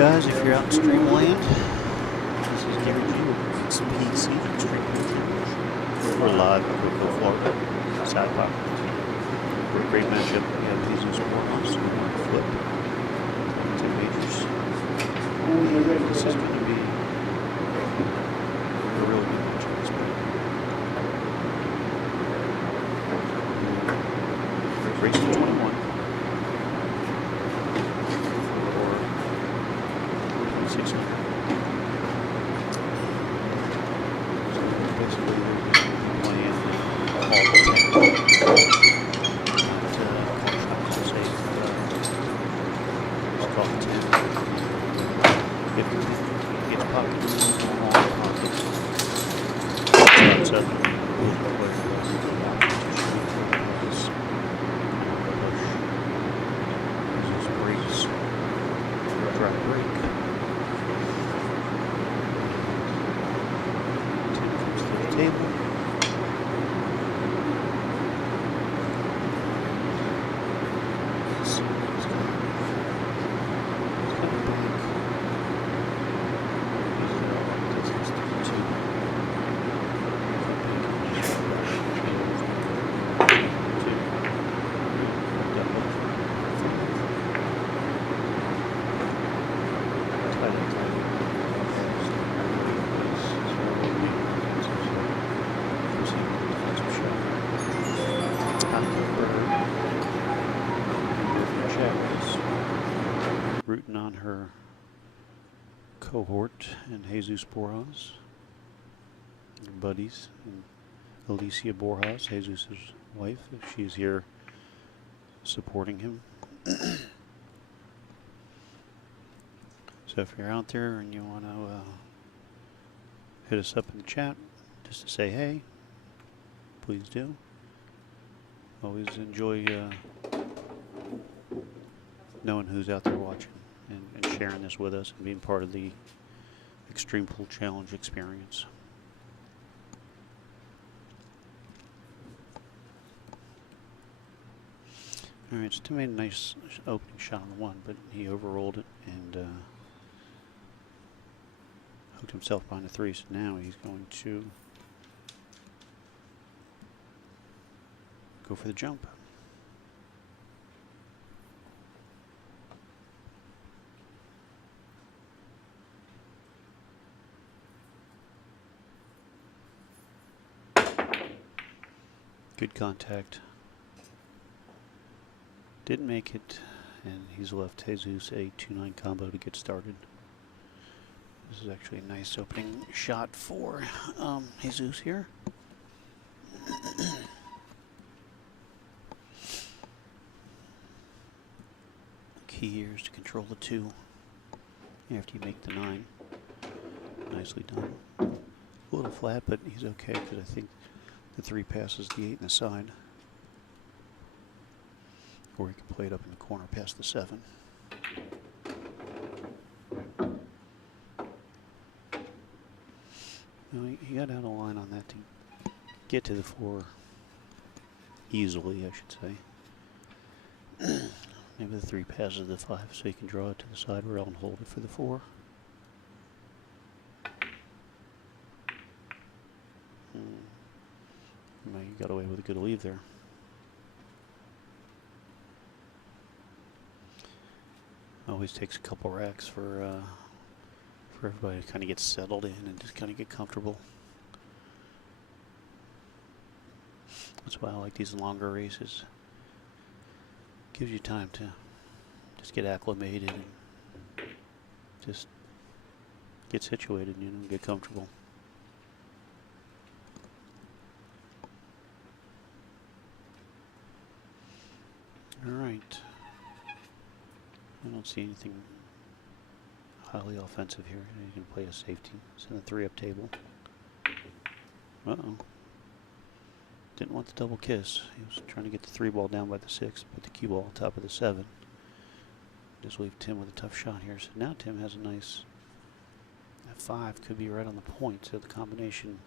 guys, if you're out in Streamland, this is Gary G with PC Extreme. We're live in Brooklyn, Florida. South Park. Great matchup. We have Jesus Borjas and one flip. Two majors. This is going to be a really good matchup this week. Race to 21. Rooting on her cohort and Jesus Borjas, her buddies, and Alicia Borjas, Jesus' wife, if she's here supporting him. So if you're out there and you want to hit us up in the chat just to say hey, please do. Always enjoy knowing who's out there watching and sharing this with us and being part of the Extreme Pool Challenge experience. Alright, so Tim made a nice opening shot on the one, but he overrolled it and hooked himself behind the three, so now he's going to go for the jump. Good contact. Didn't make it, and he's left Jesus a 2-9 combo to get started. This is actually a nice opening shot for Jesus here. Key here is to control the 2 after you make the 9. Nicely done. A little flat, but he's okay because I think the 3 passes the 8 in the side. Or he can play it up in the corner past the 7. Now he got out of line on that to get to the 4 easily, I should say. Maybe the 3 passes the 5 so he can draw it to the side rail and hold it for the 4. He got away with a good leave there. Always takes a couple racks for everybody to kind of get settled in and just kind of get comfortable. That's why I like these longer races. Gives you time to just get acclimated and just get situated, you know, get comfortable. Alright. I don't see anything highly offensive here. You can play a safety. Send the 3 up table. Uh-oh. Didn't want the double kiss. He was trying to get the 3 ball down by the 6, put the cue ball on top of the 7. Just leave Tim with a tough shot here. So now Tim has a nice... That 5 could be right on the point, so the combination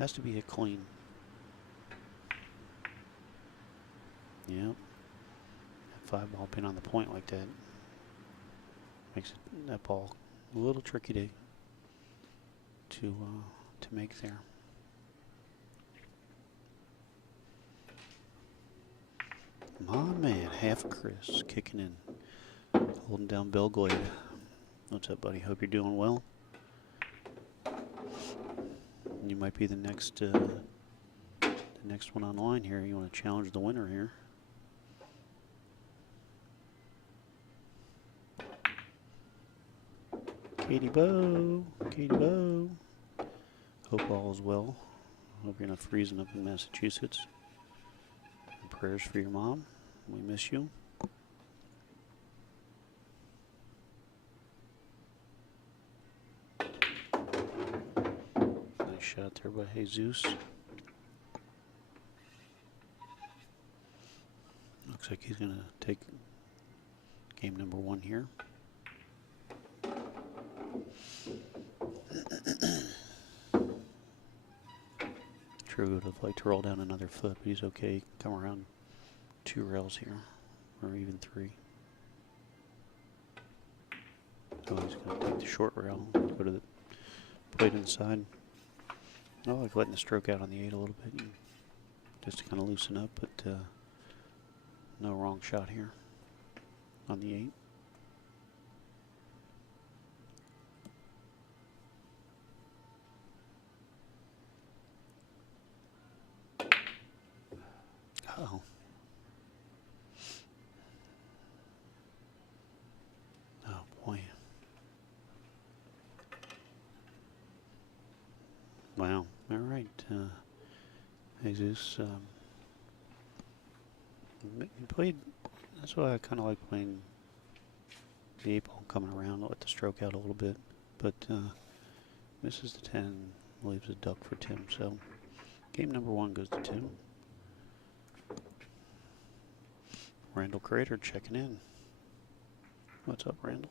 has to be hit clean. Yep. 5 ball pin on the point like that. Makes that ball a little tricky to make there. My man, half Chris kicking in, holding down Bill Glade. What's up, buddy? Hope you're doing well. You might be the next one online here. You want to challenge the winner here. Katie Bow. Hope all is well. Hope you're not freezing up in Massachusetts. And prayers for your mom. We miss you. Nice shot there by Jesus. Looks like he's going to take game number 1 here. True would have liked to roll down another foot, but he's okay. Come around 2 rails here, or even 3. Oh, he's going to take the short rail, go to the plate inside. I like letting the stroke out on the 8 a little bit, just to kind of loosen up, but no wrong shot here on the 8. Uh-oh. Oh, boy. Wow. All right. Jesus. He played. That's why I kind of like playing the 8 ball coming around, let the stroke out a little bit. But misses the 10, leaves a duck for Tim. So game number 1 goes to Tim. Randall Crater checking in. What's up, Randall?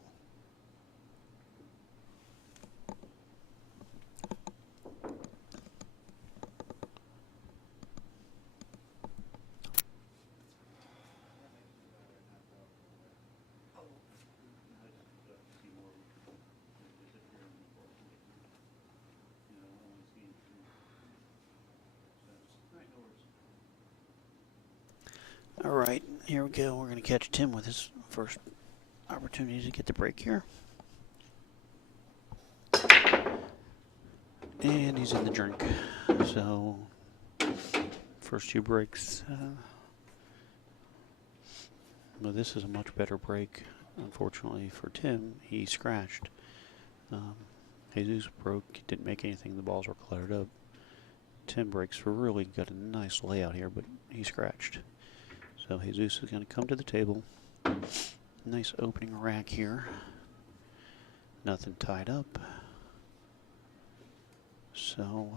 All right, here we go. We're going to catch Tim with his first opportunity to get the break here. And he's in the drink. So, first 2 breaks. Well, this is a much better break. Unfortunately for Tim, he scratched. Jesus broke, didn't make anything. The balls were cluttered up. Tim breaks for really got a nice layout here, but he scratched. So Jesus is going to come to the table. Nice opening rack here. Nothing tied up. So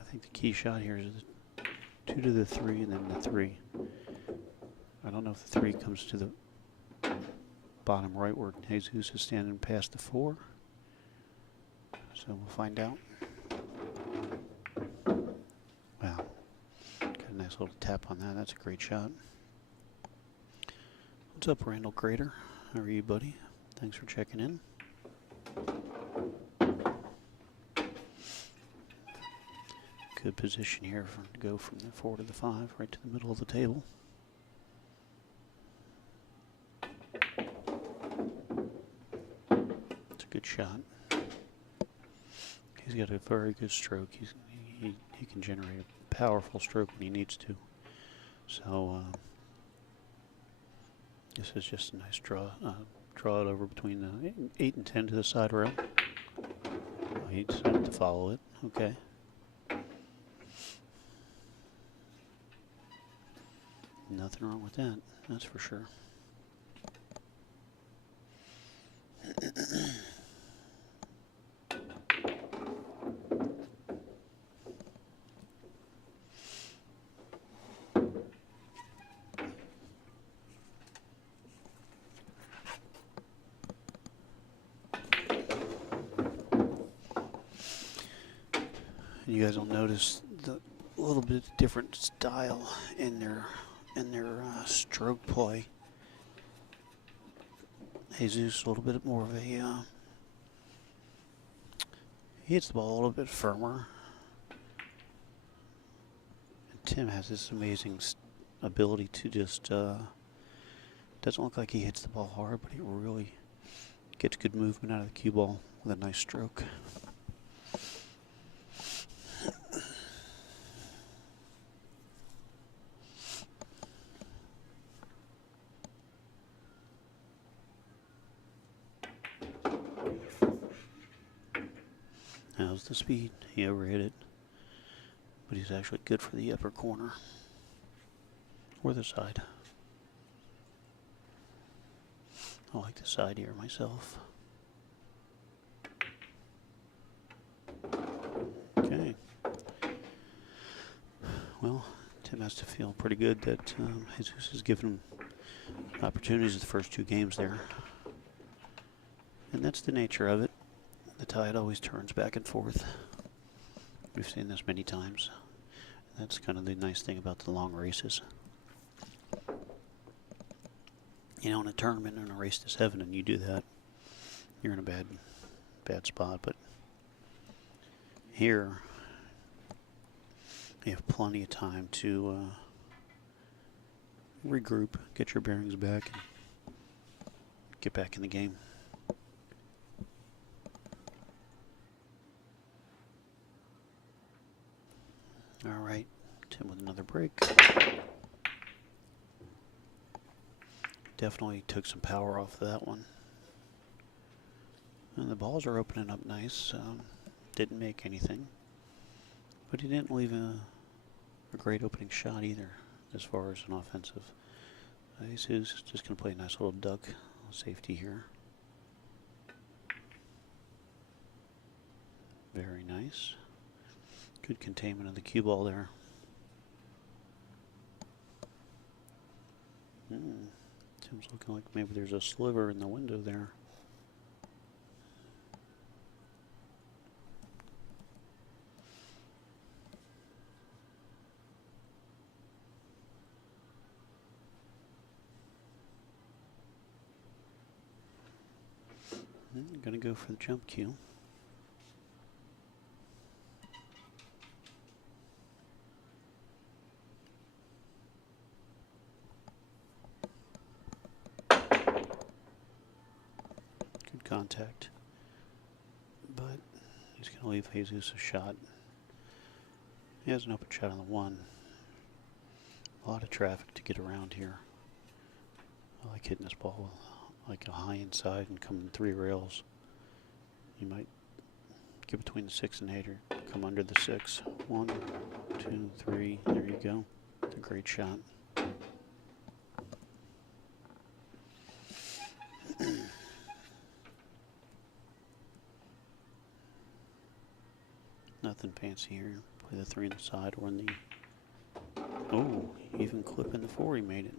I think the key shot here is the 2 to the 3 and then the 3. I don't know if the 3 comes to the bottom right where Jesus is standing past the 4. So we'll find out. Wow. Got a nice little tap on that. That's a great shot. What's up, Randall Crater? How are you, buddy? Thanks for checking in. Good position here to go from the 4 to the 5, right to the middle of the table. It's a good shot. He's got a very good stroke. He can generate a powerful stroke when he needs to. So this is just a nice draw. Draw it over between the 8 and 10 to the side rail. Oh, he decided to follow it. Okay. Nothing wrong with that. That's for sure. You guys will notice the little bit different style in their stroke play. Jesus a little bit more of a, he hits the ball a little bit firmer. And Tim has this amazing ability to just, doesn't look like he hits the ball hard, but he really gets good movement out of the cue ball with a nice stroke. How's the speed? He overhit it, but he's actually good for the upper corner or the side. I like the side here myself. Okay. Well, Tim has to feel pretty good that Jesus has given him opportunities the first 2 games there. And that's the nature of it. The tide always turns back and forth. We've seen this many times. That's kind of the nice thing about the long races. You know, in a tournament, in a race to 7, and you do that, you're in a bad spot. But here, you have plenty of time to regroup, get your bearings back, and get back in the game. All right, Tim with another break. Definitely took some power off of that one. And the balls are opening up nice. Didn't make anything. But he didn't leave a great opening shot either, as far as an offensive. Jesus just going to play a nice little duck safety here. Very nice. Good containment of the cue ball there. Tim's looking like maybe there's a sliver in the window there. Gonna go for the jump cue. Contact, but he's going to leave Jesus a shot. He has an open shot on the 1. A lot of traffic to get around here. I like hitting this ball like a high inside and coming 3 rails. You might get between the 6 and 8 or come under the 6. 1, 2, 3. There you go. It's a great shot. Nothing fancy here. Play the 3 on the side or in the... Oh, even clipping the 4, he made it.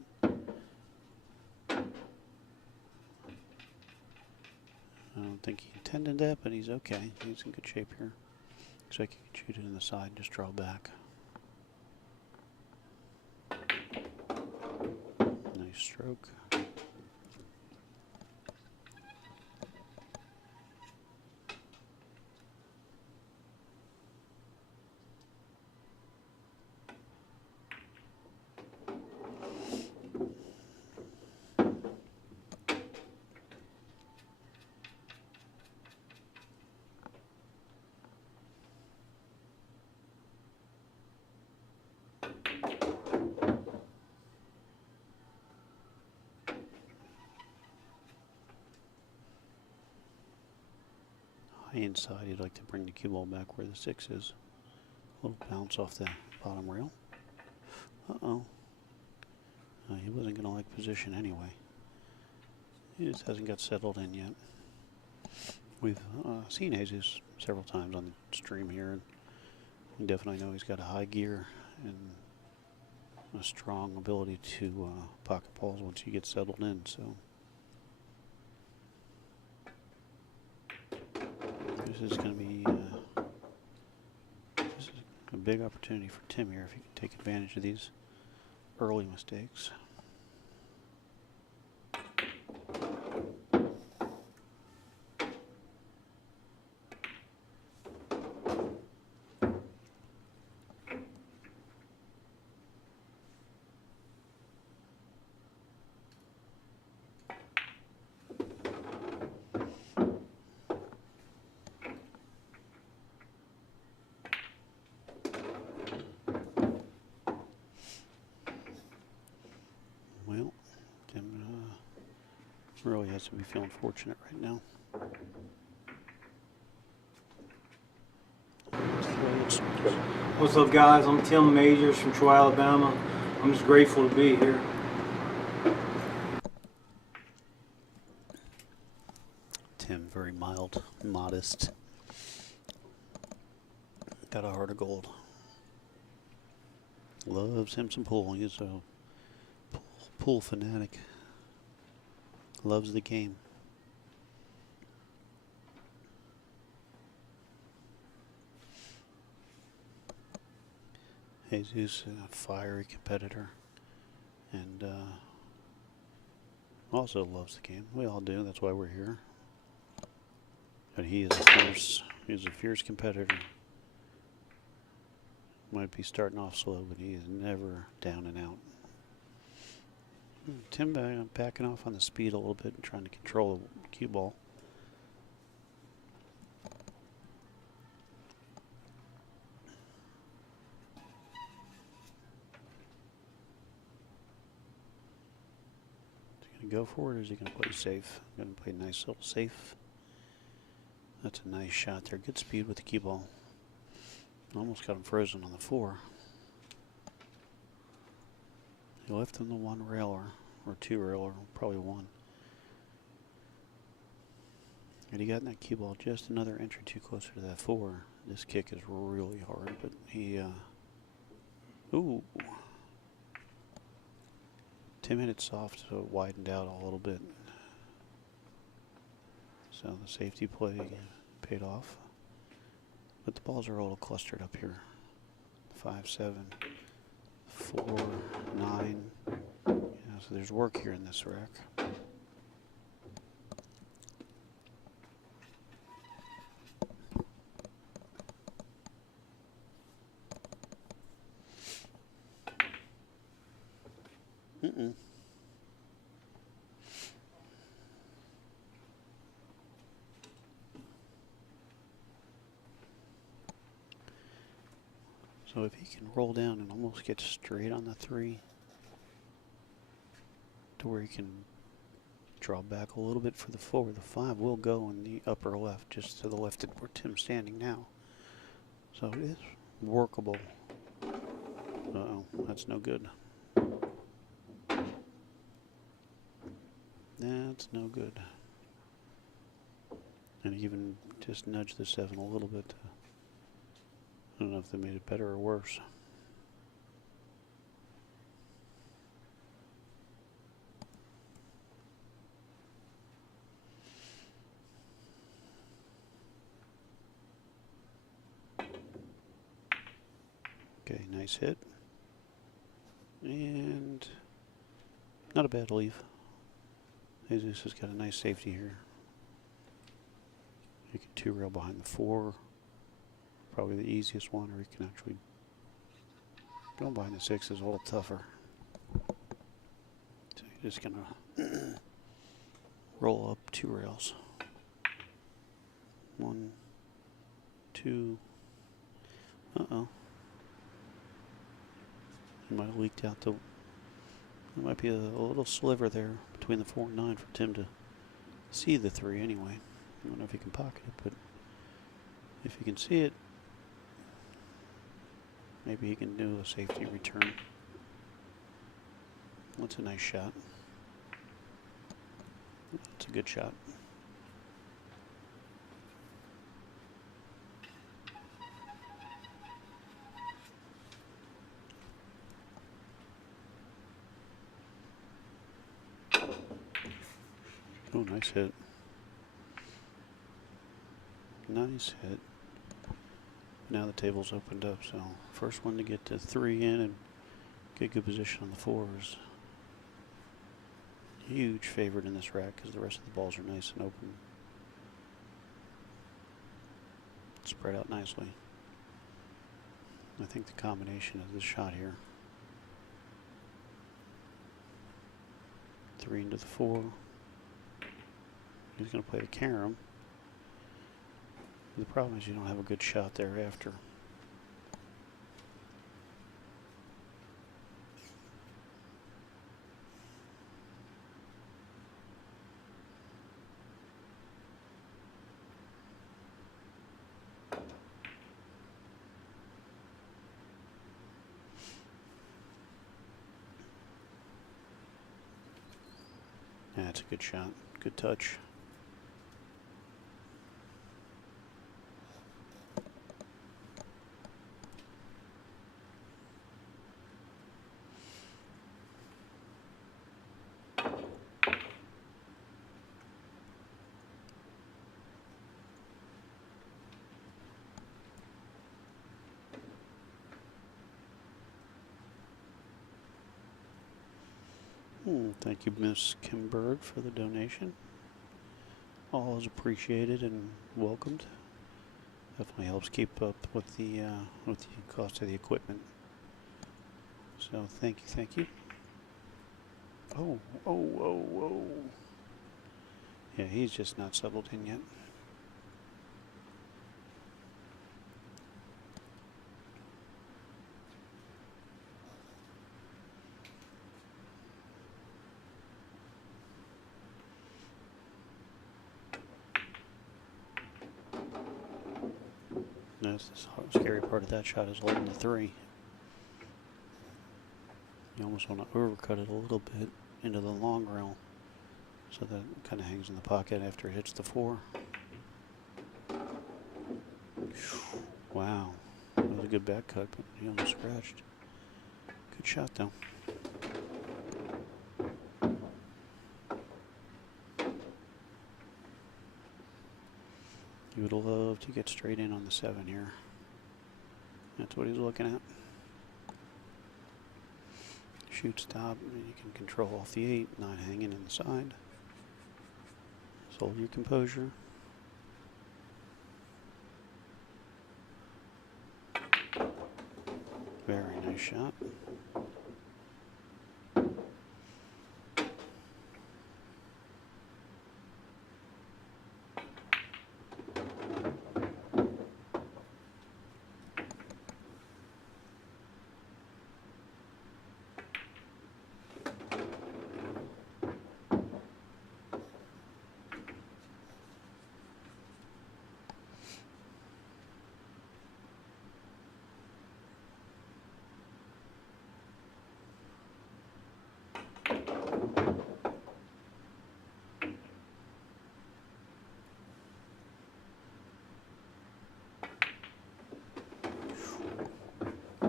I don't think he intended that, but he's okay. He's in good shape here. Looks like he can shoot it in the side, just draw back. Nice stroke. Inside, you'd like to bring the cue ball back where the 6 is. A little bounce off the bottom rail. Uh-oh. He wasn't going to like position anyway. He just hasn't got settled in yet. We've seen Jesus several times on the stream here. And we definitely know he's got a high gear and a strong ability to pocket balls once he gets settled in. So this is going to be this is a big opportunity for Tim here if he can take advantage of these early mistakes. Well, Tim really has to be feeling fortunate right now. What's up, guys? I'm Tim Majors from Troy, Alabama. I'm just grateful to be here. Tim, very mild, modest. Got a heart of gold. Loves him some pool. He's a pool fanatic. Loves the game. Jesus, a fiery competitor, and also loves the game. We all do. That's why we're here. But he is a fierce competitor. Might be starting off slow, but he is never down and out. Tim backing off on the speed a little bit and trying to control the cue ball. Go for it, or is he going to play safe? Going to play a nice little safe. That's a nice shot there. Good speed with the cue ball. Almost got him frozen on the 4. He left him the 1 railer, or 2 railer, probably 1. And he got in that cue ball just another inch or 2 closer to that 4. This kick is really hard, but he, ooh. Tim hit it soft, so it widened out a little bit. So the safety play paid off. But the balls are a little clustered up here. 5, 7, 4, 9. Yeah, so there's work here in this rack. So if he can roll down and almost get straight on the 3 to where he can draw back a little bit for the 4, the 5 will go in the upper left, just to the left of where Tim's standing now. So it is workable. Uh-oh, that's no good. That's no good. And even just nudge the 7 a little bit. I don't know if they made it better or worse. Okay, nice hit. And not a bad leave. Jesus has got a nice safety here. You can 2 rail behind the 4. Probably the easiest one, or you can actually going behind the 6 is a little tougher. So you're just gonna roll up 2 rails. 1, 2. Uh-oh. He might have leaked out the. There might be a little sliver there between the 4 and 9 for Tim to see the 3 anyway. I don't know if he can pocket it, but if he can see it, maybe he can do a safety return. That's a nice shot. That's a good shot. Oh, nice hit. Nice hit. Now the table's opened up, so first one to get to 3 in and get good position on the 4 is huge favorite in this rack because the rest of the balls are nice and open. Spread out nicely. I think the combination of this shot here, 3 into the 4. He's going to play the carom. The problem is you don't have a good shot thereafter. That's a good shot. Good touch. Thank you, Miss Kimberg, for the donation. All is appreciated and welcomed. Definitely helps keep up with the cost of the equipment. So thank you, thank you. Oh. Yeah, he's just not settled in yet. That's the scary part of that shot is holding the 3. You almost want to overcut it a little bit into the long rail so that it kind of hangs in the pocket after it hits the 4. Wow, that was a good back cut, but he almost scratched. Good shot though. You would love to get straight in on the 7 here. That's what he's looking at. Shoot, stop, and you can control off the 8, not hanging in the side. Just hold your composure. Very nice shot.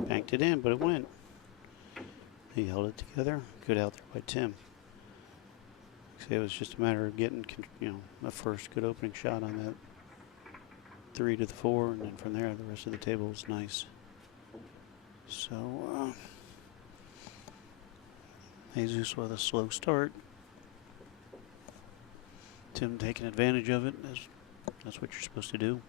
Banked it in, but it went. He held it together. Good out there by Tim. See, it was just a matter of getting, a first good opening shot on that 3 to the 4, and then from there, the rest of the table was nice. So, Jesus with a slow start. Tim taking advantage of it. That's what you're supposed to do.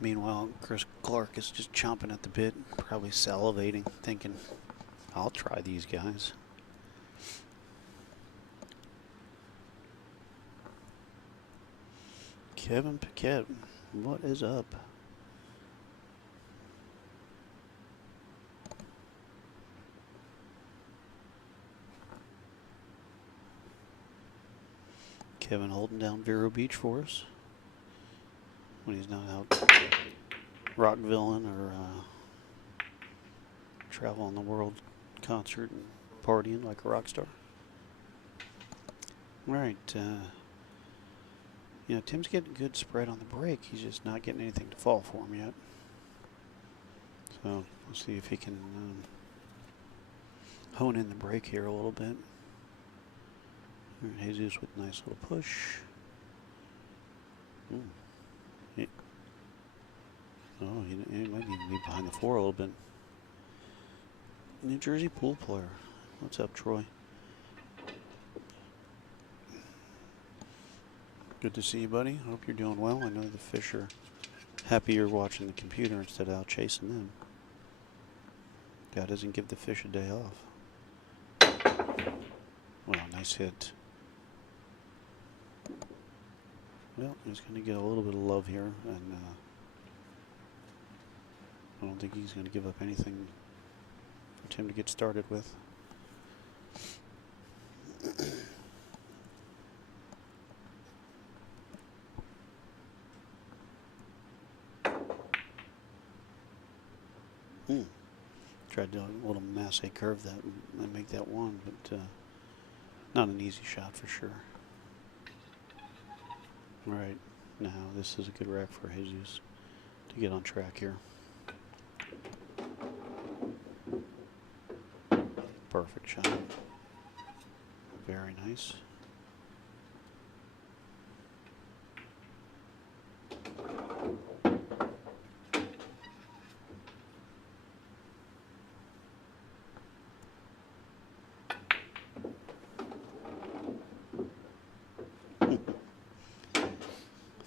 Meanwhile, Chris Clark is just chomping at the bit, probably salivating, thinking, I'll try these guys. Kevin Paquette, what is up? Kevin holding down Vero Beach for us when he's not out rockvilling or traveling the world concert and partying like a rock star. All right, Tim's getting good spread on the break. He's just not getting anything to fall for him yet. So we'll see if he can hone in the break here a little bit. All right, Jesus with a nice little push. He might even be behind the 4 a little bit. New Jersey pool player. What's up, Troy? Good to see you, buddy. Hope you're doing well. I know the fish are happy you're watching the computer instead of out chasing them. God doesn't give the fish a day off. Wow, nice hit. Well, he's going to get a little bit of love here, and I don't think he's going to give up anything for Tim to get started with. Tried to do a little masse curve that and make that one, but not an easy shot for sure. All right, now this is a good rack for Jesus to get on track here. Perfect shot. Very nice.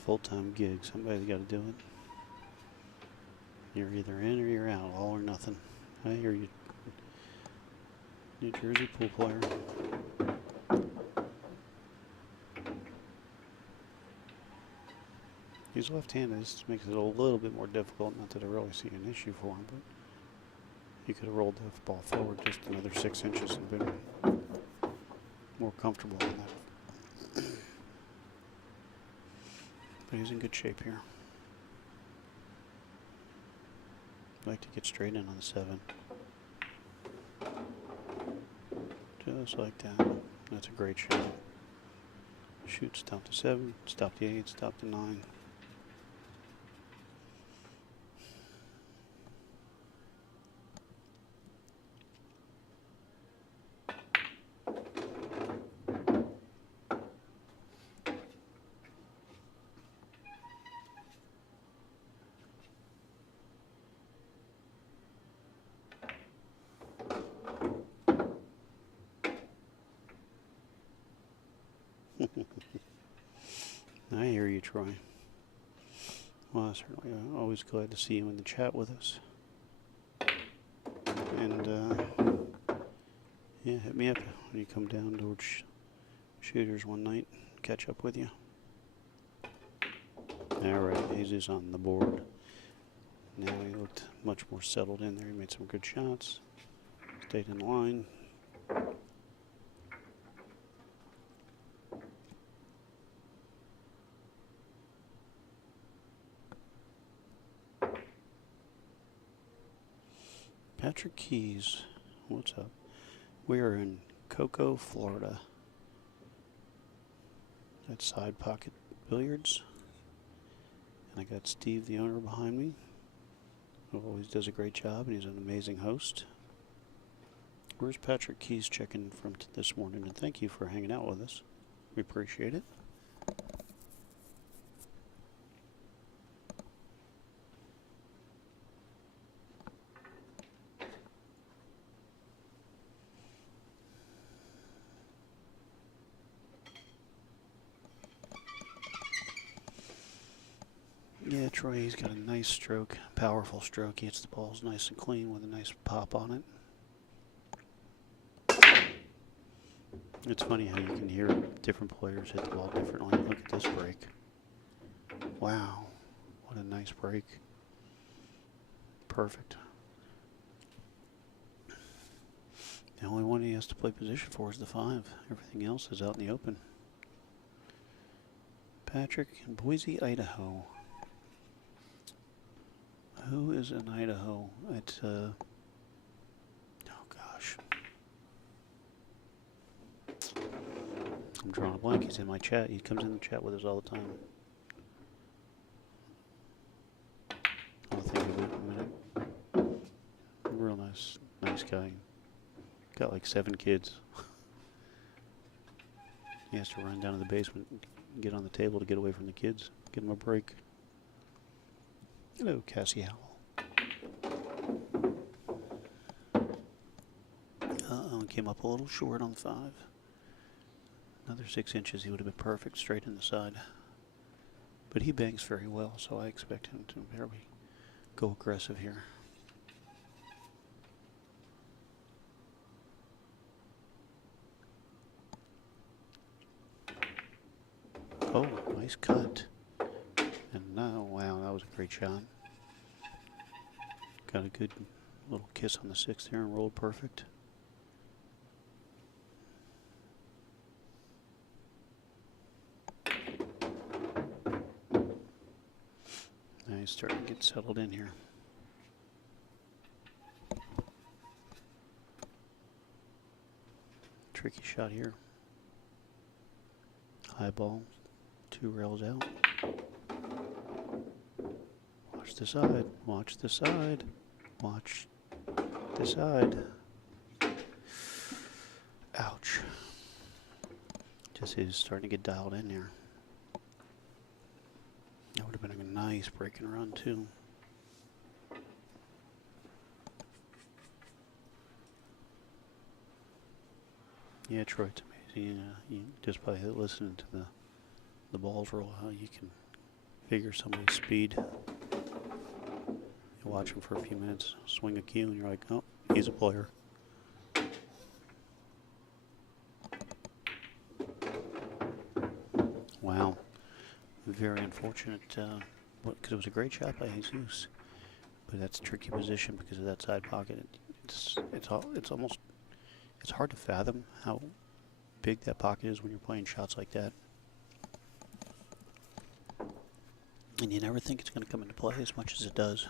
Full-time gig. Somebody's got to do it. You're either in or you're out. All or nothing. I hear you. New Jersey pool player. He's left-handed. This makes it a little bit more difficult. Not that I really see an issue for him, but he could have rolled the ball forward just another 6 inches and been more comfortable in that. But he's in good shape here. Like to get straight in on the 7. Just like that. That's a great shot. Shoot, stop the 7, stop the 8, stop the 9. I hear you, Troy. Well, certainly always glad to see you in the chat with us. And yeah, hit me up when you come down towards Shooters one night. Catch up with you. All right, Jesus on the board. Now he looked much more settled in there. He made some good shots. Stayed in line. Patrick Keys, what's up? We are in Cocoa, Florida. That's Side Pocket Billiards. And I got Steve, the owner, behind me, who always does a great job, and he's an amazing host. Where's Patrick Keys checking from this morning? And thank you for hanging out with us. We appreciate it. Yeah, Troy, he's got a nice stroke, powerful stroke. He hits the balls nice and clean with a nice pop on it. It's funny how you can hear different players hit the ball differently. Look at this break. Wow, what a nice break. Perfect. The only one he has to play position for is the 5. Everything else is out in the open. Patrick in Boise, Idaho. Who is in Idaho? It's, oh gosh. I'm drawing a blank. He's in my chat. He comes in the chat with us all the time. I'll think of it in a minute. Real nice guy. Got like 7 kids. He has to run down to the basement and get on the table to get away from the kids. Give him a break. Hello, Cassie Howell. Uh-oh, came up a little short on the 5. Another 6 inches, he would have been perfect straight in the side. But he bangs very well, so I expect him to barely go aggressive here. Oh, nice cut. And now, wow, that was a great shot. Got a good little kiss on the 6th there and rolled perfect. Now he's starting to get settled in here. tricky shot here. High ball, 2 rails out. Watch the side, watch the side, watch the side. Ouch. Just is starting to get dialed in there. That would have been a nice break and run too. Yeah, Troy, it's amazing. You just by listening to the balls roll, how you can figure somebody's speed. You watch him for a few minutes, swing a cue, and you're like, oh, he's a player. Wow, very unfortunate. Because it was a great shot by Jesus, but that's a tricky position because of that side pocket. It's hard to fathom how big that pocket is when you're playing shots like that. And you never think it's going to come into play as much as it does.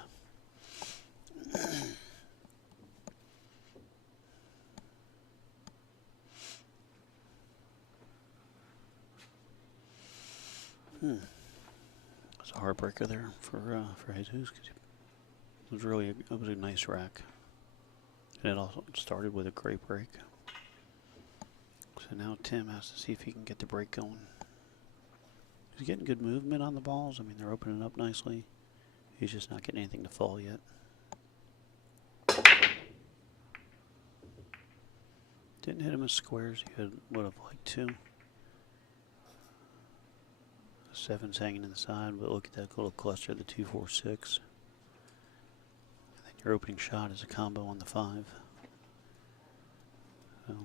It's a heartbreaker there for Jesus because it was a nice rack. And it also started with a great break. So now Tim has to see if he can get the break going. He's getting good movement on the balls. I mean, they're opening up nicely. He's just not getting anything to fall yet. Didn't hit him as squares. He would have liked to. 7's hanging in the side, but look at that little cluster, the 2, 4, 6. Your opening shot is a combo on the 5. So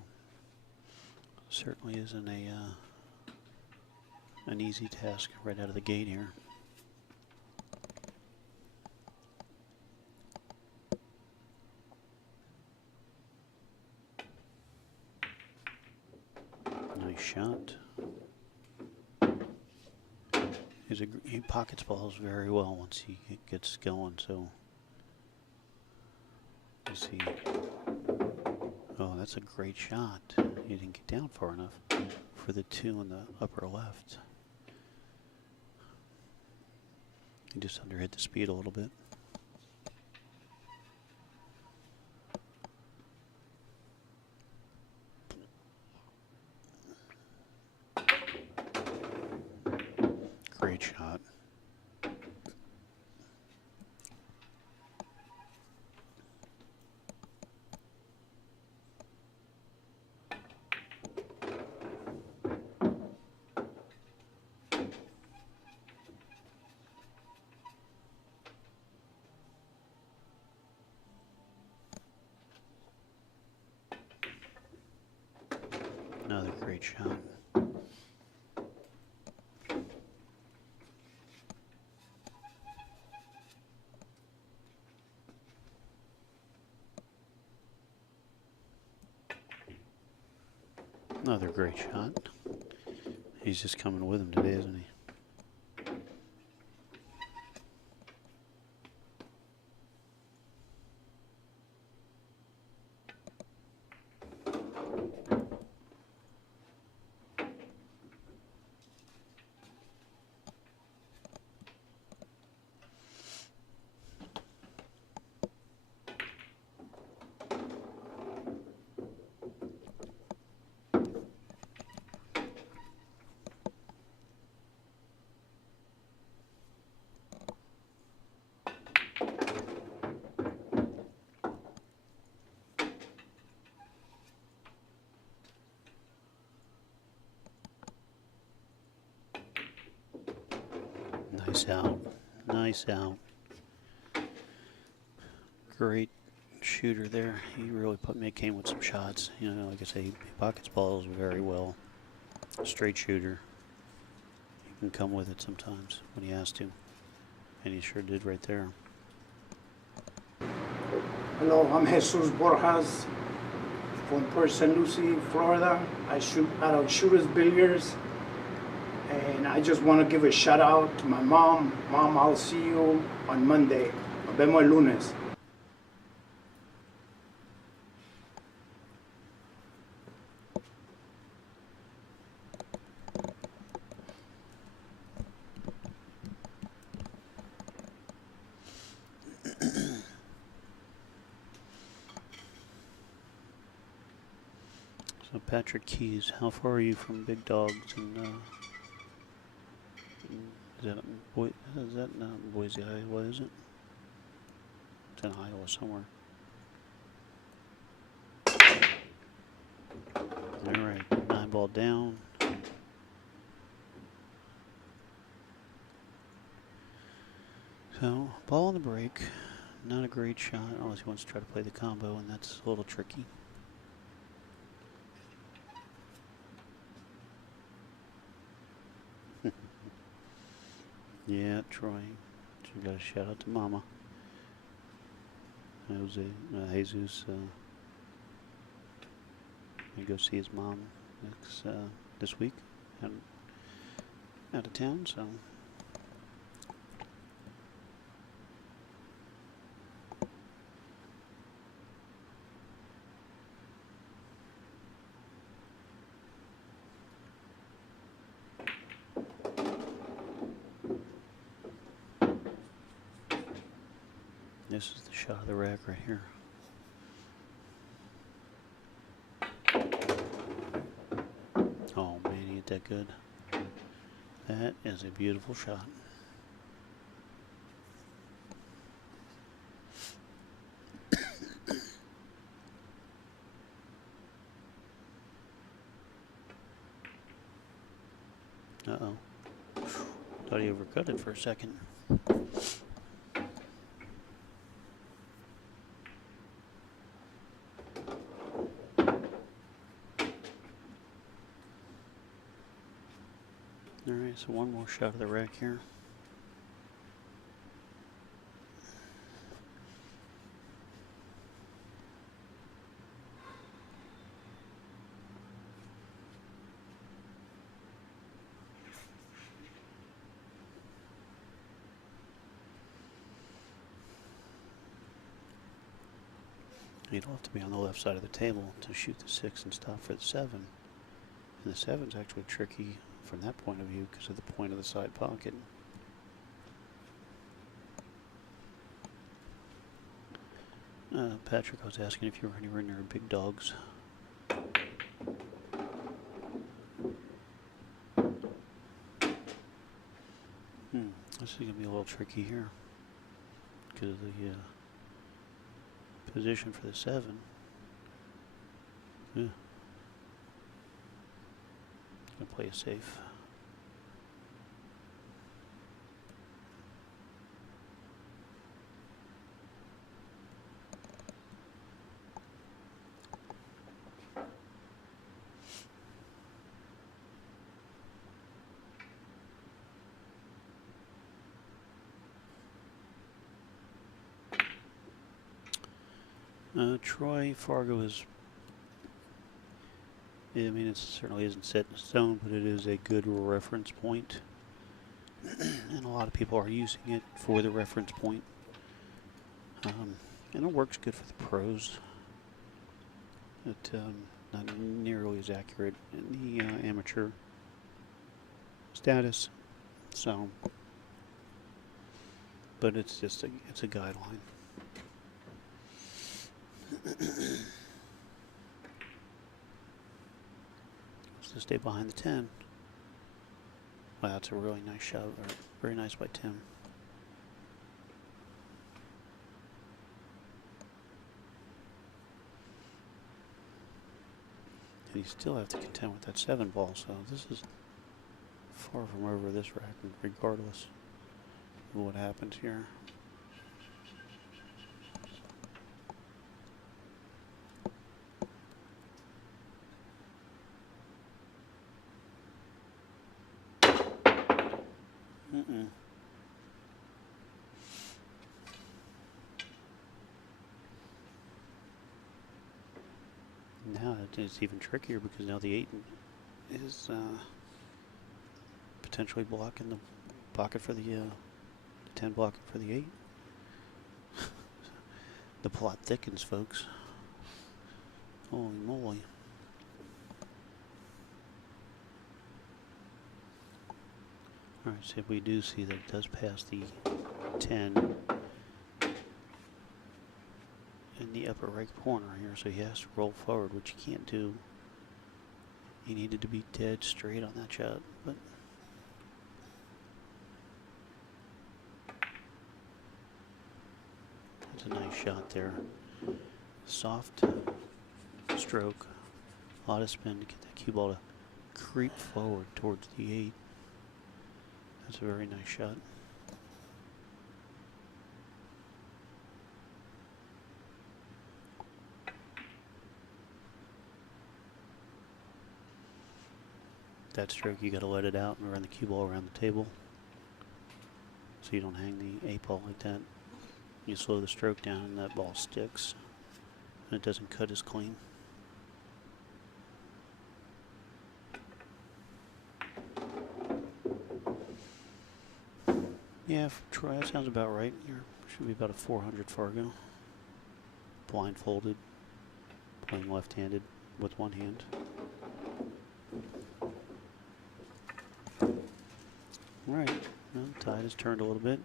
certainly isn't an easy task right out of the gate here. Nice shot. He pockets balls very well once he gets going, so you see. Oh, that's a great shot. He didn't get down far enough for the 2 in the upper left. He just underhit the speed a little bit. Great shot. Another great shot. Another great shot. He's just coming with him today, isn't he? Nice out. Nice out. Great shooter there. He really came with some shots. You know, like I say, he pockets balls very well. Straight shooter. He can come with it sometimes when he has to. And he sure did right there. Hello, I'm Jesus Borjas from Port St. Lucie, Florida. I shoot out of Shooters Billiards. And I just want to give a shout out to my mom. Mom, I'll see you on Monday. Nos vemos el lunes. Patrick Keys, how far are you from Big Dogs? And is that not Boise, Iowa? Is it? It's in Iowa somewhere. All right, 9 ball down. So, ball on the break. Not a great shot unless he wants to try to play the combo, and that's a little tricky. Yeah, Troy. You got a shout out to Mama. Jesus. Gonna go see his mom this week. Out of town, so. This is the shot of the rack right here. Oh man, he hit that good. That is a beautiful shot. Uh-oh. Thought he overcut it for a second. Alright, so one more shot of the rack here. You'd have to be on the left side of the table to shoot the 6 and stop for the 7. And the 7's actually tricky from that point of view because of the point of the side pocket. Patrick, I was asking if you were anywhere near Big Dogs. This is going to be a little tricky here because of the position for the 7. Yeah. Gonna play it safe. Troy Fargo is, I mean, it certainly isn't set in stone, but it is a good reference point. And a lot of people are using it for the reference point. And it works good for the pros. But not nearly as accurate in the amateur status. So, but it's just it's a guideline. So stay behind the 10. Wow, that's a really nice shot. Very nice by Tim. And you still have to contend with that 7 ball, so this is far from over this rack, regardless of what happens here. Now it's even trickier because now the 8 is potentially blocking the pocket for the 10 blocking for the 8. The plot thickens, folks. Holy moly. Alright, so we do see that it does pass the 10 in the upper right corner here, so he has to roll forward, which you can't do He needed to be dead straight on that shot, but that's a nice shot there. Soft stroke, a lot of spin to get that cue ball to creep forward towards the 8. That's a very nice shot. That stroke, you got to let it out and run the cue ball around the table so you don't hang the 8 ball like that. You slow the stroke down and that ball sticks and it doesn't cut as clean. Yeah, Troy, that sounds about right. You should be about a 400 Fargo. Blindfolded, playing left-handed with one hand. Right, well, tide has turned a little bit.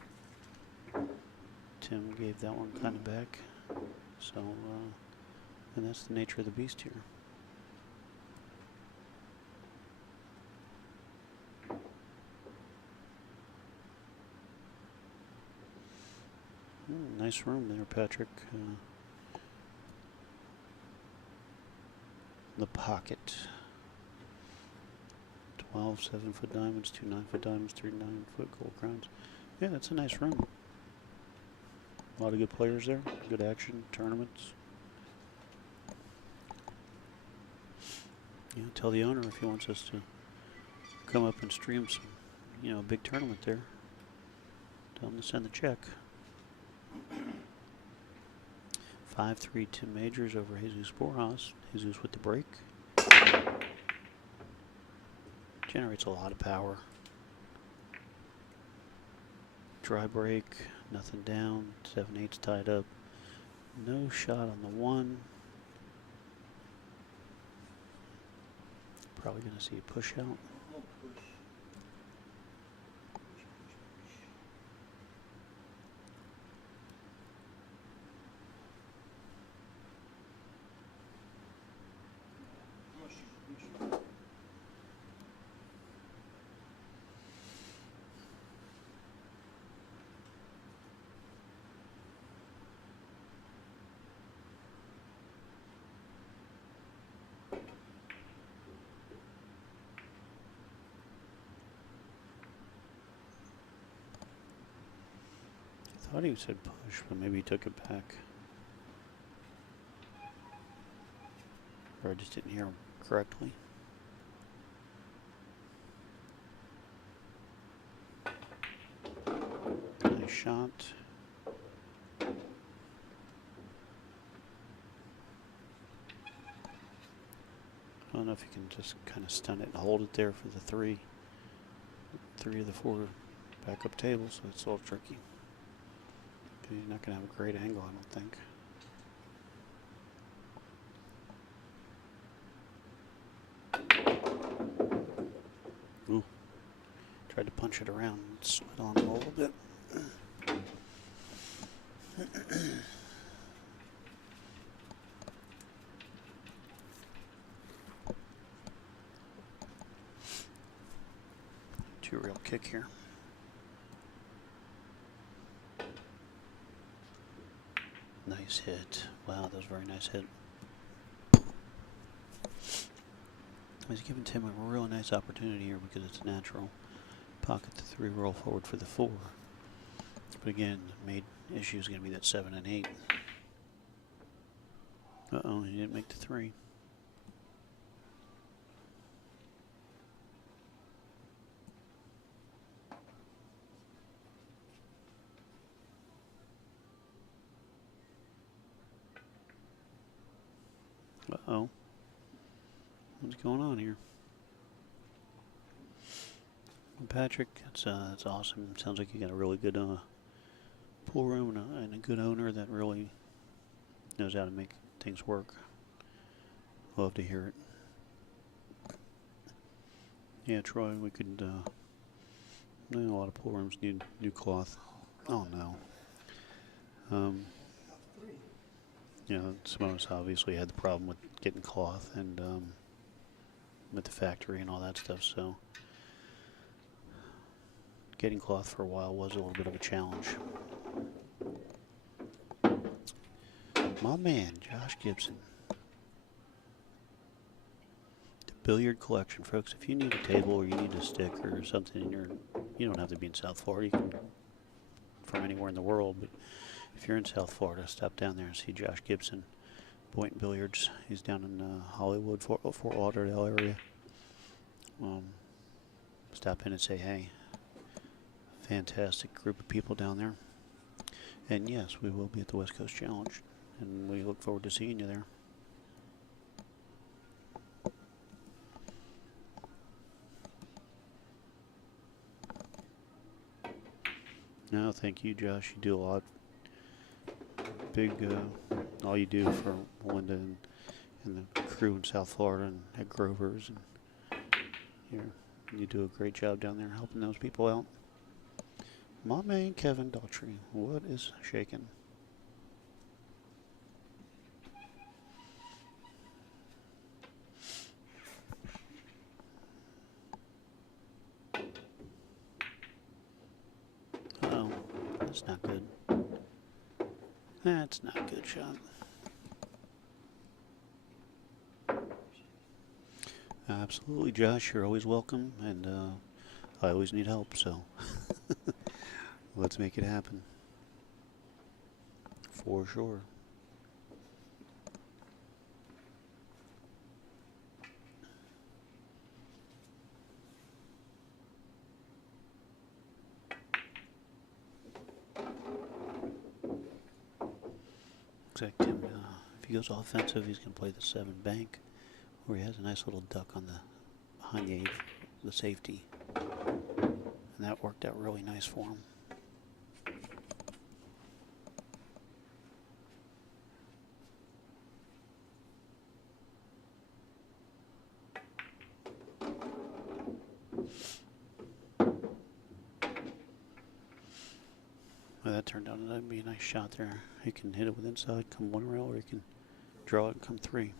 Tim gave that one kind of back. So, and that's the nature of the beast here. Nice room there, Patrick. The pocket. 12 7-foot diamonds, 2 9-foot diamonds, 3 9-foot gold crowns. Yeah, that's a nice room. A lot of good players there, good action, tournaments. Yeah, tell the owner if he wants us to come up and stream some, a big tournament there. Tell him to send the check. 5-3 Tim Majors over Jesus Borjas. Jesus with the break. Generates a lot of power. Dry break, nothing down, 7/8's tied up. No shot on the 1. Probably going to see a push out. I thought he said push, but maybe he took it back. Or I just didn't hear him correctly. Nice shot. I don't know if you can just kind of stun it and hold it there for the 3. 3 of the 4 backup tables, so it's a little tricky. You're not going to have a great angle, I don't think. Ooh. Tried to punch it around and slid on him a little bit. Two real kick here. Nice hit. Wow, that was a very nice hit. He's giving Tim a really nice opportunity here because it's natural. Pocket the 3, roll forward for the 4. But again, the main issue is going to be that 7 and 8. Uh-oh, he didn't make the 3. Uh-oh. What's going on here? Well, Patrick, that's awesome. Sounds like you got a really good pool room and a good owner that really knows how to make things work. Love to hear it. Yeah, Troy, we could, a lot of pool rooms need new cloth. Oh, no. Simonis obviously had the problem with getting cloth, and with the factory and all that stuff, so getting cloth for a while was a little bit of a challenge. My man, Josh Gibson. The billiard collection, folks. If you need a table or you need a stick or something, you don't have to be in South Florida. You can from anywhere in the world, but if you're in South Florida, stop down there and see Josh Gibson, Boynton Billiards. He's down in Hollywood, Fort Lauderdale area. Stop in and say hey. Fantastic group of people down there. And yes, we will be at the West Coast Challenge, and we look forward to seeing you there. No, thank you, Josh. You do a lot. Big, all you do for Melinda and the crew in South Florida and at Grover's, and you do a great job down there helping those people out. My man, Kevin Daughtry, what is shaking? Oh, that's not good. That's not a good shot. Absolutely, Josh. You're always welcome, and I always need help, so let's make it happen. For sure. Looks like Tim, if he goes offensive, he's going to play the 7 bank, where he has a nice little duck on behind the safety. And that worked out really nice for him. Well, that turned out to be a nice shot there. He can hit it with inside, come 1 rail, or he can draw it and come 3.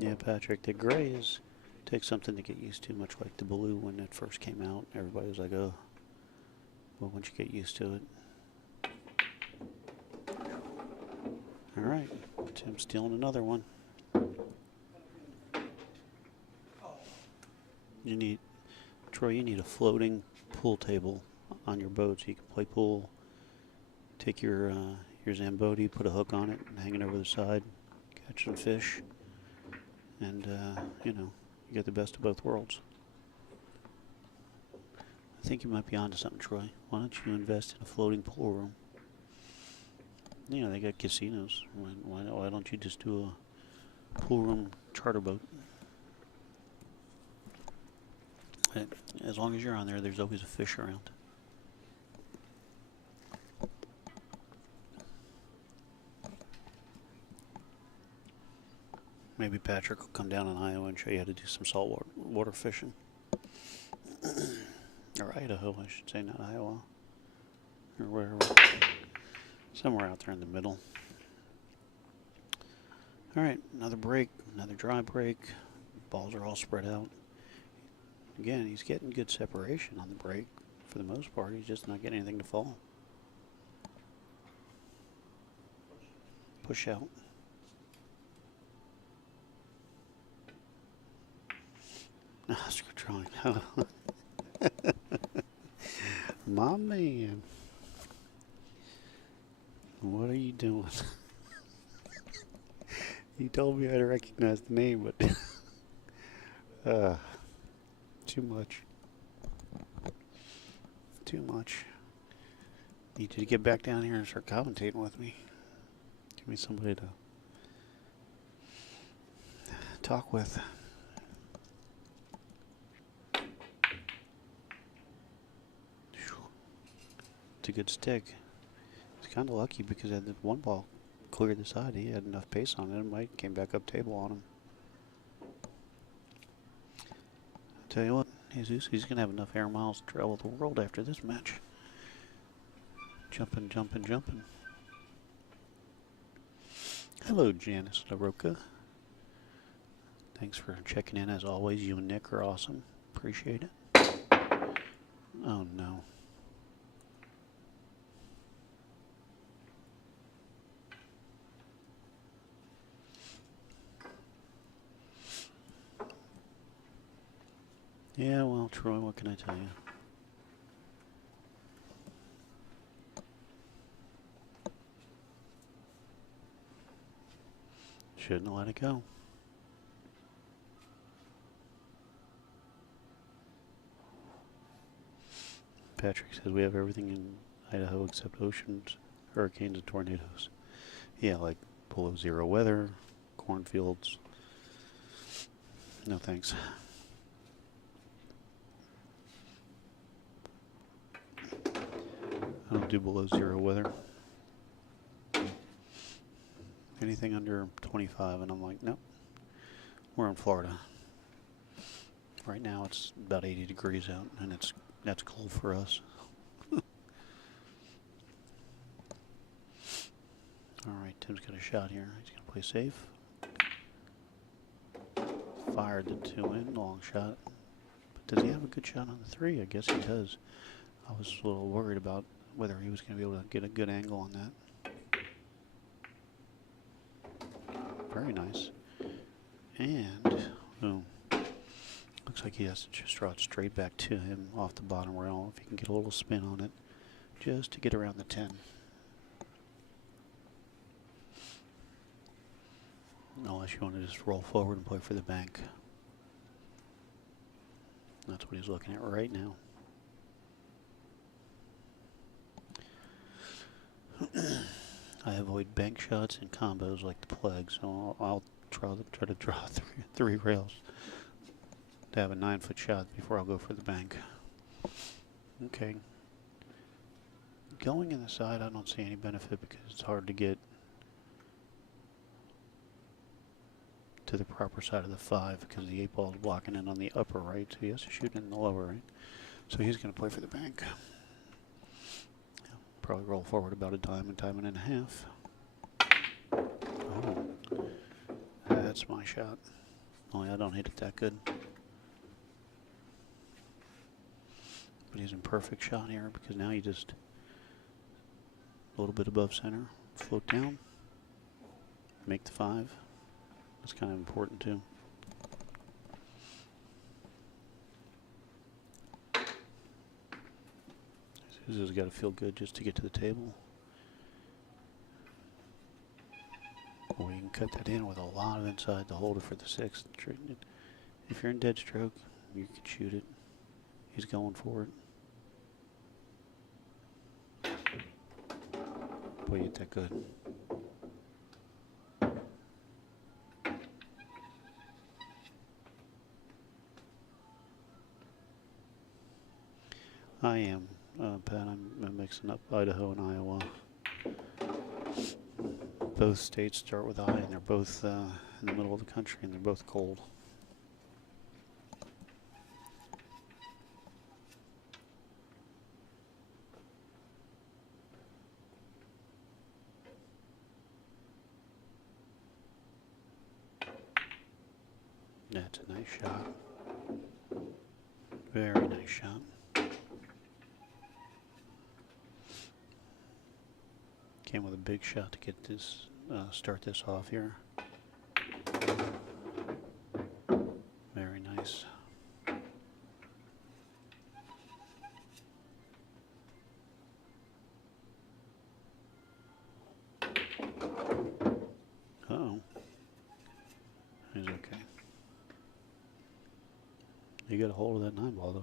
Yeah, Patrick, the gray takes something to get used to, much like the blue when it first came out. Everybody was like, oh. Well, once you get used to it. All right, Tim's stealing another one. Troy, you need a floating pool table on your boat so you can play pool. Take your Zamboni, put a hook on it, and hang it over the side, catch some fish, and you get the best of both worlds. I think you might be onto something, Troy. Why don't you invest in a floating pool room? They got casinos. Why don't you just do a pool room charter boat? As long as you're on there, there's always a fish around. Maybe Patrick will come down in Iowa and show you how to do some saltwater fishing. Or Idaho, I should say, not Iowa. Or wherever. Somewhere out there in the middle. Alright, another break, another dry break. Balls are all spread out. Again, he's getting good separation on the break. For the most part, he's just not getting anything to fall. Push out. Oscar drawing. My man. What are you doing? You told me I'd recognize the name, but too much. Too much. Need you to get back down here and start commentating with me. Give me somebody to talk with. It's a good stick. He's kind of lucky because that one ball cleared the side. He had enough pace on it. Mike came back up table on him. I'll tell you what, Jesus, he's going to have enough air miles to travel the world after this match. Jumping, jumping, jumping. Hello, Janice LaRocca. Thanks for checking in as always. You and Nick are awesome. Appreciate it. Oh no. Yeah, well, Troy, what can I tell you? Shouldn't have let it go. Patrick says we have everything in Idaho except oceans, hurricanes, and tornadoes. Yeah, like below zero weather, cornfields. No thanks. I don't do below zero weather. Anything under 25, and I'm like, nope. We're in Florida. Right now it's about 80 degrees out, and that's cold for us. Alright, Tim's got a shot here. He's going to play safe. Fired the 2 in, long shot. But does he have a good shot on the 3? I guess he does. I was a little worried about whether he was going to be able to get a good angle on that. Very nice. And, boom. Looks like he has to just draw it straight back to him off the bottom rail. If he can get a little spin on it, just to get around the 10. Unless you want to just roll forward and play for the bank. That's what he's looking at right now. I avoid bank shots and combos like the plague, so I'll try to draw three rails to have a 9-foot shot before I'll go for the bank. Okay. Going in the side, I don't see any benefit because it's hard to get to the proper side of the 5 because the 8 ball is blocking in on the upper right, so he has to shoot in the lower right. So he's going to play for the bank. Probably roll forward about a diamond and a half. Oh, that's my shot. Only I don't hit it that good. But he's in perfect shot here because now you just a little bit above center, float down, make the 5. That's kind of important too. This has got to feel good just to get to the table. Or you can cut that in with a lot of inside to hold it for the 6. If you're in dead stroke, you can shoot it. He's going for it. Boy, you hit that good. I am. Pat, I'm mixing up Idaho and Iowa. Both states start with I, and they're both in the middle of the country, and they're both cold. That's a nice shot. Very nice shot. Came with a big shot to get this, start this off here. Very nice. Uh-oh. He's okay. You got a hold of that 9 ball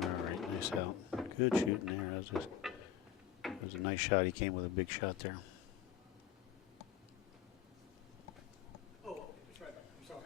though. Alright, nice out. Good shooting there. It was a nice shot. He came with a big shot there. Oh, it's right back. I'm sorry.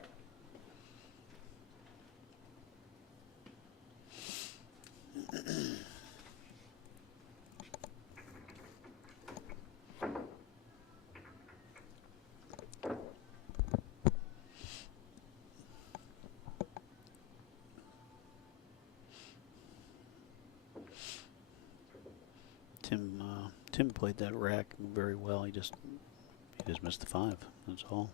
Tim played that rack very well. He just missed the 5. That's all.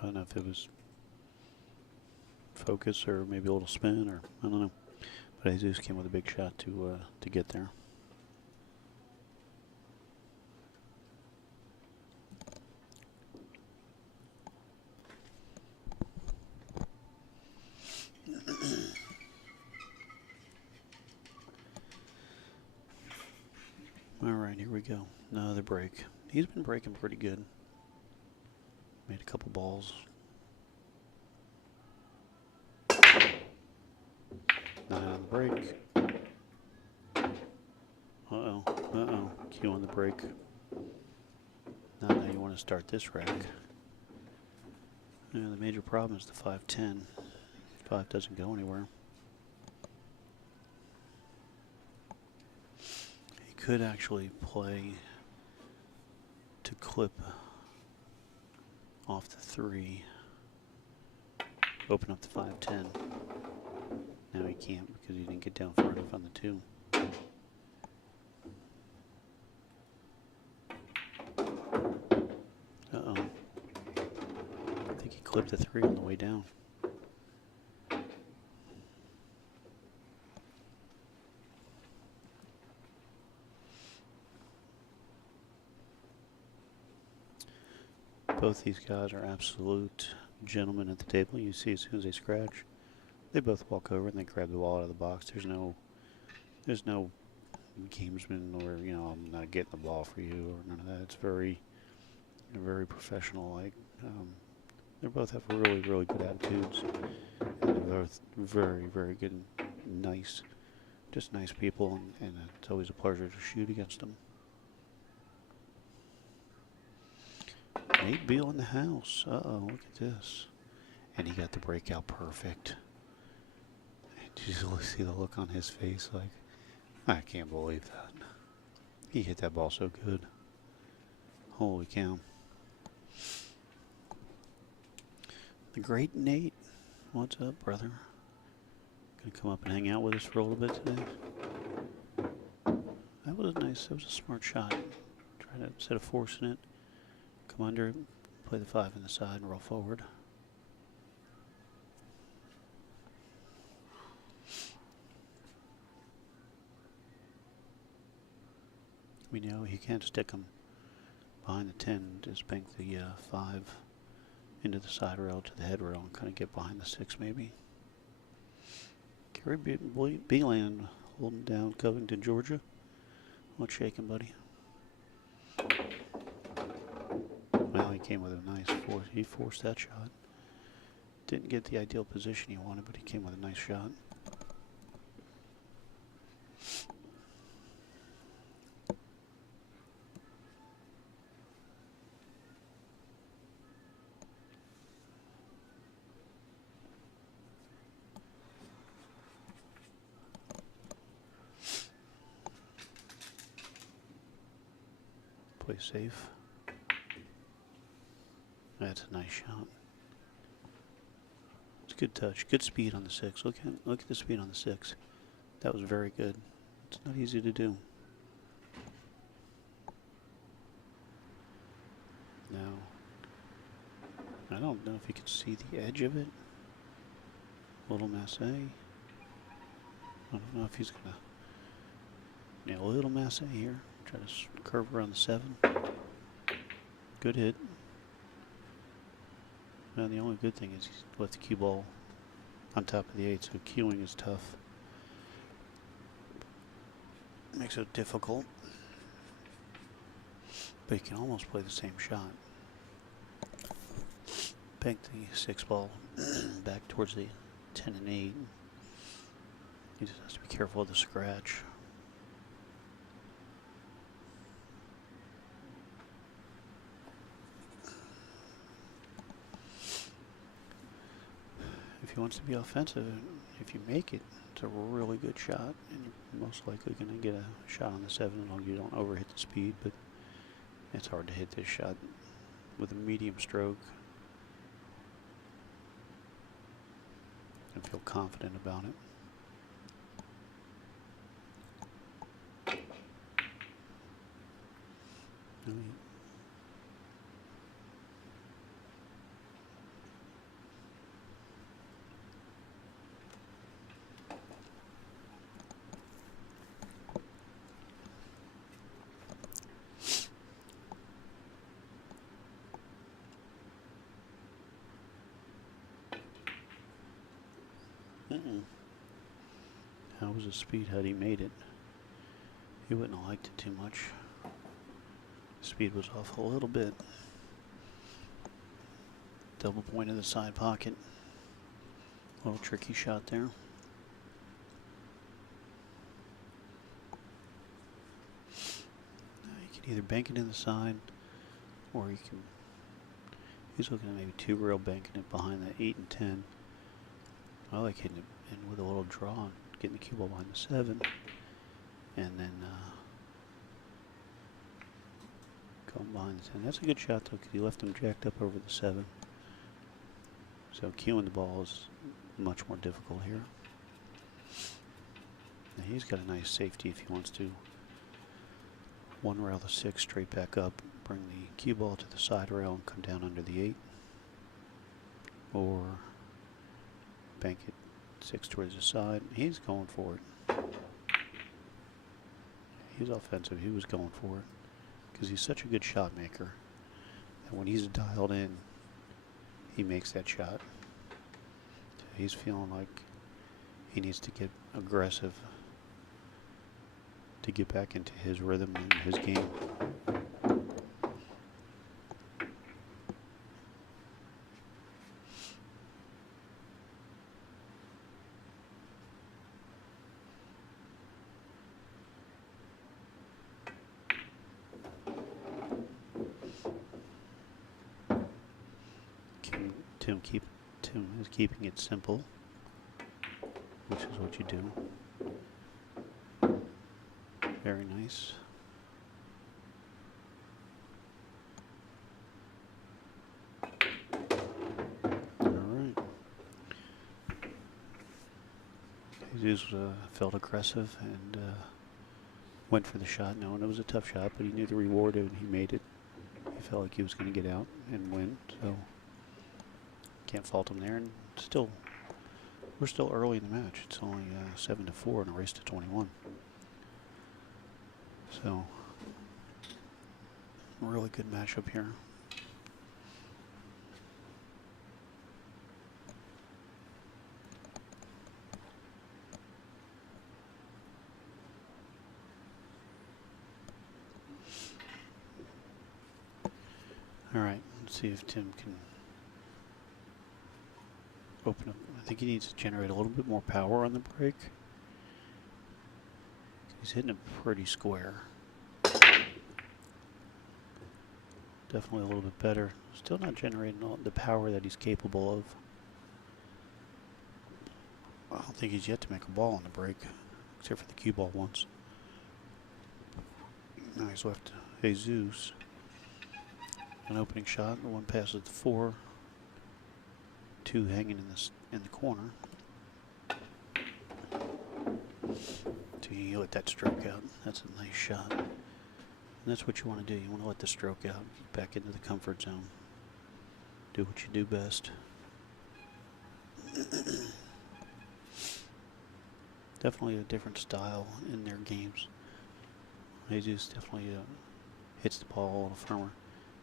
I don't know if it was focus or maybe a little spin, or I don't know. But Jesus came with a big shot to get there. All right, here we go. Another break. He's been breaking pretty good. Made a couple balls. Nine on the break. Uh-oh. Uh-oh. Cue on the break. Now you want to start this rack. Yeah, the major problem is the 5-10. 5 doesn't go anywhere. He could actually play to clip off the 3. Open up the 5-10. Now he can't because he didn't get down far enough on the 2. Uh-oh. I think he clipped the 3 on the way down. Both these guys are absolute gentlemen at the table. You see as soon as they scratch, they both walk over and they grab the ball out of the box. There's no gamesman or, you know, I'm not getting the ball for you or none of that. It's very professional. Like they both have really good attitudes. They're both very good and nice, just nice people, and it's always a pleasure to shoot against them. Nate Beal in the house. Uh-oh, look at this. And he got the breakout perfect. Did you see the look on his face? Like, I can't believe that. He hit that ball so good. Holy cow. The great Nate. What's up, brother? Gonna come up and hang out with us for a little bit today? That was nice. That was a smart shot. Try to, instead of forcing it, come under, play the 5 in the side, and roll forward. We know you can't stick them behind the 10, just bank the 5 into the side rail to the head rail and kind of get behind the 6 maybe. Kerry Beeland holding down Covington, Georgia. What's shaking, buddy? Well, he came with a nice force. He forced that shot. Didn't get the ideal position he wanted, but he came with a nice shot. Play safe. That's a nice shot. It's a good touch. Good speed on the 6. Look at the speed on the 6. That was very good. It's not easy to do. Now, I don't know if you can see the edge of it. Little Masse. I don't know if he's gonna nail a little Masse here. Try to curve around the 7. Good hit. Now the only good thing is he's left the cue ball on top of the 8, so cueing is tough. Makes it difficult. But you can almost play the same shot. Bank the 6 ball back towards the 10 and 8. He just has to be careful of the scratch. If he wants to be offensive, if you make it, it's a really good shot, and you're most likely going to get a shot on the 7 as long as you don't overhit the speed, but it's hard to hit this shot with a medium stroke and feel confident about it. How was his speed had he made it? He wouldn't have liked it too much. Speed was off a little bit. Double point in the side pocket. Little tricky shot there. You can either bank it in the side, or you can. He's looking at maybe 2-rail banking it behind that 8 and 10. I like hitting it in with a little draw, getting the cue ball behind the 7, and then going behind the 10. That's a good shot though, because he left him jacked up over the 7. So cueing the ball is much more difficult here. Now he's got a nice safety if he wants to. 1 rail the 6 straight back up, bring the cue ball to the side rail and come down under the 8. Or bank it 6 towards the side. He's going for it. He's offensive. He was going for it because he's such a good shot maker. And when he's dialed in, he makes that shot. So he's feeling like he needs to get aggressive to get back into his rhythm and his game. Tim is keeping it simple, which is what you do. Very nice. All right. Jesus felt aggressive and went for the shot, knowing it was a tough shot, but he knew the reward and he made it. He felt like he was going to get out and win, so can't fault him there. And still, we're still early in the match. It's only 7-4 in a race to 21. So, really good matchup here. All right, let's see if Tim can open up. I think he needs to generate a little bit more power on the break. He's hitting it pretty square. Definitely a little bit better. Still not generating all the power that he's capable of. I don't think he's yet to make a ball on the break, except for the cue ball once. Now he's left Jesus an opening shot. The one passes the 4. 2 hanging in the corner. So you let that stroke out. That's a nice shot. And that's what you want to do. You want to let the stroke out. Get back into the comfort zone. Do what you do best. Definitely a different style in their games. Jesus definitely hits the ball a little firmer.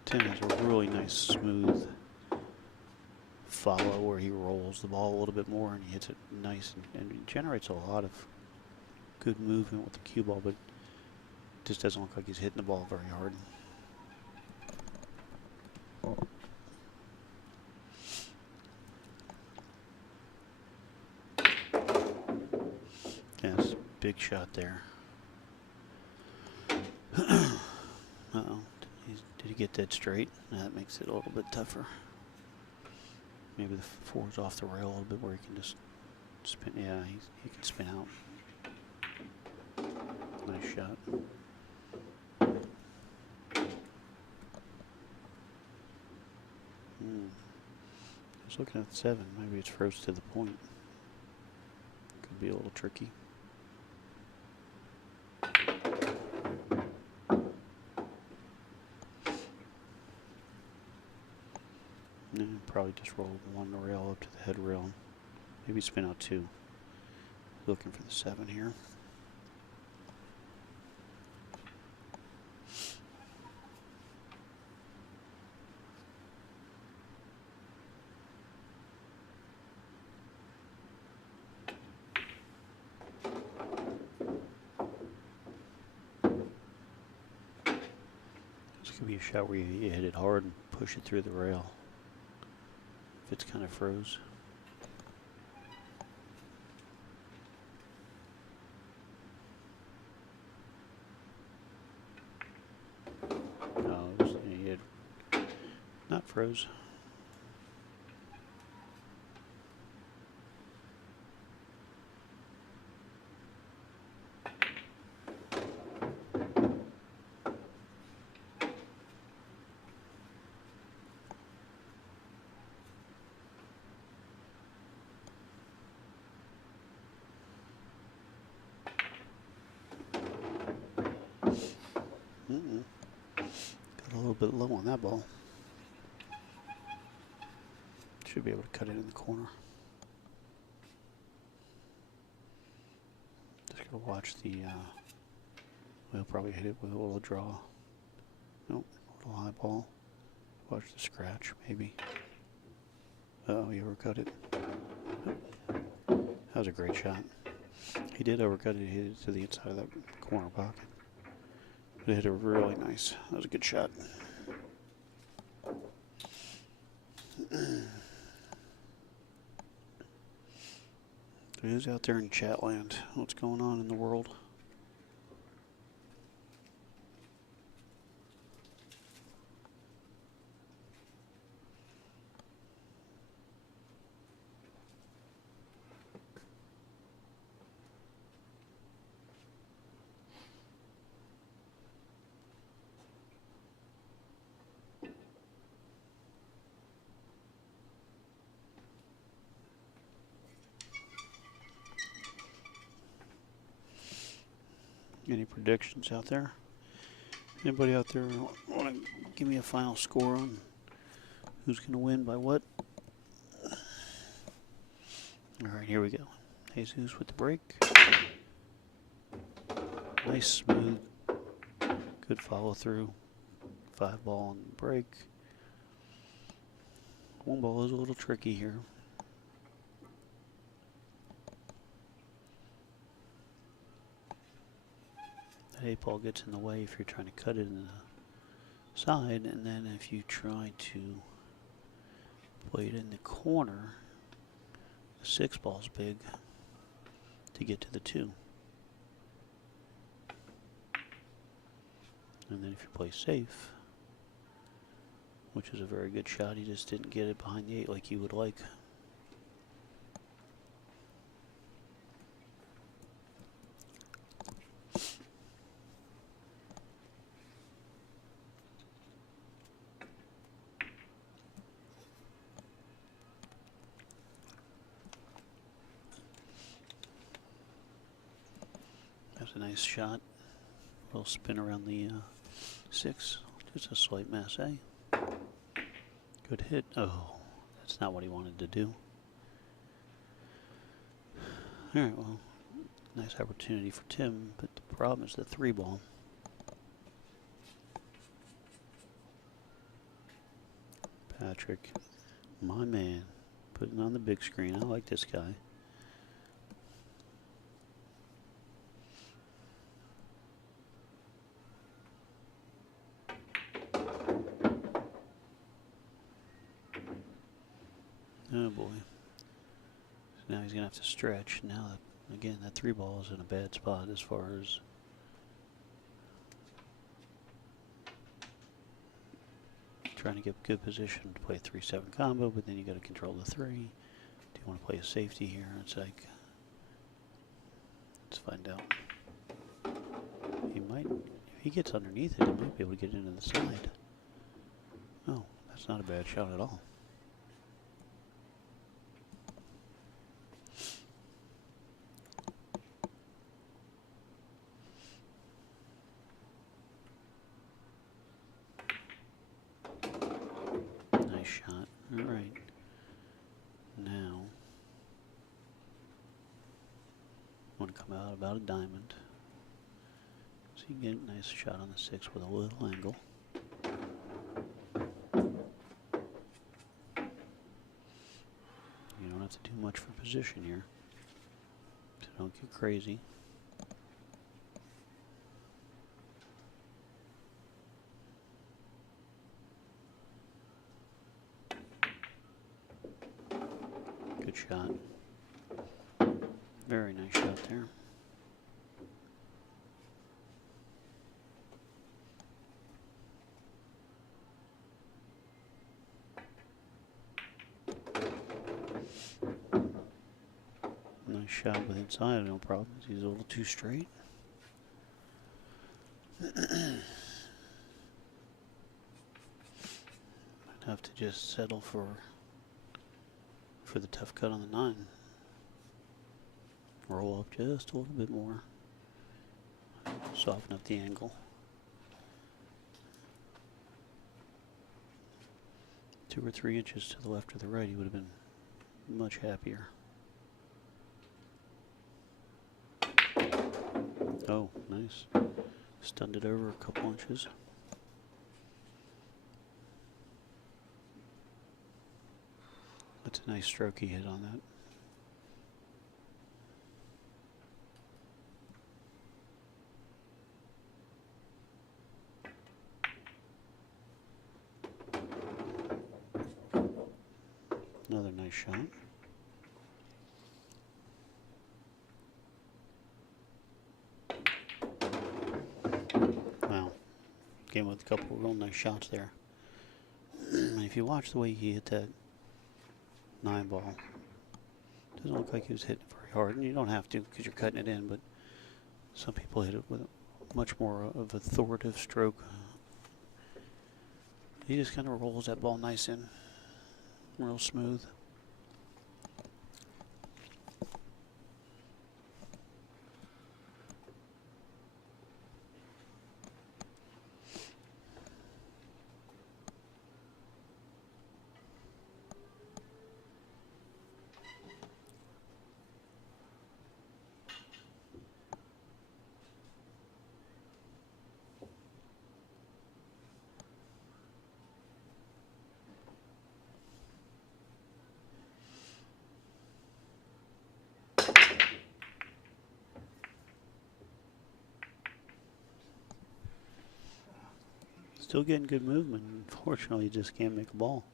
Tim has a really nice, smooth follow where he rolls the ball a little bit more and he hits it nice and it generates a lot of good movement with the cue ball, but just doesn't look like he's hitting the ball very hard. Yes, big shot there. Uh-oh. Did he get that straight? That makes it a little bit tougher. Maybe the 4's off the rail a little bit where he can just spin. Yeah, he can spin out. Nice shot. I was looking at the 7. Maybe it's froze to the point. Could be a little tricky. And probably just roll 1 rail up to the head rail. Maybe spin out 2. Looking for the 7 here. This could be a shot where you hit it hard and push it through the rail. If it's kind of froze. No, it not froze. Got a little bit low on that ball. Should be able to cut it in the corner. Just gotta watch the, we'll probably hit it with a little draw. Nope, a little high ball. Watch the scratch, maybe. Uh-oh, he overcut it. That was a great shot. He did overcut it, he hit it to the inside of that corner pocket. But it hit it really nice. That was a good shot. Who's out there in Chatland? What's going on in the world? Any predictions out there? Anybody out there want to give me a final score on who's going to win by what? All right, here we go. Jesus with the break. Nice, smooth, good follow through. 5-ball on the break. 1 ball is a little tricky here. That 8-ball gets in the way if you're trying to cut it in the side, and then if you try to play it in the corner, the 6-ball's big to get to the 2. And then if you play safe, which is a very good shot, you just didn't get it behind the 8 like you would like. That's a nice shot. A little spin around the 6. Just a slight masse. Good hit. Oh, that's not what he wanted to do. Alright, well, nice opportunity for Tim, but the problem is the 3-ball. Patrick, my man, putting on the big screen. I like this guy. Oh boy. So now he's going to have to stretch. Now, that, again, that 3-ball is in a bad spot as far as trying to get good position to play a 3-7 combo, but then you got to control the 3. Do you want to play a safety here? It's like, let's find out. He might, if he gets underneath it, he might be able to get into the side. Oh, that's not a bad shot at all. Shot. All right. Now, I want to come out about a diamond. So you can get a nice shot on the 6 with a little angle. You don't have to do much for position here. So don't get crazy. shot. Very nice shot there. Nice shot with inside, no problems. He's a little too straight. Might have to just settle for the tough cut on the 9. Roll up just a little bit more. Soften up the angle. 2 or 3 inches to the left or the right, he would have been much happier. Oh, nice. Stunned it over a couple inches. That's a nice stroke he hit on that. Another nice shot. Wow. Came with a couple of real nice shots there. And if you watch the way he hit that 9 ball, doesn't look like he was hitting it very hard. And you don't have to because you're cutting it in, but some people hit it with much more of an authoritative stroke. He just kind of rolls that ball nice in, real smooth. Still getting good movement. Unfortunately, he just can't make a ball.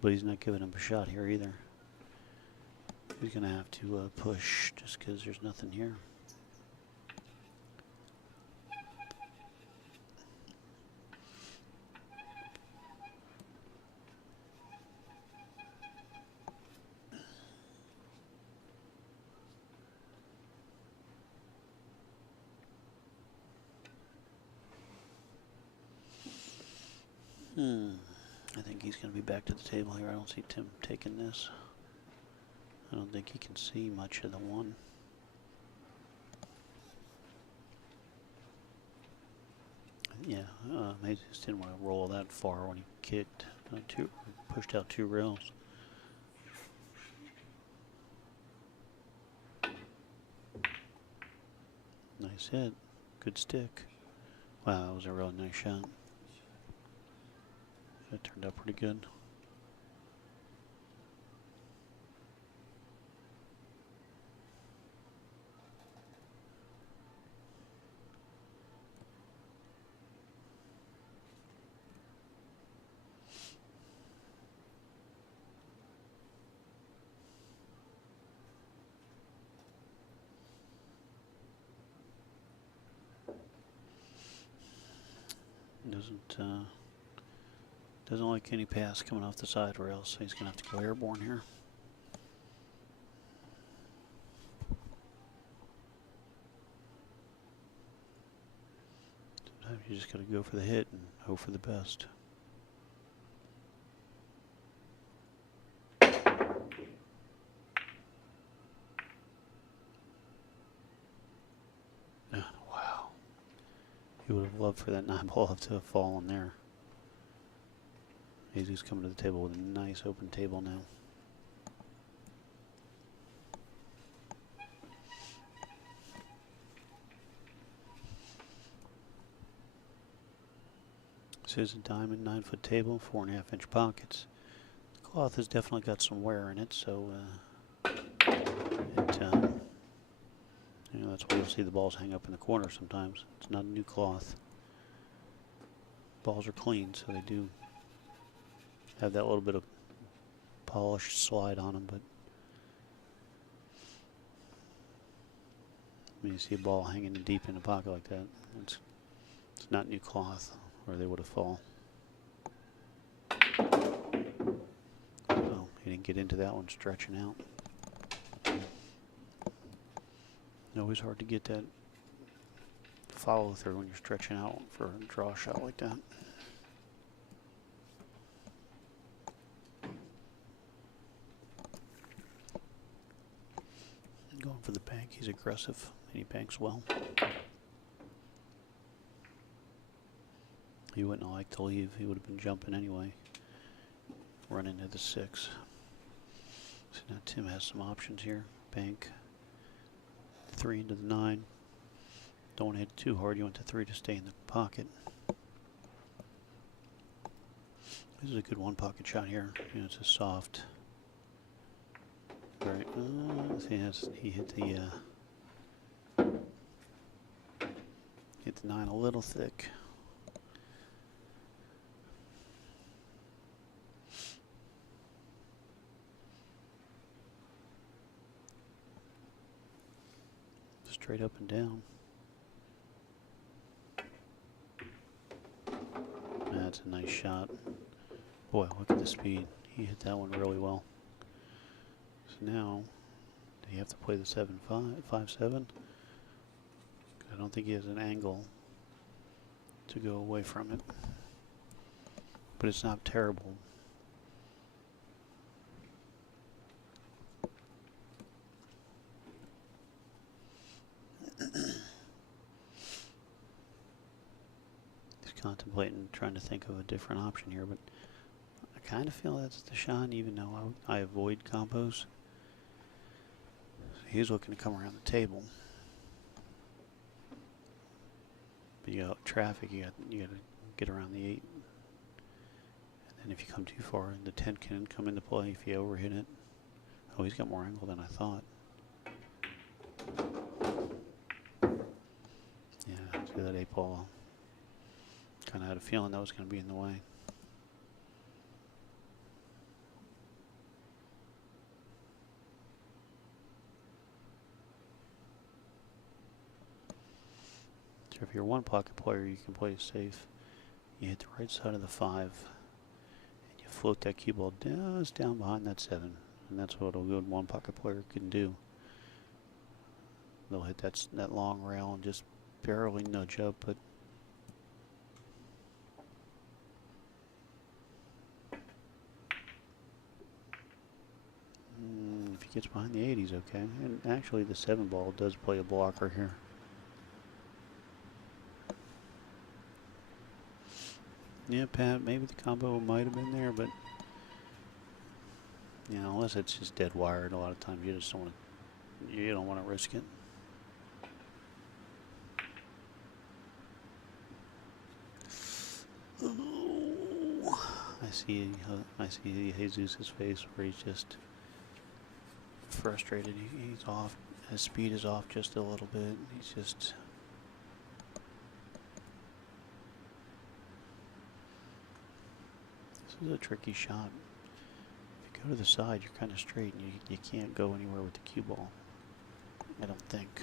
But he's not giving him a shot here either. He's going to have to push just because there's nothing here. I think he's going to be back to the table here. I don't see Tim taking this. I don't think he can see much of the 1. Yeah, he just didn't want to roll that far when he kicked, pushed out 2 rails. Nice hit. Good stick. Wow, that was a really nice shot. That turned out pretty good. Doesn't like any pass coming off the side rails, so he's going to have to go airborne here. Sometimes you just got to go for the hit and hope for the best. Wow. He would have loved for that 9 ball to have fallen there. He's just coming to the table with a nice open table now. This is a diamond 9-foot table, 4.5-inch pockets. The cloth has definitely got some wear in it, so that's why you'll see the balls hang up in the corner sometimes. It's not a new cloth. Balls are clean, so they do have that little bit of polished slide on them, but When you see a ball hanging deep in the pocket like that, it's not new cloth, or they would have fall. Oh, he didn't get into that one, stretching out. Always hard to get that follow through when you're stretching out for a draw shot like that. Going for the bank, he's aggressive and he banks well. He wouldn't have liked to leave, he would have been jumping anyway. Running to the 6. So now Tim has some options here. Bank 3 into the 9. Don't want to hit it too hard, you want the 3 to stay in the pocket. This is a good one pocket shot here. You know, it's a soft. Right. He hit the 9 a little thick. Straight up and down. That's a nice shot. Boy, look at the speed. He hit that one really well. So now, do you have to play the 7-5, 5-7? I don't think he has an angle to go away from it. But it's not terrible. Contemplating trying to think of a different option here, but I kind of feel that's the shot, even though I avoid combos. So he's looking to come around the table, but you got traffic. You got to get around the 8, and then if you come too far, the 10 can come into play if you overhit it. Oh, he's got more angle than I thought. Yeah, see that 8 ball. Kind of had a feeling that was going to be in the way. So if you're a one pocket player, you can play it safe. You hit the right side of the 5, and you float that cue ball just down behind that 7, and that's what a good one pocket player can do. They'll hit that long rail and just barely nudge up, but if he gets behind the 8, he's okay. And actually, the 7 ball does play a blocker here. Yeah, Pat, maybe the combo might have been there, but you know, unless it's just dead wired, a lot of times you just don't want to risk it. Ooh, I see Jesus' face where he's just frustrated. He's off. His speed is off just a little bit. He's just. This is a tricky shot. If you go to the side, you're kind of straight, and you can't go anywhere with the cue ball. I don't think.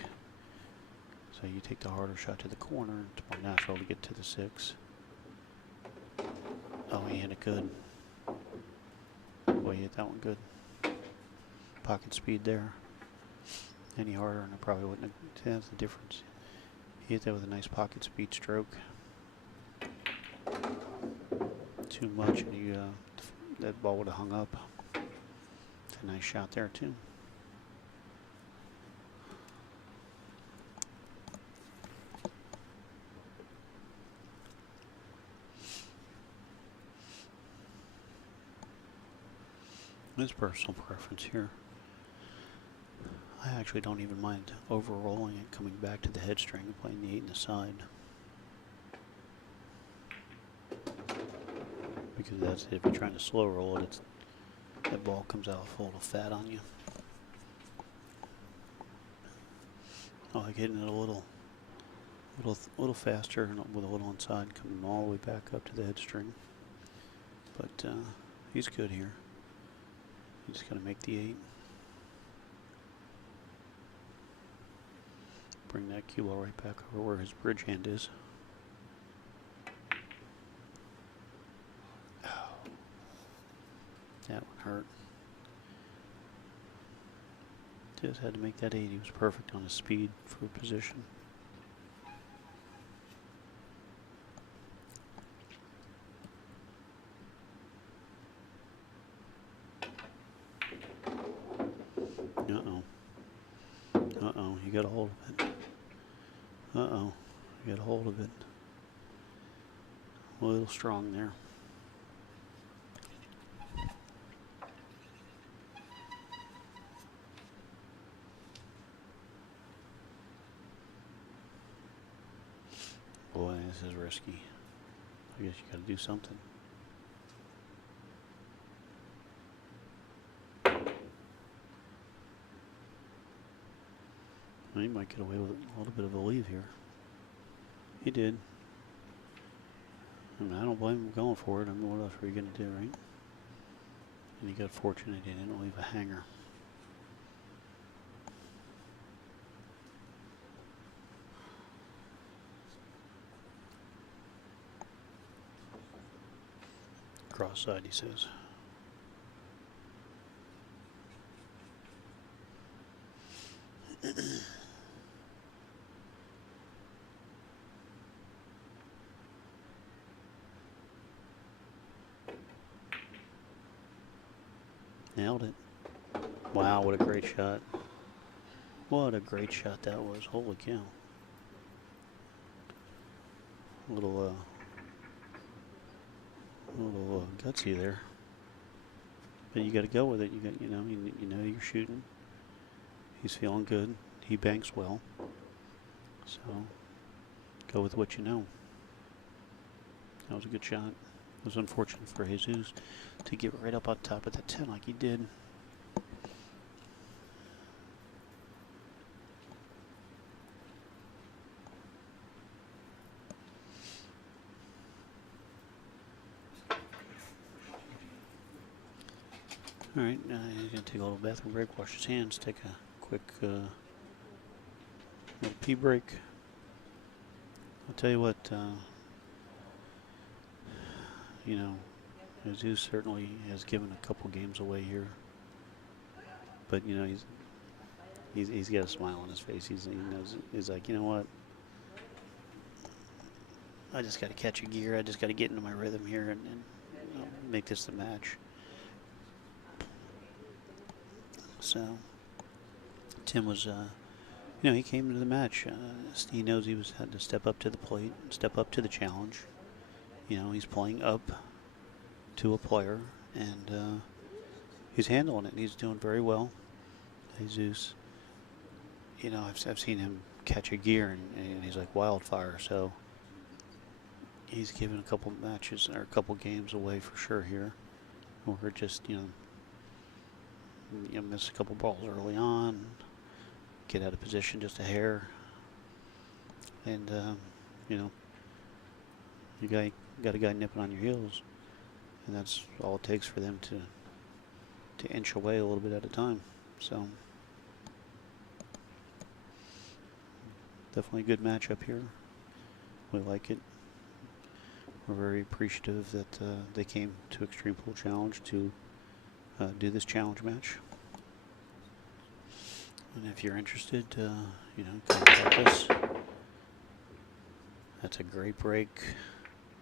So you take the harder shot to the corner. It's more natural to get to the 6. Oh, he hit it good. Boy, he hit that one good. Pocket speed there. Any harder, and I probably wouldn't have. That's the difference. He hit that with a nice pocket speed stroke. Too much, and that ball would have hung up. It's a nice shot there too. It's personal preference here. I actually don't even mind over-rolling it, coming back to the head string and playing the 8 in the side. Because that's it. If you're trying to slow roll it, that ball comes out full of fat on you. I like hitting it a little faster and with a little inside, coming all the way back up to the head string. But he's good here. You just got to make the 8. bring that cue ball right back over where his bridge hand is. Oh, that one hurt. Just had to make that 8. He was perfect on his speed for position. Uh-oh. Uh-oh, you got a hold of it. Uh-oh, you got a hold of it. A little strong there. Boy, this is risky. I guess you got to do something. Well, he might get away with a little bit of a leave here. He did. I mean, I don't blame him going for it. I mean, what else were you going to do, right? And he got fortunate he didn't leave a hanger. Cross side, he says. Nailed it. Wow, what a great shot. What a great shot that was. Holy cow. A little gutsy there. But you got to go with it. You know you're shooting. He's feeling good. He banks well. So go with what you know. That was a good shot. It was unfortunate for Jesus to get right up on top of that 10 like he did. Alright, he's going to take a little bathroom break, wash his hands, take a quick little pee break. I'll tell you what, you know, Jesus certainly has given a couple games away here. But, you know, he's got a smile on his face. He knows, he's like, you know what? I just got to catch a gear. I just got to get into my rhythm here and make this the match. So, Tim was, you know, he came into the match. He knows he had to step up to the plate, step up to the challenge. You know, he's playing up to a player, and he's handling it. He's doing very well. Jesus, you know, I've seen him catch a gear, and he's like wildfire. So he's given a couple matches or a couple games away for sure here. Or just, you know, miss a couple balls early on, get out of position just a hair, and you know, you got a guy nipping on your heels, and that's all it takes for them to inch away a little bit at a time. So definitely a good matchup here. We like it. We're very appreciative that they came to Extreme Pool Challenge to do this challenge match. And if you're interested, you know, contact us. That's a great break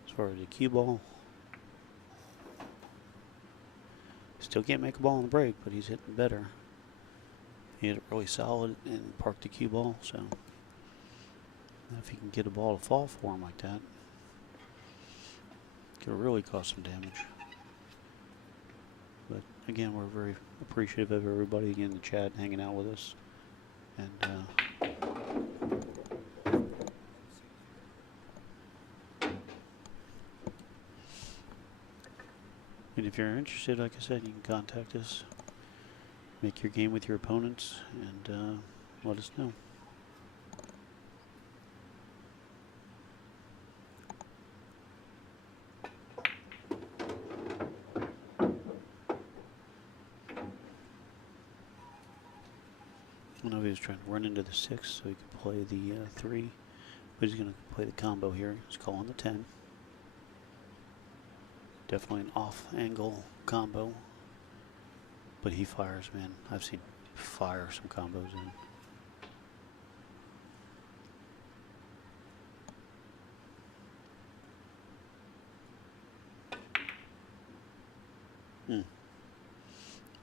as far as the cue ball. Still can't make a ball on the break, but he's hitting better. He hit it really solid and parked the cue ball, so if he can get a ball to fall for him like that, it could really cause some damage. But again, we're very appreciative of everybody in the chat hanging out with us. And if you're interested, like I said, you can contact us, make your game with your opponents, and let us know. I don't know if he was trying to run into the 6 so he could play the 3, but he's going to play the combo here. He's calling the 10. Definitely an off-angle combo, but he fires, man. I've seen fire some combos in.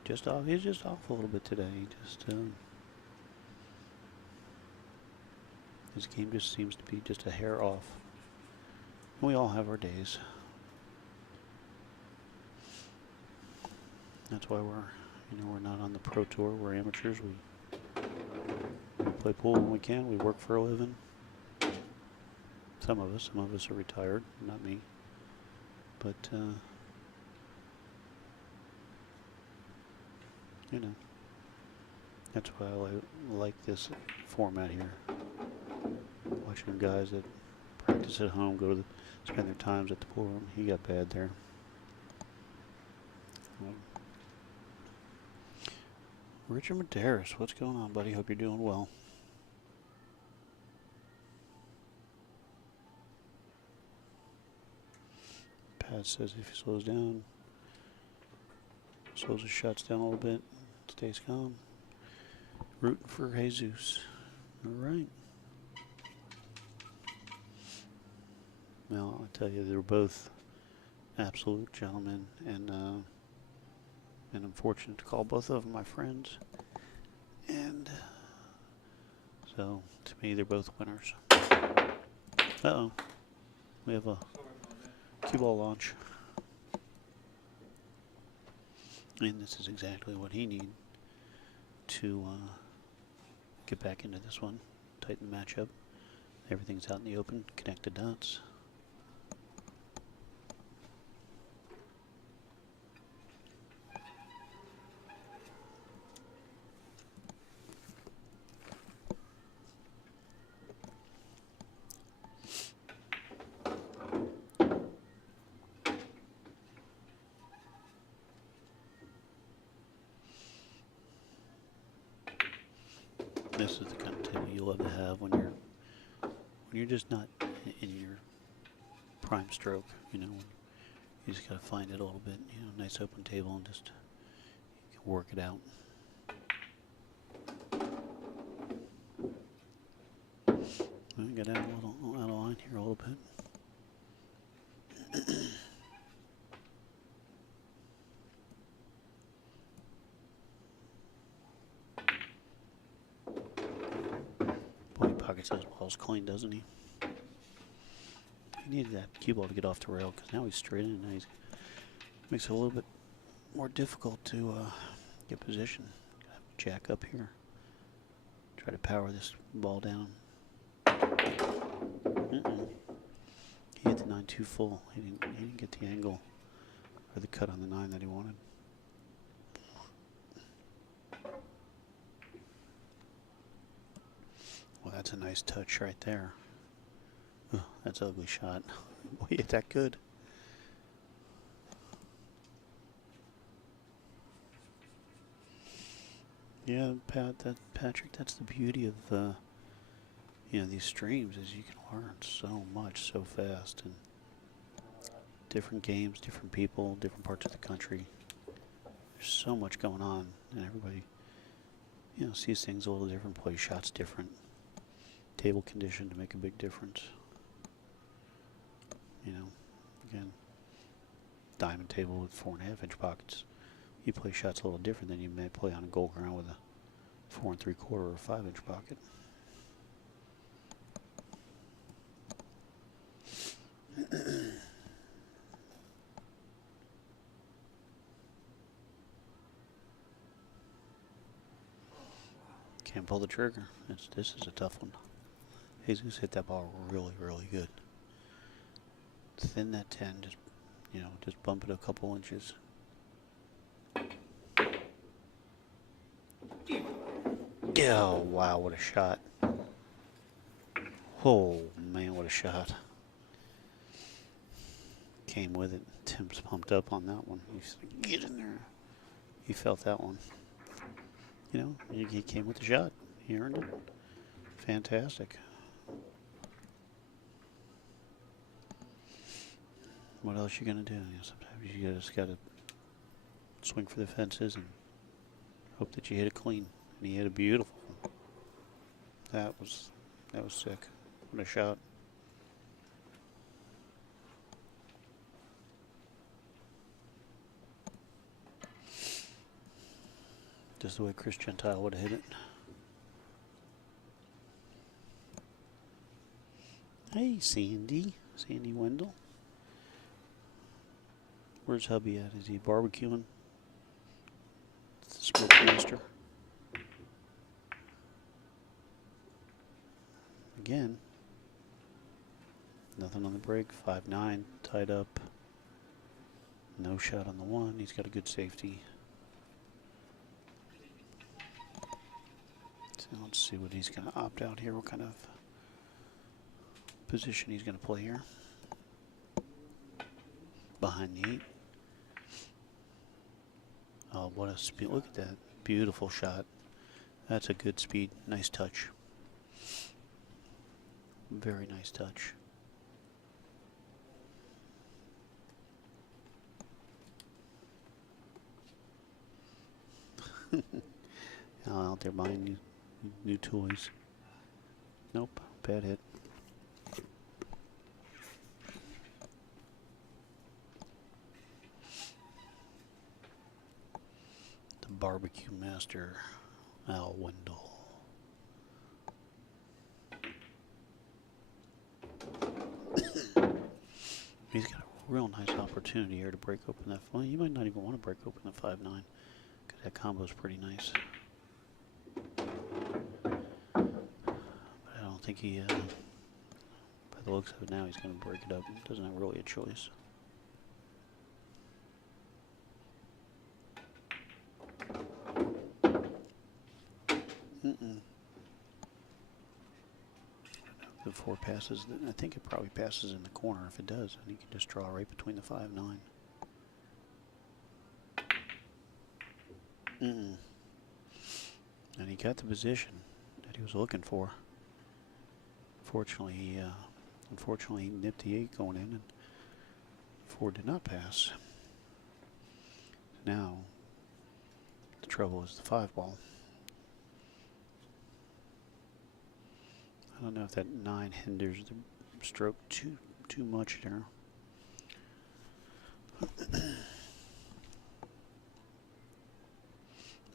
Just off. He's just off a little bit today. Just his game just seems to be just a hair off. We all have our days. That's why we're not on the pro tour. We're amateurs. We play pool when we can. We work for a living. Some of us are retired. Not me. But you know, that's why I like this format here. Watching guys that practice at home spend their times at the pool room. He got bad there. Richard Medeiros, what's going on, buddy? Hope you're doing well. Pat says if he slows his shots down a little bit, stays calm. Rooting for Jesus. All right. Well, I tell you, they're both absolute gentlemen, and I'm fortunate to call both of them my friends. And so, to me, they're both winners. Uh-oh. We have a cue ball launch. And this is exactly what he needs to get back into this one. Tighten the matchup. Everything's out in the open. Connect the dots. This is the kind of table you love to have when you're just not in your prime stroke. You know, when you just gotta find it a little bit. You know, nice open table and just you can work it out. We got out of line here a little bit. Pockets those balls clean, doesn't he? He needed that cue ball to get off the rail because now he's straight in. Now makes it a little bit more difficult to get position. Jack up here. Try to power this ball down. He hit the 9-2 full. He didn't get the angle or the cut on the 9 that he wanted. Well, that's a nice touch right there. Oh, that's an ugly shot. Boy, you hit that good. Yeah, Patrick, that's the beauty of these streams is you can learn so much so fast, and different games, different people, different parts of the country. There's so much going on, and everybody sees things a little different, plays shots different. Table condition to make a big difference. Again, diamond table with 4.5-inch pockets. You play shots a little different than you may play on a gold ground with a 4 3/4 or a 5-inch pocket. Can't pull the trigger. This is a tough one. Jesus hit that ball really, really good. Thin that 10, just bump it a couple inches. Oh, wow, what a shot. Oh, man, what a shot. Came with it. Tim's pumped up on that one. He's like, get in there. He felt that one. He came with the shot. He earned it. Fantastic. What else you gonna do? Sometimes you just gotta swing for the fences and hope that you hit it clean. And he hit a beautiful. That was sick. What a shot. Just the way Chris Gentile would have hit it. Hey, Sandy. Sandy Wendell. Where's hubby at? Is he barbecuing? It's the smoke master. Again. Nothing on the break. 5-9. Tied up. No shot on the one. He's got a good safety. So let's see what he's going to opt out here. What kind of position he's going to play here. Behind the 8. Oh, what a speed. Look at that. Beautiful shot. That's a good speed. Nice touch. Very nice touch. Out there buying new toys. Nope. Bad hit. Barbecue master Al Wendell. He's got a real nice opportunity here to break open that. Well, you might not even want to break open the 5-9 because that combo is pretty nice. But I don't think he, by the looks of it now, he's going to break it up. Doesn't have really a choice. The 4 passes. I think it probably passes in the corner. If it does, then you can just draw right between the 5-9. And he got the position that he was looking for. Unfortunately, he nipped the 8 going in, and 4 did not pass. Now, the trouble is the 5 ball. I don't know if that 9 hinders the stroke too much there.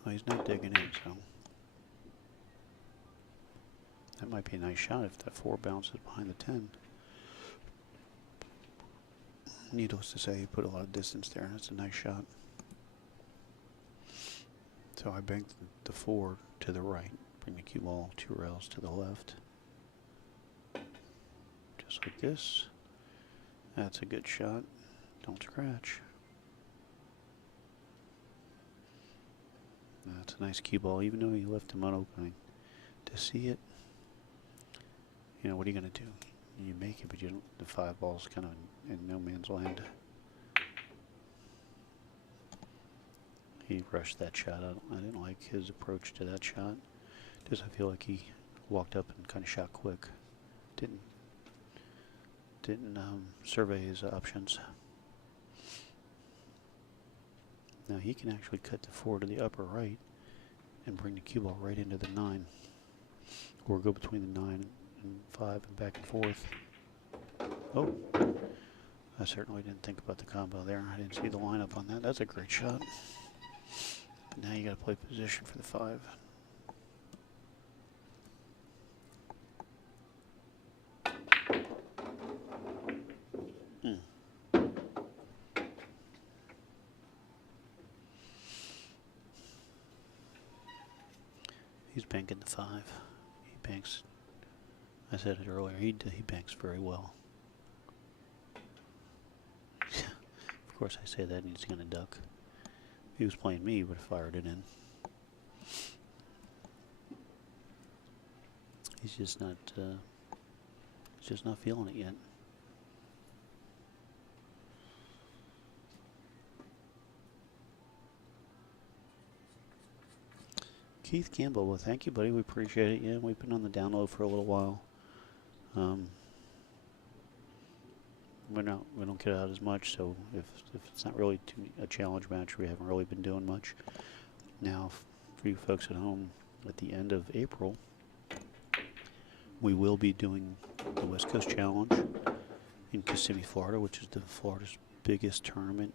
Well, he's not digging in, so that might be a nice shot if that 4 bounces behind the 10. Needless to say, he put a lot of distance there. That's a nice shot. So I banked the 4 to the right, bring the cue ball 2 rails to the left. Just like this. That's a good shot. Don't scratch. That's a nice cue ball, even though you left him unopening. To see it, you know, what are you going to do? You make it, but you don't, the 5 ball's kind of in no man's land. He rushed that shot. I didn't like his approach to that shot. Just I feel like he walked up and kind of shot quick. Didn't survey his options. Now he can actually cut the 4 to the upper right and bring the cue ball right into the 9. Or go between the 9 and 5 and back and forth. Oh, I certainly didn't think about the combo there. I didn't see the lineup on that. That's a great shot. But now you got to play position for the 5. He's banking the 5. He banks. I said it earlier. He banks very well. Of course, I say that, and he's going to duck. If he was playing me, he would have fired it in. He's just not. He's just not feeling it yet. Keith Campbell, well, thank you, buddy. We appreciate it. Yeah, we've been on the download for a little while. We don't get out as much, so if it's not really a challenge match, we haven't really been doing much. Now, for you folks at home, at the end of April, we will be doing the West Coast Challenge in Kissimmee, Florida, which is Florida's biggest tournament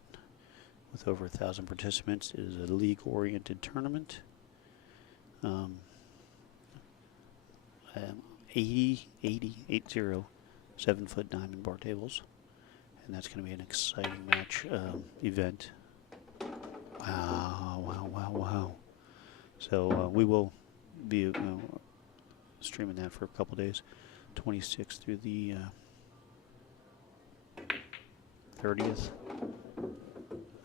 with over 1,000 participants. It is a league-oriented tournament. 80 7-foot diamond bar tables, and that's going to be an exciting match event. Wow. So we will be streaming that for a couple days, 26th through the 30th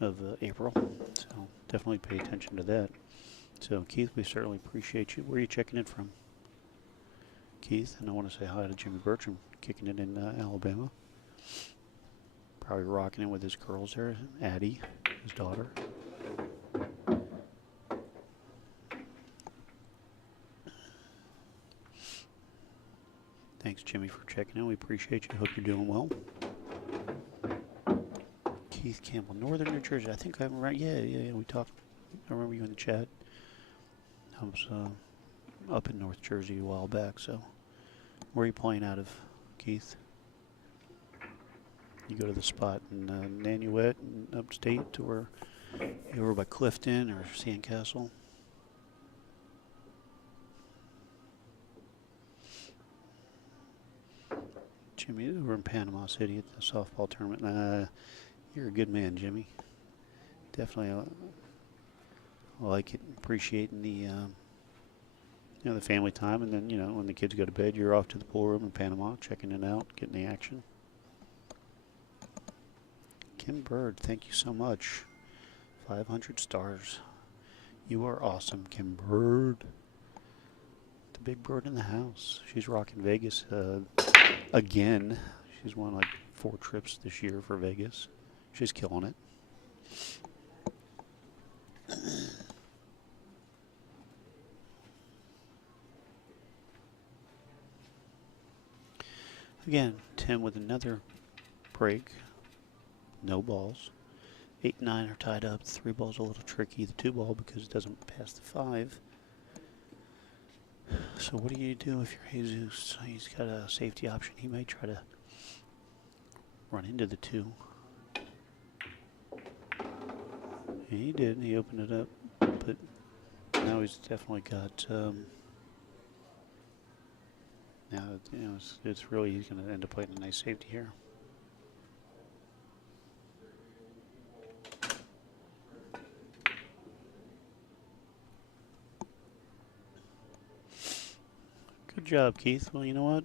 of April. So definitely pay attention to that. So Keith, we certainly appreciate you. Where are you checking in from? Keith, and I want to say hi to Jimmy Bertram, kicking it in Alabama. Probably rocking it with his girls there, Addie, his daughter. Thanks, Jimmy, for checking in. We appreciate you. Hope you're doing well. Keith Campbell, Northern New Jersey. I think I'm right. Yeah. We talked. I remember you in the chat. I was up in North Jersey a while back. So, where are you playing out of, Keith? You go to the spot in Nanuet, and upstate, or you over by Clifton or Sandcastle? Jimmy, we're in Panama City at the softball tournament. You're a good man, Jimmy. Definitely I like it, appreciating the the family time, and then when the kids go to bed, you're off to the pool room in Panama, checking it out, getting the action. Kim Bird, thank you so much. 500 stars. You are awesome, Kim Bird. The big bird in the house. She's rocking Vegas again. She's won like 4 trips this year for Vegas. She's killing it. Again, Tim with another break. No balls. 8 and 9 are tied up. 3 balls a little tricky. The 2 ball because it doesn't pass the 5. So what do you do if you're Jesus? He's got a safety option. He may try to run into the 2. And he did. He opened it up, but now he's definitely got. Now it's really, he's going to end up playing a nice safety here. Good job, Keith. Well, you know what?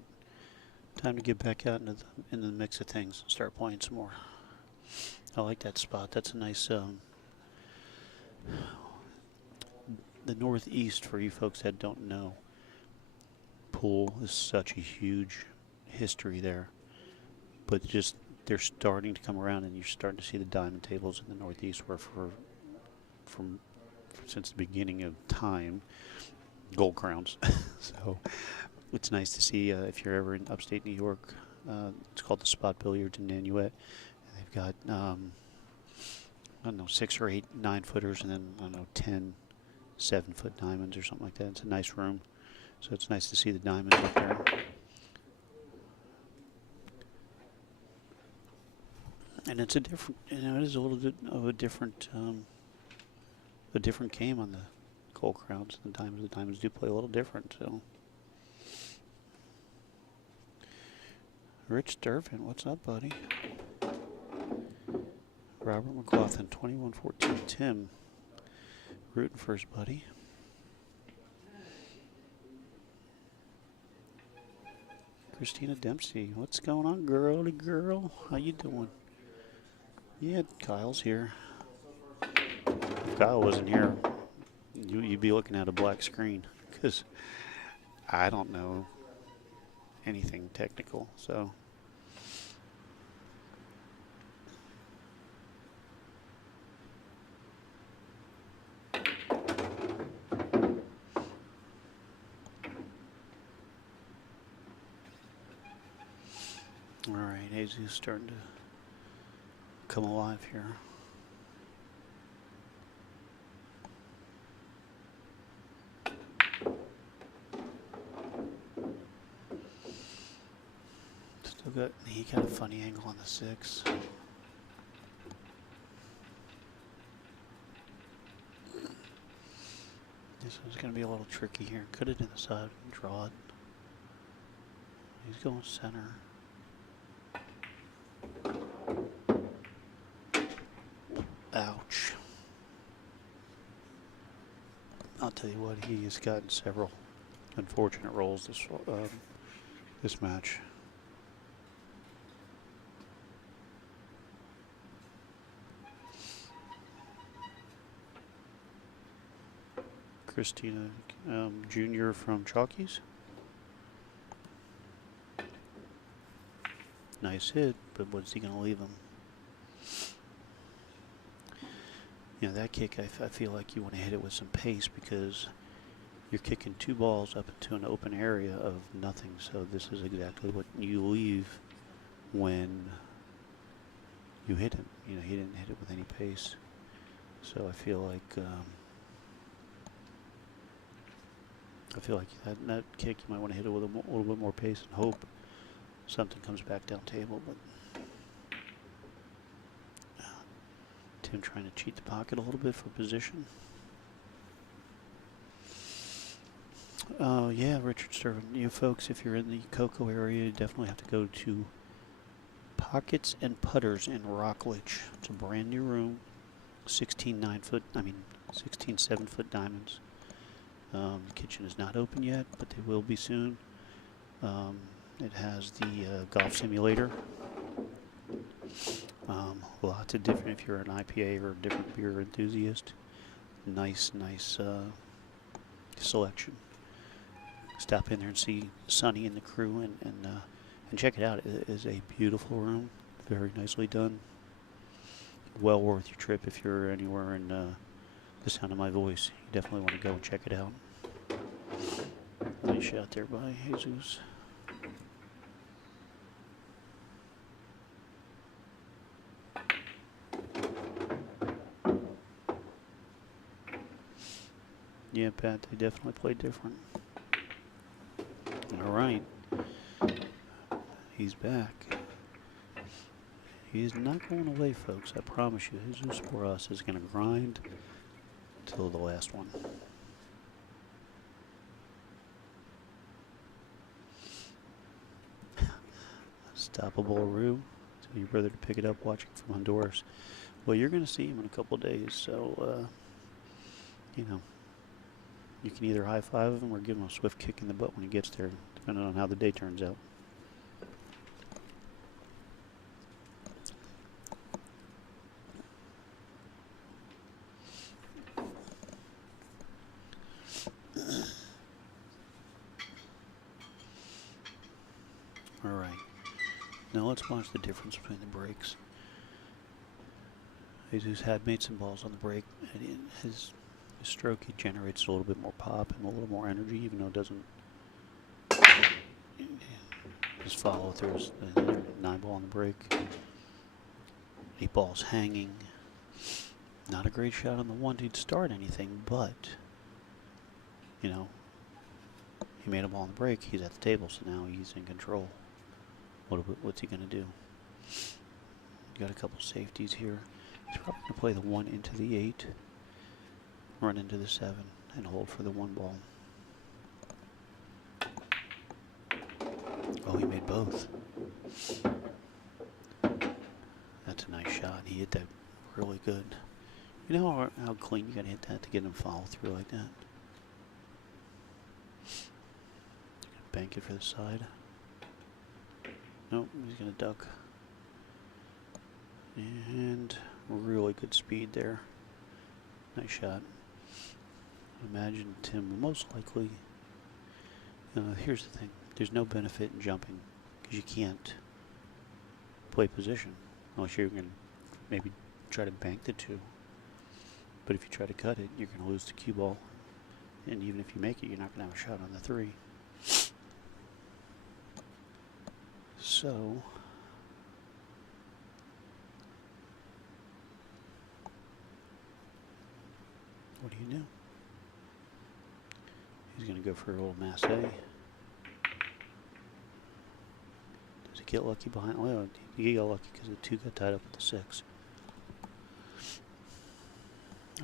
Time to get back out into the mix of things and start playing some more. I like that spot. That's a nice. The northeast, for you folks that don't know, pool is such a huge history there, but just they're starting to come around, and you're starting to see the diamond tables in the northeast, where since the beginning of time, gold crowns. So it's nice to see if you're ever in upstate New York. It's called the Spot Billiards in Nanuet. They've got I don't know, 6 or 8 9-footers, and then 10 7-foot diamonds or something like that. It's a nice room, so it's nice to see the diamonds up there. And it's a different, it is a little bit of a different game on the gold crowns. The diamonds do play a little different. So, Rich Durfin, what's up, buddy? Robert McLaughlin, 2114. Tim, rooting for his buddy. Christina Dempsey, what's going on, girly girl? How you doing? Yeah, Kyle's here. If Kyle wasn't here, you'd be looking at a black screen, because I don't know anything technical, so. All right, Jesus starting to come alive here. Still got, he got a funny angle on the 6. This one's going to be a little tricky here. Cut it in the side and draw it. He's going center. Ouch. I'll tell you what, he has gotten several unfortunate rolls this match. Christina Jr. from Chalkies. Nice hit, but what's he going to leave him? You know, that kick, I feel like you want to hit it with some pace because you're kicking 2 balls up into an open area of nothing. So this is exactly what you leave when you hit him. You know, he didn't hit it with any pace. So I feel like that kick, you might want to hit it with a little bit more pace and hope something comes back down table. But Tim trying to cheat the pocket a little bit for position. Oh yeah, Richard Sturman. You folks, if you're in the Cocoa area, you definitely have to go to Pockets and Putters in Rockledge. It's a brand new room. 16 7-foot diamonds. The kitchen is not open yet, but they will be soon. It has the golf simulator. Lots of different, if you're an IPA or a different beer enthusiast. Nice selection. Stop in there and see Sonny and the crew and check it out. It is a beautiful room, very nicely done. Well worth your trip if you're anywhere in the sound of my voice. You definitely want to go and check it out. Nice shot there by Jesus. Yeah, Pat, they definitely played different. All right. He's back. He's not going away, folks. I promise you. Jesus Borjas is going to grind till the last one. Stoppable Rue. Tell your brother to pick it up watching from Honduras. Well, you're going to see him in a couple days, so, you know, you can either high-five him or give him a swift kick in the butt when he gets there, depending on how the day turns out. All right. Now let's watch the difference between the breaks. Jesus had made some balls on the break, and his stroke, he generates a little bit more pop and a little more energy, even though it doesn't just follow through. His 9-ball on the break. 8 balls hanging. Not a great shot on the 1 to start anything, but, you know, he made a ball on the break. He's at the table, so now he's in control. What's he going to do? Got a couple safeties here. He's probably going to play the 1 into the 8, run into the 7, and hold for the 1 ball. Oh, he made both. That's a nice shot. He hit that really good. You know how clean you got to hit that to get him to follow through like that? Bank it for the side. Nope, he's going to duck. And really good speed there. Nice shot. Imagine Tim will most likely... here's the thing. There's no benefit in jumping because you can't play position unless you're going to maybe try to bank the 2. But if you try to cut it, you're going to lose the cue ball. And even if you make it, you're not going to have a shot on the 3. So, go for a little masse. Does he get lucky behind? Well, he got lucky because the 2 got tied up with the 6.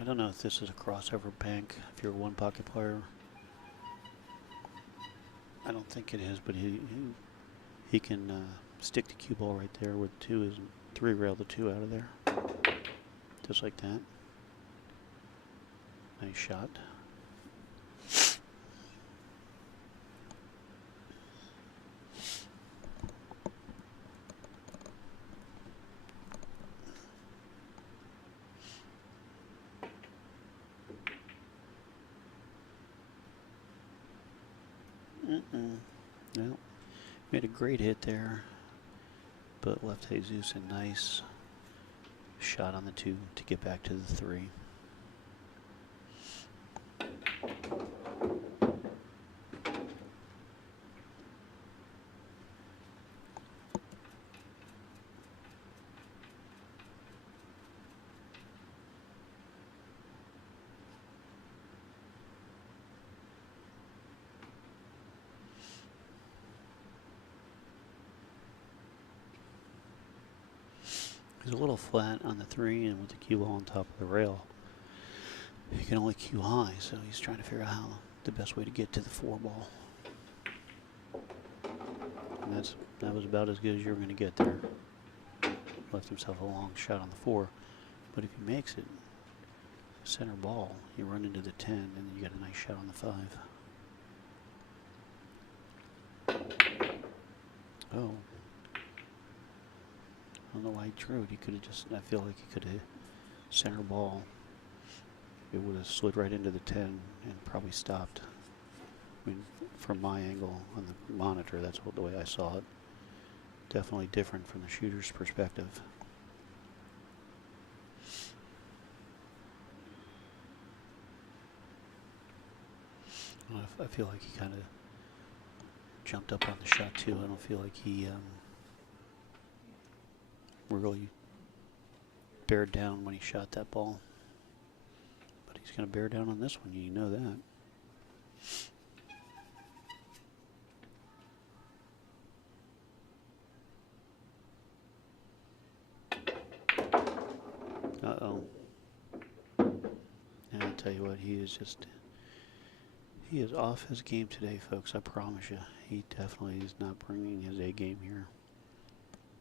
I don't know if this is a crossover bank, if you're a 1 pocket player. I don't think it is, but he can stick the cue ball right there where the 2 is and 3 rail the 2 out of there. Just like that. Nice shot. No, made a great hit there, but left Jesus a nice shot on the 2 to get back to the 3. He's a little flat on the 3, and with the cue ball on top of the rail, he can only cue high, so he's trying to figure out how the best way to get to the 4 ball. And that was about as good as you were going to get there. Left himself a long shot on the 4, but if he makes it center ball, you run into the 10, and then you get a nice shot on the 5. Oh. I don't know why he drew it. He could have just, I feel like he could have center ball. It would have slid right into the 10 and probably stopped. I mean, from my angle on the monitor, that's the way I saw it. Definitely different from the shooter's perspective. I feel like he kind of jumped up on the shot too. I don't feel like he really bared down when he shot that ball. But he's going to bear down on this one, you know that. Uh-oh. And I'll tell you what, he is off his game today, folks, I promise you. He definitely is not bringing his A game here.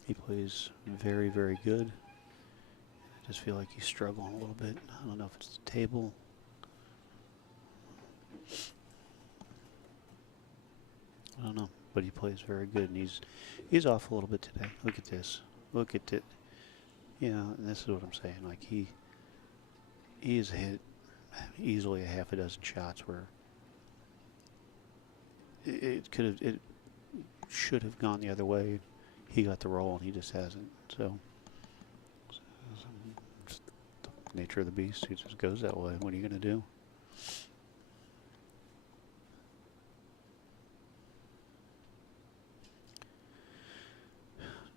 He plays very, very good. I just feel like he's struggling a little bit. I don't know if it's the table. I don't know, but he plays very good, and he's off a little bit today. Look at this. Look at it. You know, and this is what I'm saying. Like he's hit easily a half a dozen shots where it should have gone the other way. He got the roll, and he just hasn't. So just the nature of the beast. He just goes that way. What are you going to do?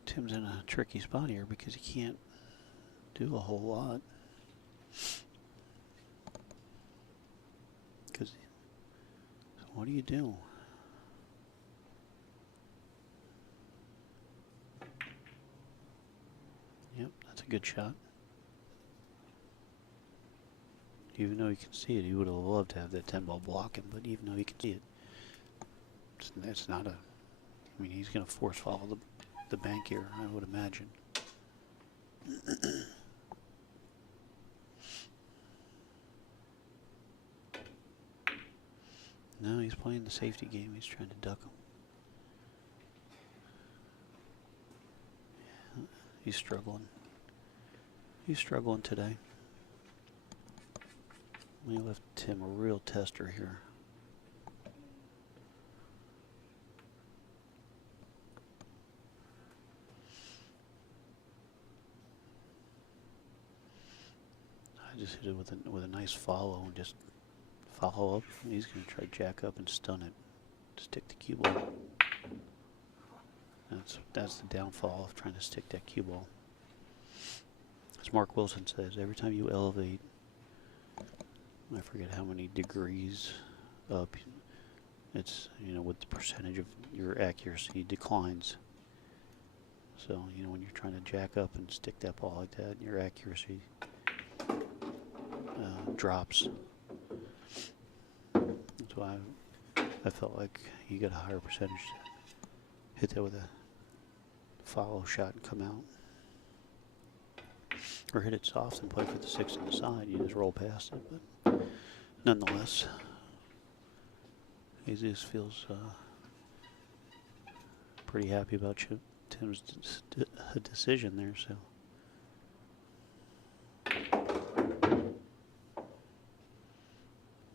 Tim's in a tricky spot here because he can't do a whole lot. Because what do you do? Yep, that's a good shot. Even though he can see it, he would have loved to have that 10 ball block him, but even though he can see it, it's not a, I mean, he's going to force follow the bank here, I would imagine. No, he's playing the safety game. He's trying to duck him. He's struggling. He's struggling today. We left Tim a real tester here. I just hit it with a nice follow and just follow up. He's going to try jack up and stun it. Stick the cue ball. That's the downfall of trying to stick that cue ball. As Mark Wilson says, every time you elevate, I forget how many degrees up, it's, you know, with the percentage of your accuracy declines. So, you know, when you're trying to jack up and stick that ball like that, your accuracy drops. That's why I felt like you got a higher percentage to hit that with a follow shot and come out. Or hit it soft and play for the 6 on the side. You just roll past it. But nonetheless, Jesus feels pretty happy about Tim's decision there. So.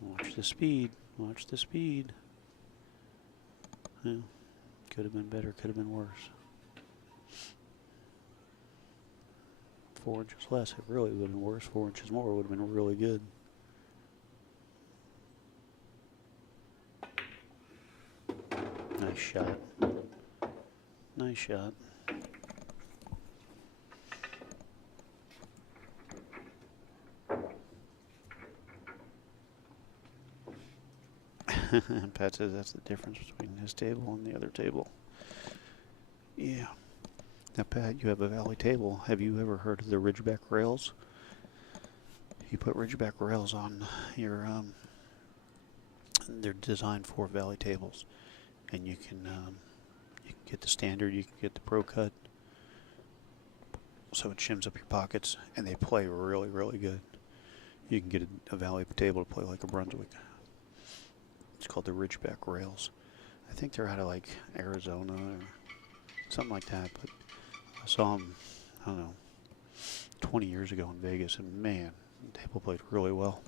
Watch the speed. Watch the speed. Yeah. Could have been better. Could have been worse. 4 inches less, it really would have been worse. 4 inches more would have been really good. Nice shot. Nice shot. Pat says that's the difference between this table and the other table. Yeah. Now, Pat, you have a valley table. Have you ever heard of the Ridgeback rails? You put Ridgeback rails on your, they're designed for valley tables. And you can get the standard, you can get the Pro Cut. So it shims up your pockets, and they play really, really good. You can get a valley table to play like a Brunswick. It's called the Ridgeback rails. I think they're out of like Arizona or something like that, but I saw them, I don't know, 20 years ago in Vegas, and man, the table played really well.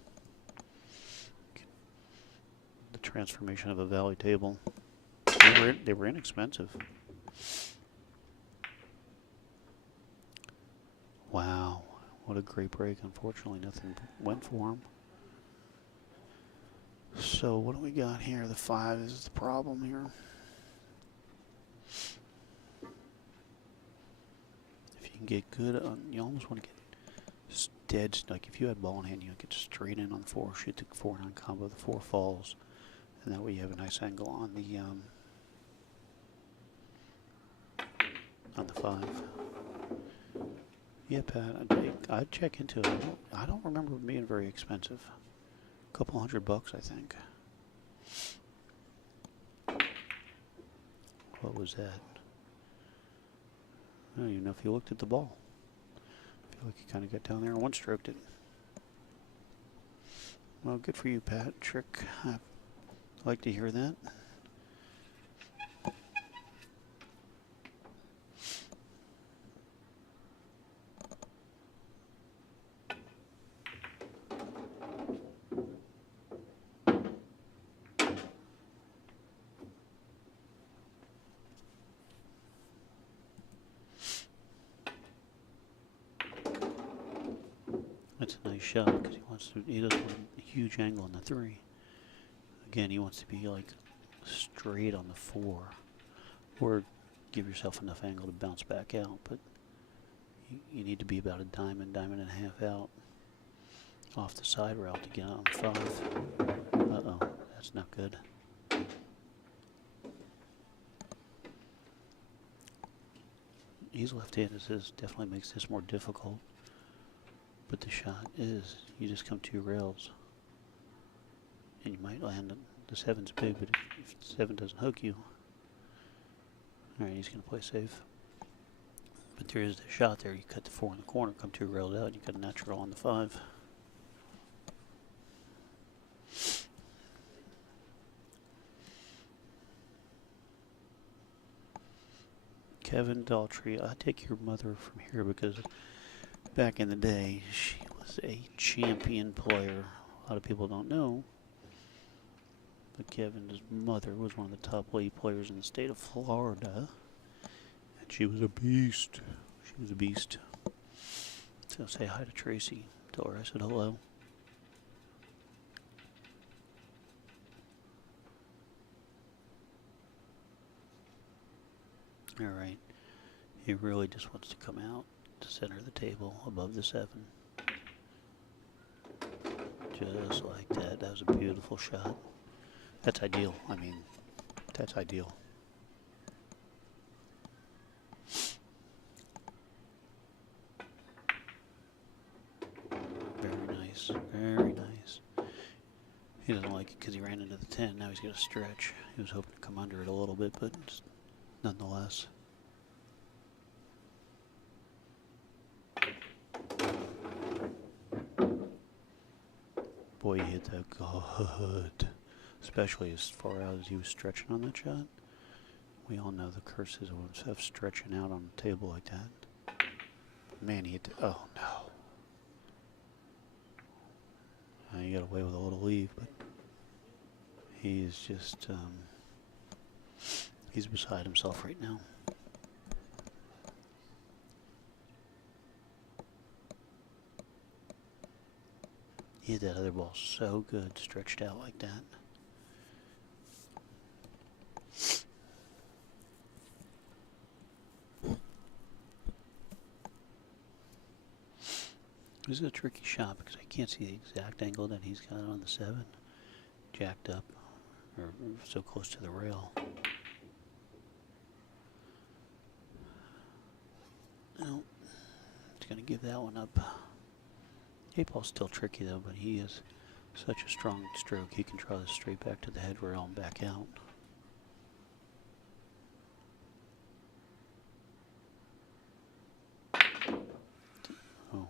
The transformation of a valley table, they were inexpensive. Wow, what a great break. Unfortunately, nothing went for him. So what do we got here? The 5 is the problem here. Get good on, you almost want to get dead, like if you had ball in hand, you get straight in on the 4, shoot the 4-9 combo, the 4 falls, and that way you have a nice angle on the 5. Yeah, Pat, I'd check into it. I don't remember it being very expensive. A couple $100, I think. What was that? I don't even know if you looked at the ball. I feel like you kind of got down there and one-stroked it. Well, good for you, Patrick. I like to hear that. That's a nice shot because he doesn't want a huge angle on the 3. Again, he wants to be like straight on the 4, or give yourself enough angle to bounce back out. But you need to be about a diamond and a half out off the side route to get on 5. Uh-oh, that's not good. He's left-handed, so this definitely makes this more difficult. But the shot is, you just come 2 rails, and you might land it. The 7's big, but if the 7 doesn't hook you, alright, he's going to play safe. But there is the shot there. You cut the 4 in the corner, come 2 rails out, you got a natural on the 5. Kevin Daltrey, I take your mother from here because back in the day, she was a champion player. A lot of people don't know, but Kevin's mother was one of the top league players in the state of Florida, and she was a beast. She was a beast. So say hi to Tracy. Tell her I said hello. Alright, he really just wants to come out to center the table above the 7. Just like that. That was a beautiful shot. That's ideal. I mean, that's ideal. Very nice. Very nice. He doesn't like it because he ran into the 10. Now he's got to stretch. He was hoping to come under it a little bit, but nonetheless. Boy, he hit that good. Especially as far out as he was stretching on that shot. We all know the curses of stretching out on a table like that. Man, he hit the, oh no. He got away with a little leave, but he's just, he's beside himself right now. He hit that other ball so good, stretched out like that. This is a tricky shot because I can't see the exact angle that he's got on the 7. Jacked up, or so close to the rail. No, he's going to give that one up. 8-ball's still tricky though, but he is such a strong stroke. He can draw this straight back to the head rail and back out. Oh.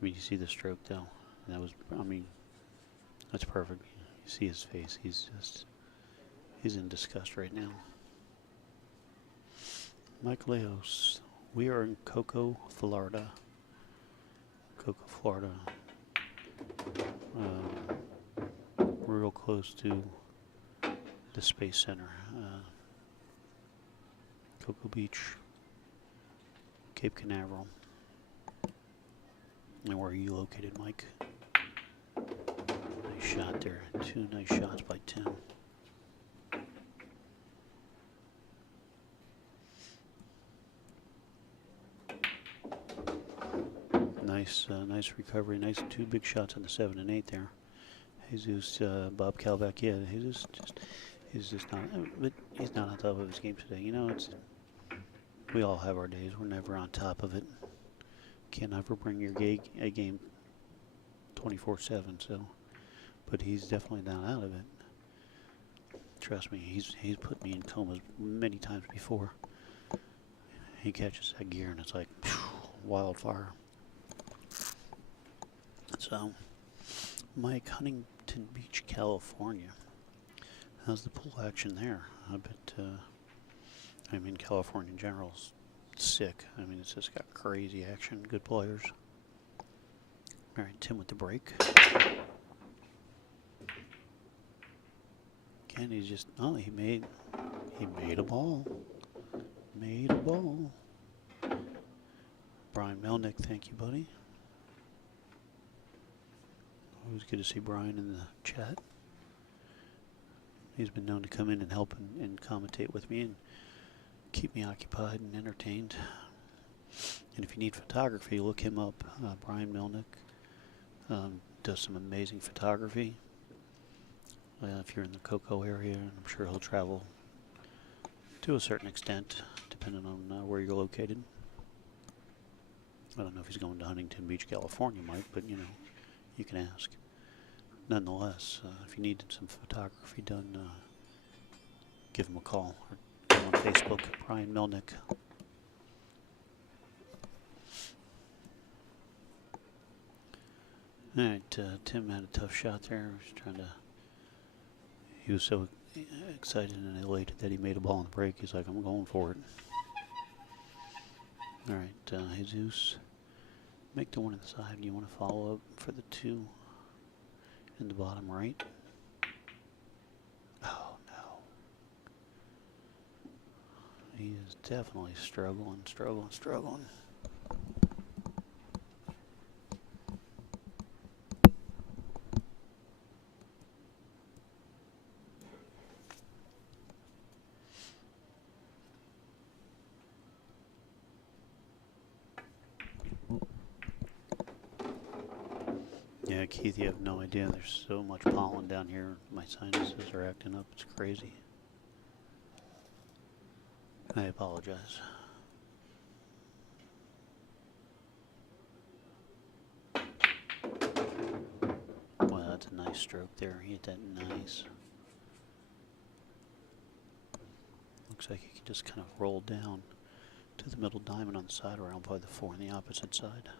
I mean, you see the stroke though. And that was, I mean, that's perfect. You see his face. He's in disgust right now. Mike Leos. We are in Cocoa, Florida. Cocoa, Florida. Real close to the Space Center. Cocoa Beach, Cape Canaveral. And where are you located, Mike? Nice shot there. 2 nice shots by Tim. Nice recovery. Nice 2 big shots on the 7 and 8 there. Jesus, Bob Kalbach, yeah, he's just not, but he's not on top of his game today. You know, we all have our days. We're never on top of it. Can't ever bring your A game 24/7. So, but he's definitely not out of it. Trust me, he's put me in comas many times before. He catches that gear and it's like phew, wildfire. So, Mike, Huntington Beach, California. How's the pool action there? I bet, I mean, California in general is sick. I mean, it's just got crazy action, good players. All right, Tim with the break. Again, he's just, oh, he made a ball. Made a ball. Brian Melnick, thank you, buddy. Always good to see Brian in the chat. He's been known to come in and help and commentate with me and keep me occupied and entertained. And if you need photography, look him up. Brian Melnick does some amazing photography. If you're in the Cocoa area, I'm sure he'll travel to a certain extent, depending on where you're located. I don't know if he's going to Huntington Beach, California, Mike, but you know, you can ask. Nonetheless, if you needed some photography done, give him a call or go on Facebook, Brian Melnick. Alright, Tim had a tough shot there. He was so excited and elated that he made a ball on the break. He's like, I'm going for it. Alright, Jesus. Make the 1 on the side. You want to follow up for the 2 in the bottom right? Oh no. He is definitely struggling. Yeah, Keith, you have no idea. There's so much pollen down here. My sinuses are acting up. It's crazy. I apologize. Well, that's a nice stroke there. He hit that nice. Looks like he can just kind of roll down to the middle diamond on the side around by the 4 on the opposite side.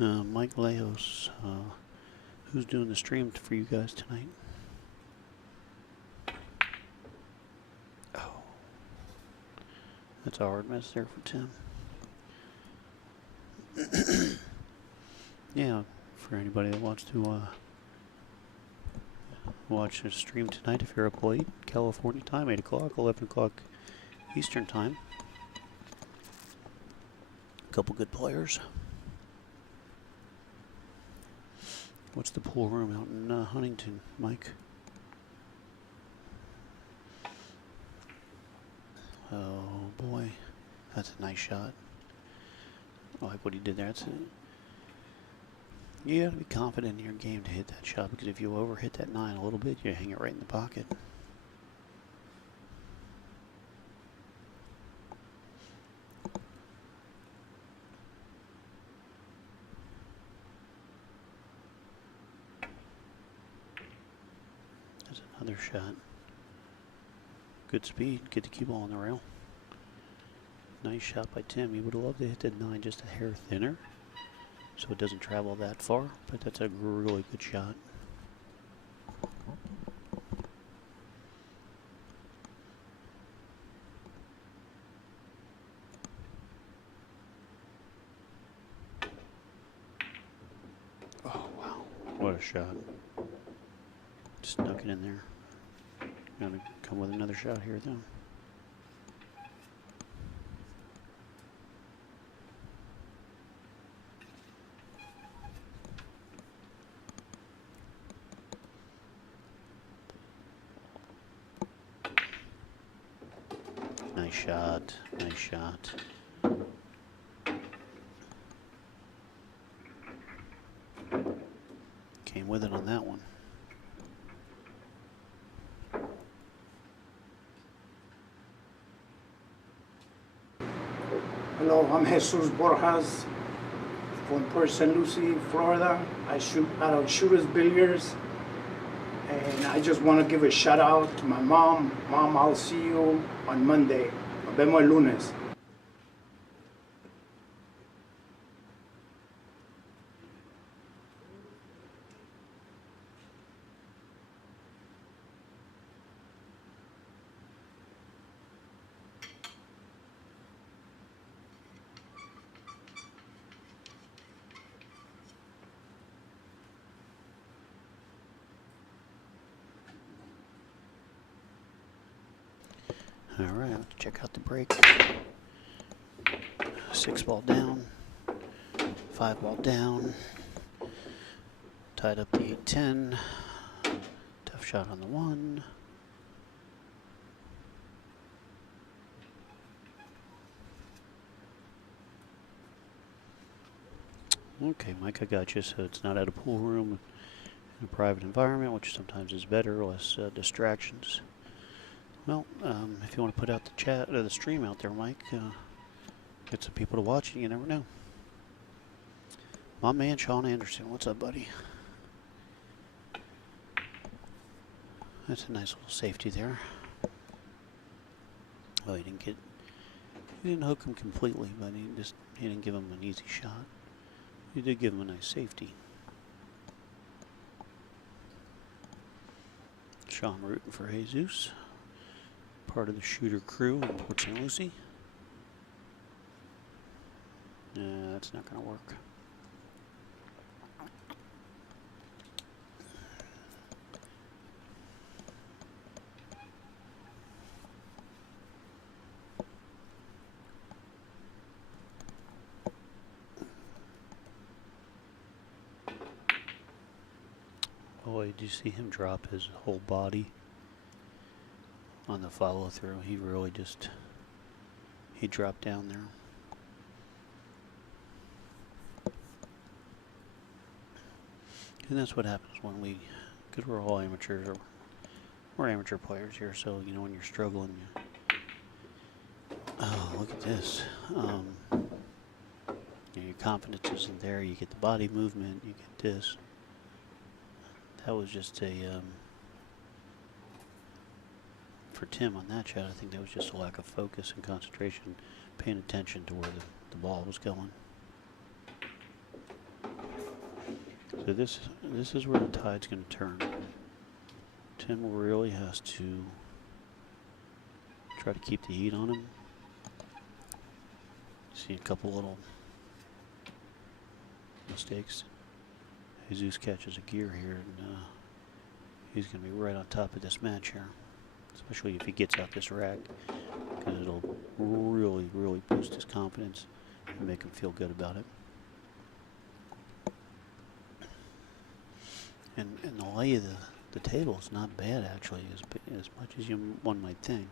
Mike Leos, who's doing the stream for you guys tonight? Oh, that's a hard miss there for Tim. Yeah, for anybody that wants to watch the stream tonight, if you're up late, California time, 8 o'clock, 11 o'clock Eastern time. A couple good players. What's the pool room out in Huntington, Mike? Oh boy, that's a nice shot. I like what he did there. You gotta be confident in your game to hit that shot, because if you overhit that 9 a little bit, you hang it right in the pocket. There's another shot. Good speed, get the cue ball on the rail. Nice shot by Tim. He would have loved to hit that 9 just a hair thinner, so it doesn't travel that far, but that's a really good shot. Oh, wow. What a shot. Snuck it in there. Gonna come with another shot here, though. shot. Nice shot. Came with it on that one. Hello, I'm Jesus Borjas from Port St. Lucie, Florida. I shoot out of Shooters Billiards. And I just want to give a shout out to my mom. Mom, I'll see you on Monday. Nos vemos el lunes. All right, let's check out the break. 6 ball down, 5 ball down, tied up the 8-10, tough shot on the 1. Okay, Mike, I got you. So it's not at a pool room in a private environment, which sometimes is better, less distractions. Well, if you want to put out the chat or the stream out there, Mike, get some people to watch it. You never know. My man, Sean Anderson, what's up, buddy? That's a nice little safety there. Oh, he didn't hook him completely, but he didn't give him an easy shot. He did give him a nice safety. Sean rooting for Jesus. Part of the shooter crew in Port St. Lucie. That's not going to work. Oh, did you see him drop his whole body on the follow through? He really just, he dropped down there. And that's what happens when because we're all amateurs, or we're amateur players here, so you know when you're struggling, oh, look at this. Your confidence isn't there, you get the body movement, you get this. That was just a, for Tim on that shot, I think that was just a lack of focus and concentration, paying attention to where the ball was going. So this is where the tide's going to turn. Tim really has to try to keep the heat on him. See a couple little mistakes. Jesus catches a gear here, and he's going to be right on top of this match here, especially if he gets out this rack, because it'll really, really boost his confidence and make him feel good about it. And the lay of the table is not bad, actually, as much as one might think.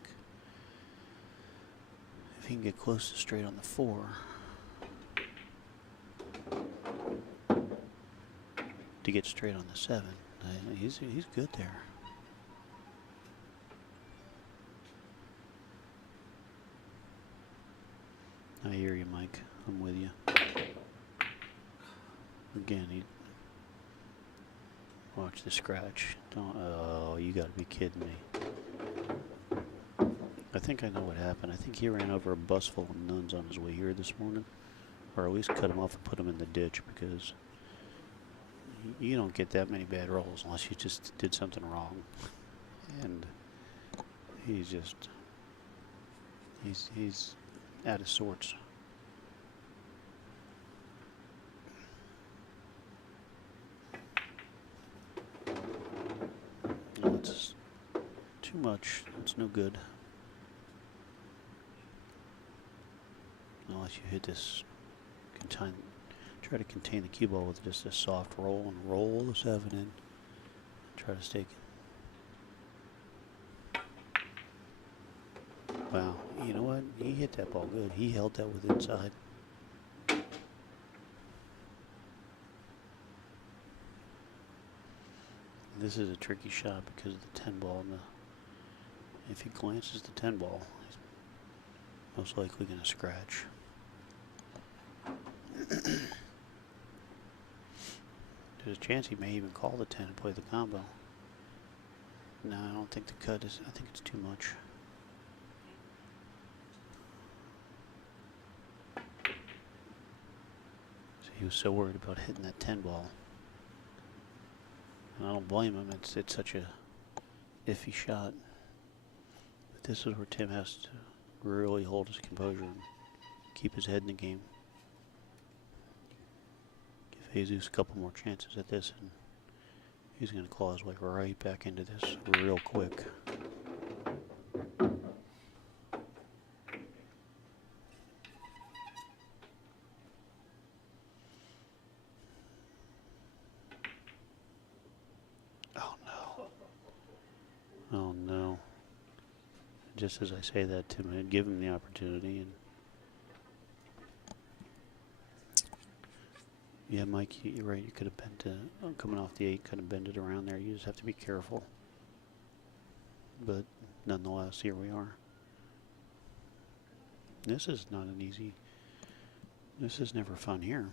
If he can get close to straight on the 4, to get straight on the 7, he's good there. I hear you, Mike. I'm with you. Again, watch the scratch. Oh, you gotta be kidding me. I think I know what happened. I think he ran over a bus full of nuns on his way here this morning. Or at least cut him off and put him in the ditch, because you don't get that many bad rolls unless you just did something wrong. And he's out of sorts. No, it's too much. It's no good. Unless you hit this, try to contain the cue ball with just a soft roll and roll the 7 in. Try to stake it. Wow, you know what? He hit that ball good. He held that with inside. This is a tricky shot because of the 10 ball. And if he glances the 10 ball, he's most likely going to scratch. There's a chance he may even call the 10 and play the combo. No, I don't think the cut is, I think it's too much. So he was so worried about hitting that 10 ball. And I don't blame him, it's such a iffy shot. But this is where Tim has to really hold his composure and keep his head in the game. Give Jesus a couple more chances at this, and he's going to claw his way right back into this real quick. Oh no. Oh no. Just as I say that, Tim had given him the opportunity, and yeah, Mike, you're right. You could have bent it, coming off the 8, could have bent it around there. You just have to be careful. But nonetheless, here we are. This is not an easy. This is never fun here.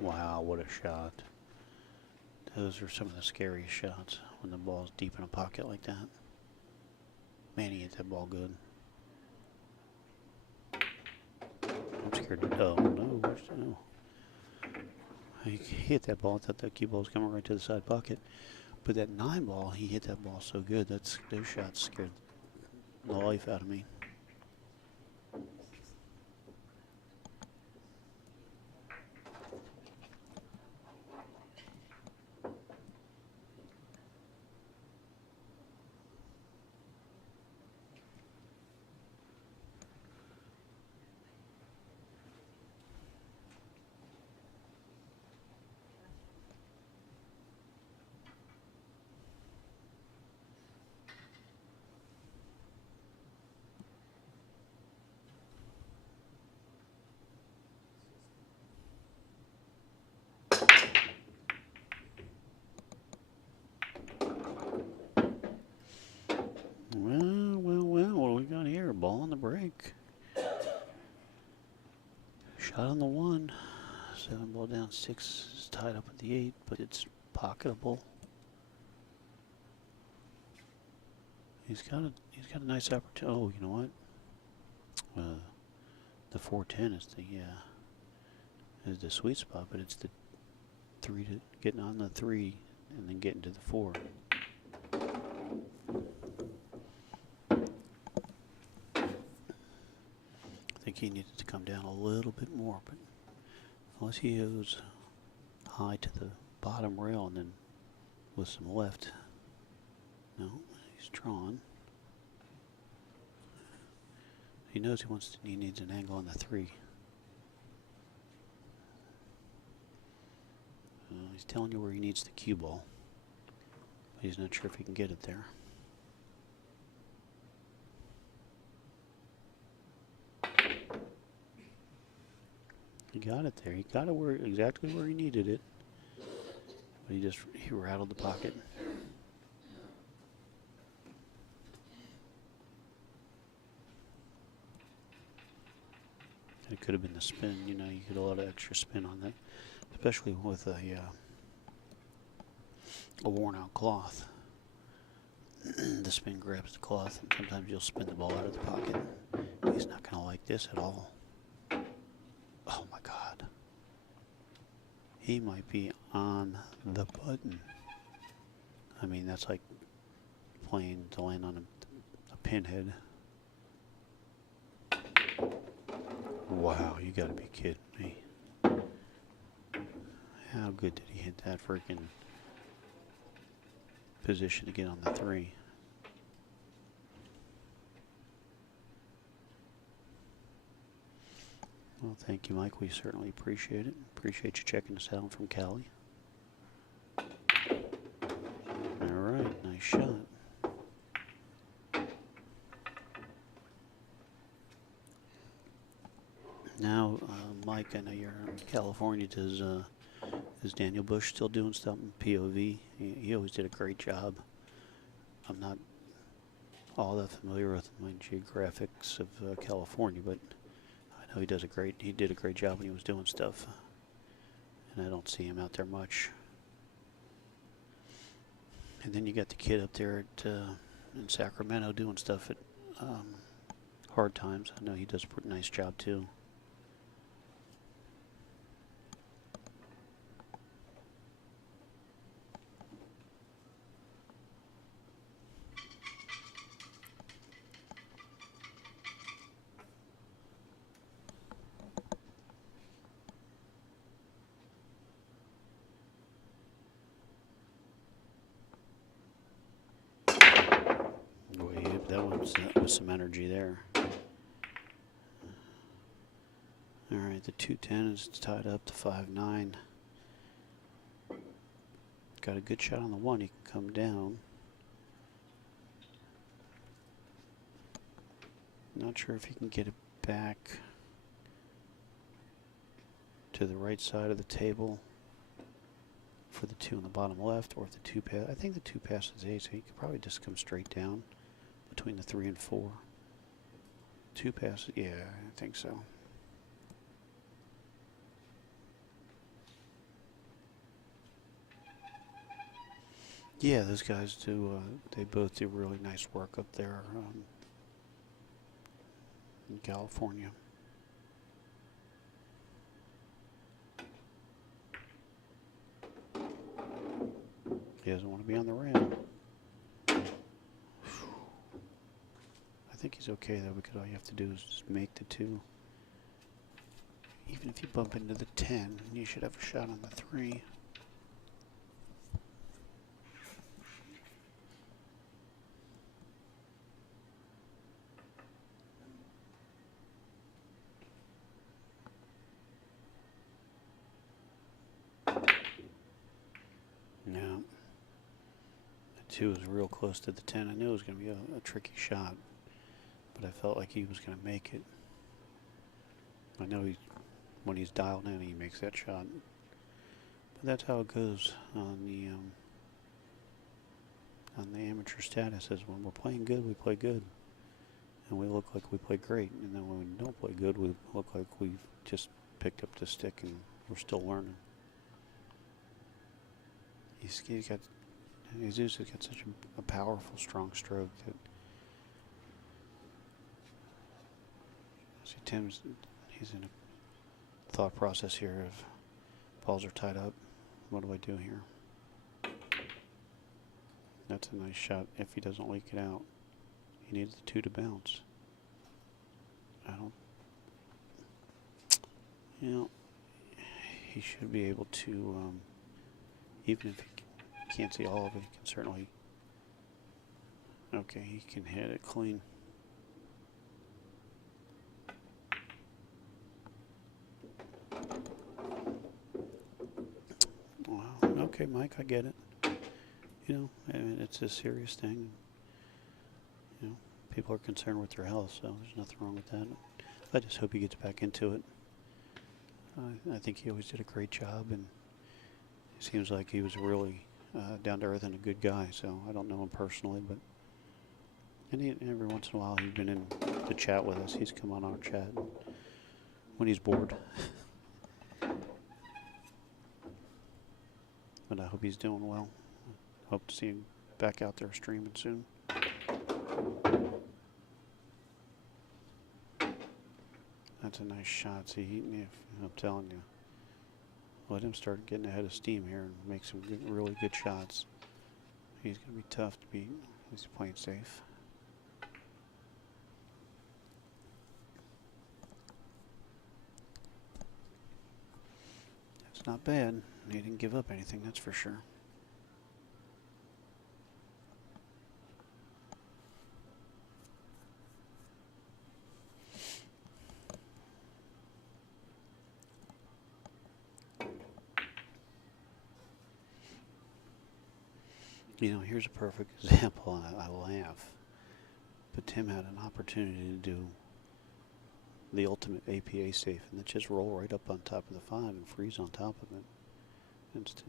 Wow, what a shot. Those are some of the scariest shots when the ball's deep in a pocket like that. Man, he hit that ball good. I'm scared to. Oh, no. No. He hit that ball. I thought that cue ball was coming right to the side pocket. But that 9 ball, he hit that ball so good. Those shots scared the life out of me. Well, what do we got here? Ball on the break. Shot on the 1. 7 ball down, 6 is tied up at the 8, but it's pocketable. He's got a nice opportunity. Oh, you know what? The 410 is the sweet spot, but it's the 3 to getting on the 3 and then getting to the 4. I think he needed to come down a little bit more, but unless he goes high to the bottom rail and then with some left. No, he's drawn. He knows he needs an angle on the 3. He's telling you where he needs the cue ball, but he's not sure if he can get it there. He got it there. He got it exactly where he needed it. But he rattled the pocket. It could have been the spin. You know, you get a lot of extra spin on that, especially with a worn-out cloth. The spin grabs the cloth, and sometimes you'll spin the ball out of the pocket. He's not going to like this at all. Oh my God. He might be on the button. I mean, that's like playing to land on a pinhead. Wow, you gotta be kidding me. How good did he hit that freaking position to get on the 3? Well, thank you, Mike. We certainly appreciate it. Appreciate you checking us out from Cali. All right, nice shot. Now, Mike, I know you're in California. Is Daniel Bush still doing something? POV? He always did a great job. I'm not all that familiar with my geographics of California, but I know he did a great job when he was doing stuff. And I don't see him out there much. And then you got the kid up there in Sacramento doing stuff at Hard Times. I know he does a pretty nice job too. That was some energy there. All right, the 210 is tied up to 5-9. Got a good shot on the one. He can come down. Not sure if he can get it back to the right side of the table for the 2 on the bottom left, or if the 2 pass. I think the 2 passes ace, so he could probably just come straight down between the 3 and 4. 2 passes, yeah, I think so. Yeah, those guys do. They both do really nice work up there in California. He doesn't want to be on the rim. I think he's okay though, because all you have to do is just make the 2. Even if you bump into the 10, you should have a shot on the 3. No. The 2 is real close to the 10. I knew it was going to be a tricky shot, but I felt like he was going to make it. I know when he's dialed in, he makes that shot. But that's how it goes on the amateur status. Is when we're playing good, we play good, and we look like we play great. And then when we don't play good, we look like we've just picked up the stick and we're still learning. Jesus has got such a powerful, strong stroke that. See, he's in a thought process here of balls are tied up. What do I do here? That's a nice shot if he doesn't leak it out. He needs the 2 to bounce. He should be able to, even if he can't see all of it, he can certainly, okay, he can hit it clean. Wow, okay, Mike, I get it. I mean, it's a serious thing. People are concerned with their health, so there's nothing wrong with that. I just hope he gets back into it. I think he always did a great job, and it seems like he was really down to earth and a good guy. So I don't know him personally, but every once in a while he's been in the chat with us. He's come on our chat when he's bored. But I hope he's doing well. Hope to see him back out there streaming soon. That's a nice shot. See, I'm telling you, let him start getting ahead of steam here and make some really good shots. He's going to be tough to beat. He's playing safe. That's not bad. He didn't give up anything, that's for sure. You know, here's a perfect example, and I laugh. But Tim had an opportunity to do the ultimate APA safe, and then just roll right up on top of the 5 and freeze on top of it.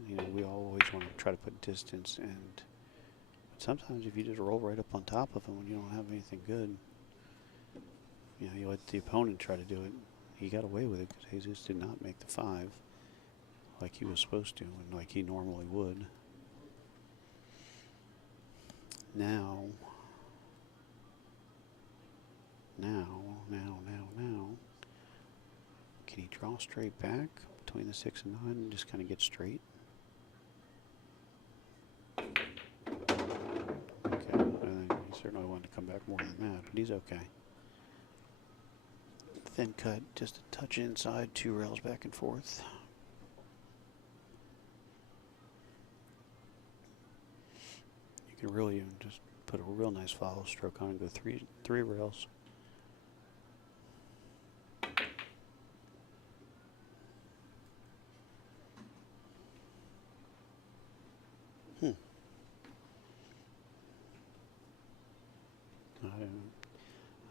You know, we always want to try to put distance, and but sometimes if you just roll right up on top of him when you don't have anything good, you know, you let the opponent try to do it. He got away with it because Jesus did not make the 5 like he was supposed to and like he normally would. Now, can he draw straight back between the 6 and 9 and just kind of get straight? Okay, I think he certainly wanted to come back more than that, but he's okay. Thin cut, just a touch inside, 2 rails back and forth. You can really even just put a real nice follow stroke on and go three rails.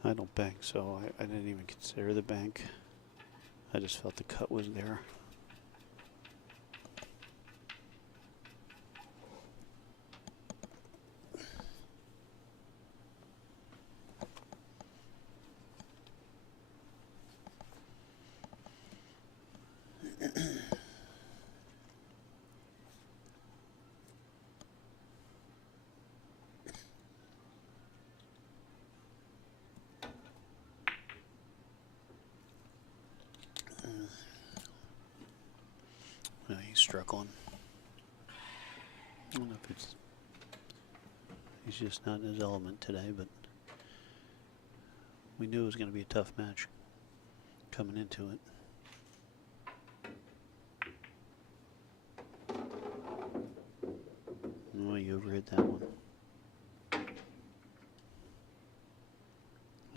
I don't bank, so I didn't even consider the bank. I just felt the cut was there. He's struggling. I don't know if he's just not in his element today, but we knew it was going to be a tough match coming into it. Oh, you overhit that one. I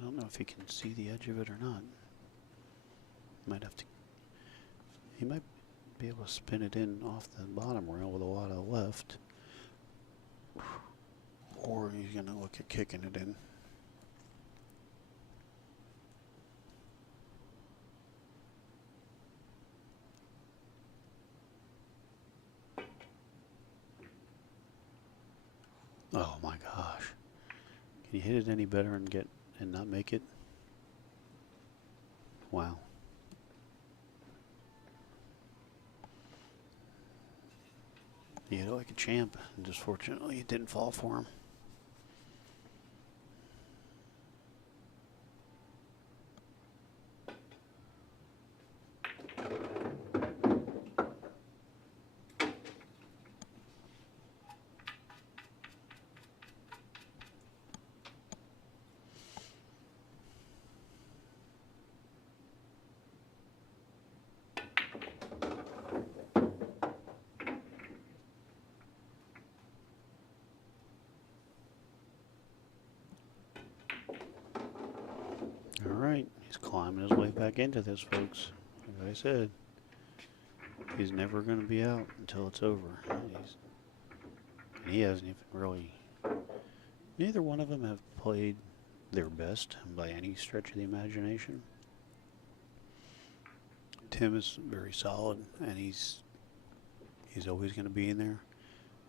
don't know if he can see the edge of it or not. Might have to. He might be able to spin it in off the bottom rail with a lot of left, or he's going to look at kicking it in. Oh my gosh. Can you hit it any better and not make it? Wow. He hit it like a champ, and just fortunately it didn't fall for him. Alright, he's climbing his way back into this, folks. Like I said, he's never going to be out until it's over. He hasn't even really... Neither one of them have played their best by any stretch of the imagination. Tim is very solid, and he's always going to be in there.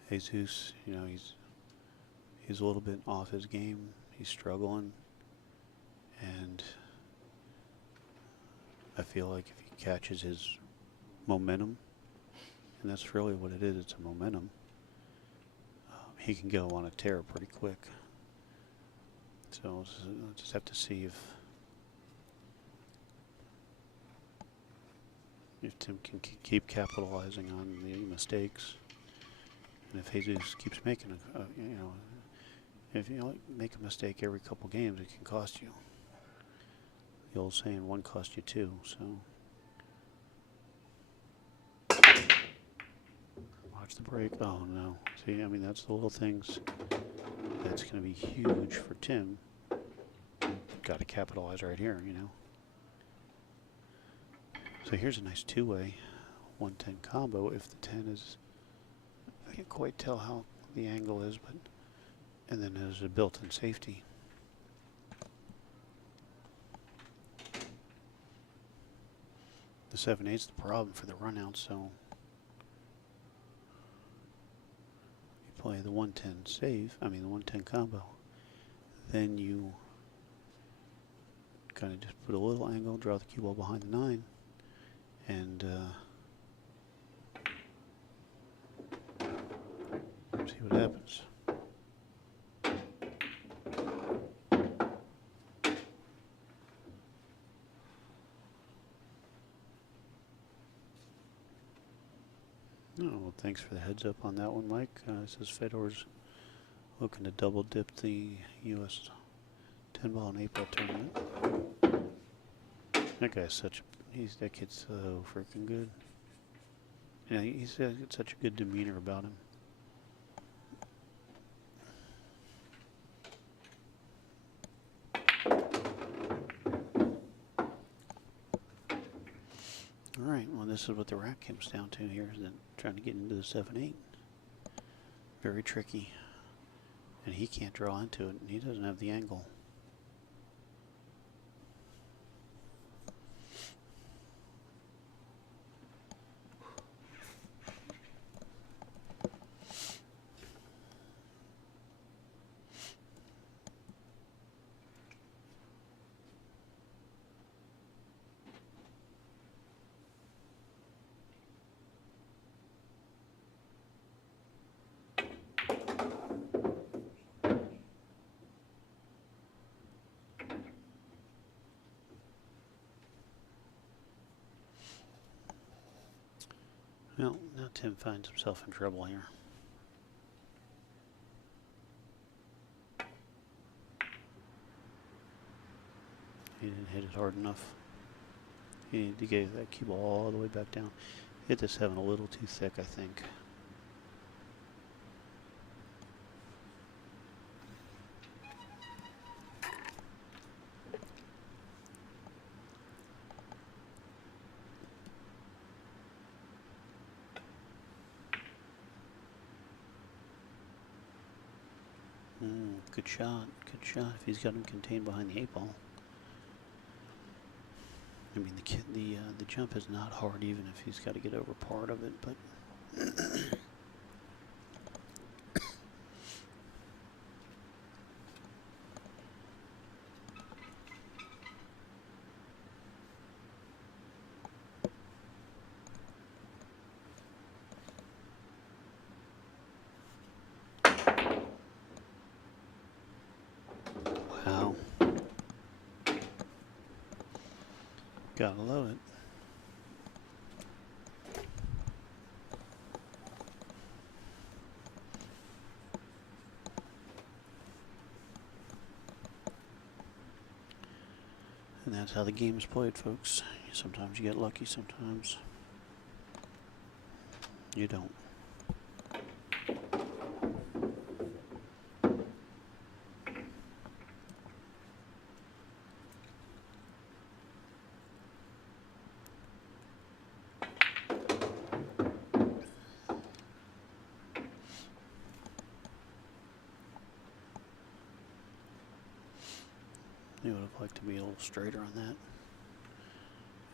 Jesus, you know, he's a little bit off his game. He's struggling. And I feel like if he catches his momentum, and that's really what it is, it's a momentum, he can go on a tear pretty quick. So we'll just have to see if Tim can keep capitalizing on the mistakes, and if Jesus keeps making if you make a mistake every couple games, it can cost you. The old saying, one cost you two, so. Watch the break. Oh no. See, I mean, that's the little things. That's going to be huge for Tim. Got to capitalize right here, you know. So here's a nice two-way 110 combo. If the 10 is, I can't quite tell how the angle is, but and then there's a built-in safety. The 7/8's the problem for the run-out, so you play the 110 save, I mean the 110 combo, then you kind of just put a little angle, draw the cue ball behind the 9, and see what happens. Oh, well, thanks for the heads up on that one, Mike. It says Fedor's looking to double dip the U.S. 10-ball in April tournament. That guy's that kid's so freaking good. Yeah, he's got such a good demeanor about him. Alright, well this is what the rack comes down to here, is then trying to get into the 7/8. Very tricky. And he can't draw into it, and he doesn't have the angle. Well, now Tim finds himself in trouble here. He didn't hit it hard enough. He needed to get that cue ball all the way back down. Hit the 7 a little too thick, I think. Good shot, good shot. If he's got him contained behind the 8 ball. I mean, the jump is not hard, even if he's got to get over part of it. But wow. Gotta love it. And that's how the game is played, folks. Sometimes you get lucky, sometimes you don't. He would have liked to be a little straighter on that.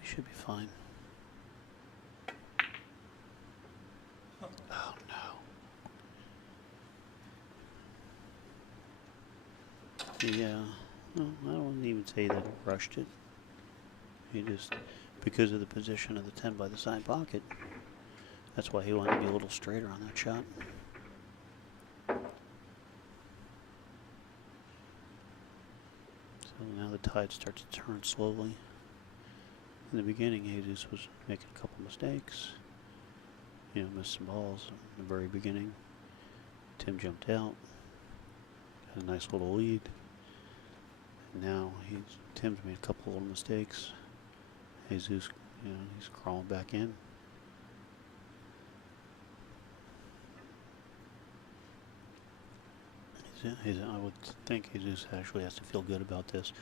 He should be fine. Oh no. Yeah, well, I wouldn't even say that he rushed it. He just, because of the position of the 10 by the side pocket, that's why he wanted to be a little straighter on that shot. So now the tide starts to turn slowly. In the beginning, Jesus was making a couple mistakes. You know, missed some balls in the very beginning. Tim jumped out, had a nice little lead. And now Tim's made a couple little mistakes. Jesus, you know, he's crawling back in. I would think Jesus actually has to feel good about this,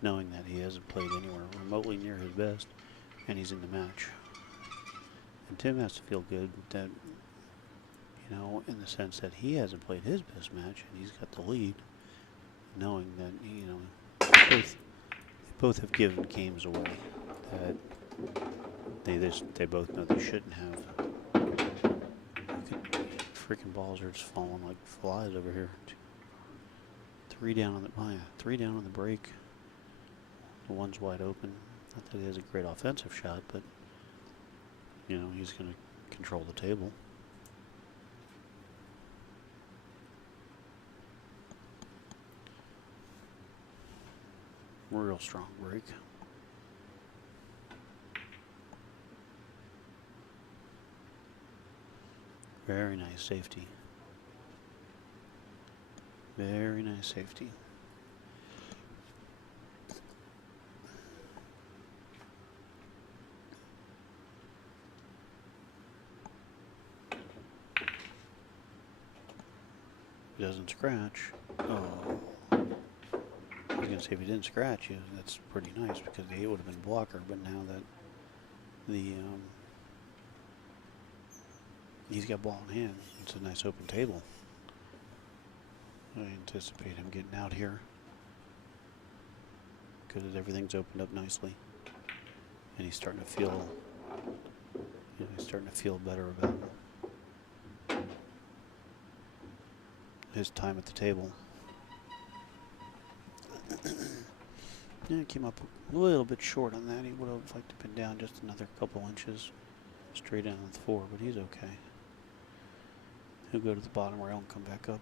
knowing that he hasn't played anywhere remotely near his best, and he's in the match. And Tim has to feel good that, you You know, in the sense that he hasn't played his best match and he's got the lead, knowing that, you know, they both have given games away that they both know they shouldn't have. Freaking balls are just falling like flies over here. 3 down on the 3 down on the break. The one's wide open. Not that he has a great offensive shot, but you know, he's going to control the table. Real strong break. Very nice safety. Very nice safety. He doesn't scratch. Oh. I was going to say if he didn't scratch you, that's pretty nice because the 8 would have been blocker, but now that the he's got ball in hand, it's a nice open table. I anticipate him getting out here because everything's opened up nicely, and he's starting to feel, you know, he's starting to feel better about his time at the table. Yeah, he came up a little bit short on that. He would have liked to have been down just another couple inches straight down on the floor, but he's okay. He'll go to the bottom rail and come back up.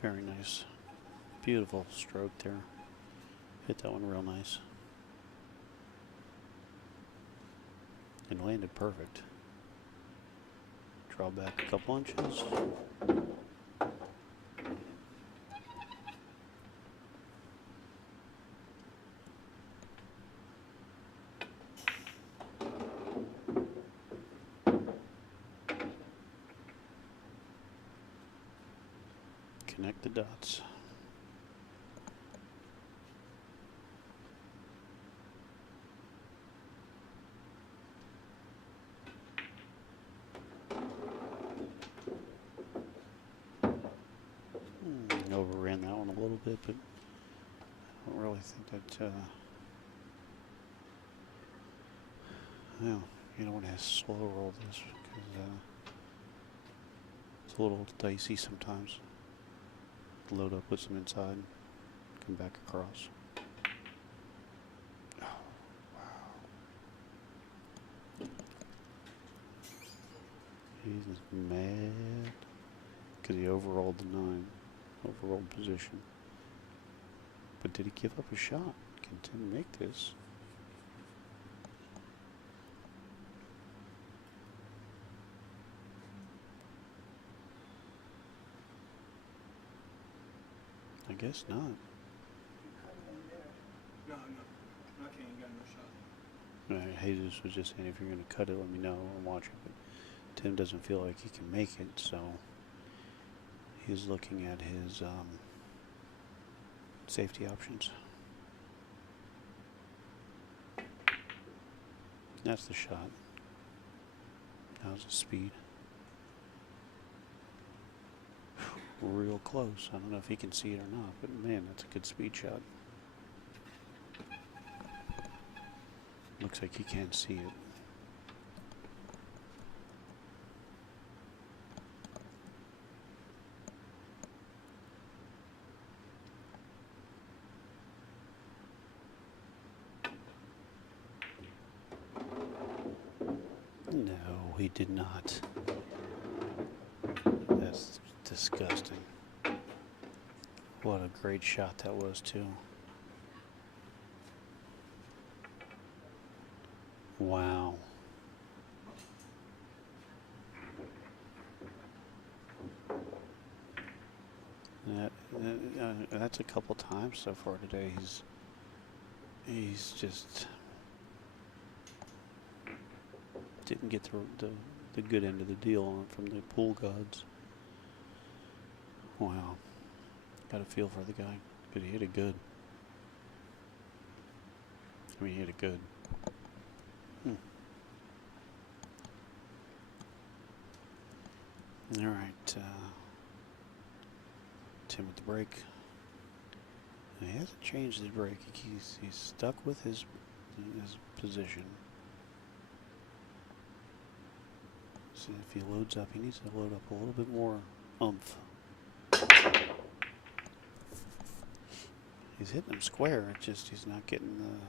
Very nice. Beautiful stroke there. Hit that one real nice. And landed perfect. Draw back a couple inches. Connect the dots. Overran that one a little bit, but I don't really think that, well, you don't want to slow roll this because it's a little dicey sometimes. Load up with some inside, come back across. Oh, wow. He's mad because he overrolled the 9. Overrolled position. But did he give up a shot? Can Tim make this? I guess not. No, I can't get no shot. Jesus was just saying if you're going to cut it, let me know and watch it. But Tim doesn't feel like he can make it, so he's looking at his safety options. That's the shot. How's the speed? Real close. I don't know if he can see it or not, but man, that's a good speed shot. Looks like he can't see it. No, he did not. That's disgusting. What a great shot that was, too. Wow. That's a couple times so far today. He's just didn't get the good end of the deal from the pool gods. Wow. Got a feel for the guy. Because he hit it good. I mean, he hit it good. Alright. Tim with the break. And he hasn't changed his break. He's stuck with his position. See if he loads up. He needs to load up a little bit more oomph. He's hitting them square. It's just he's not getting the.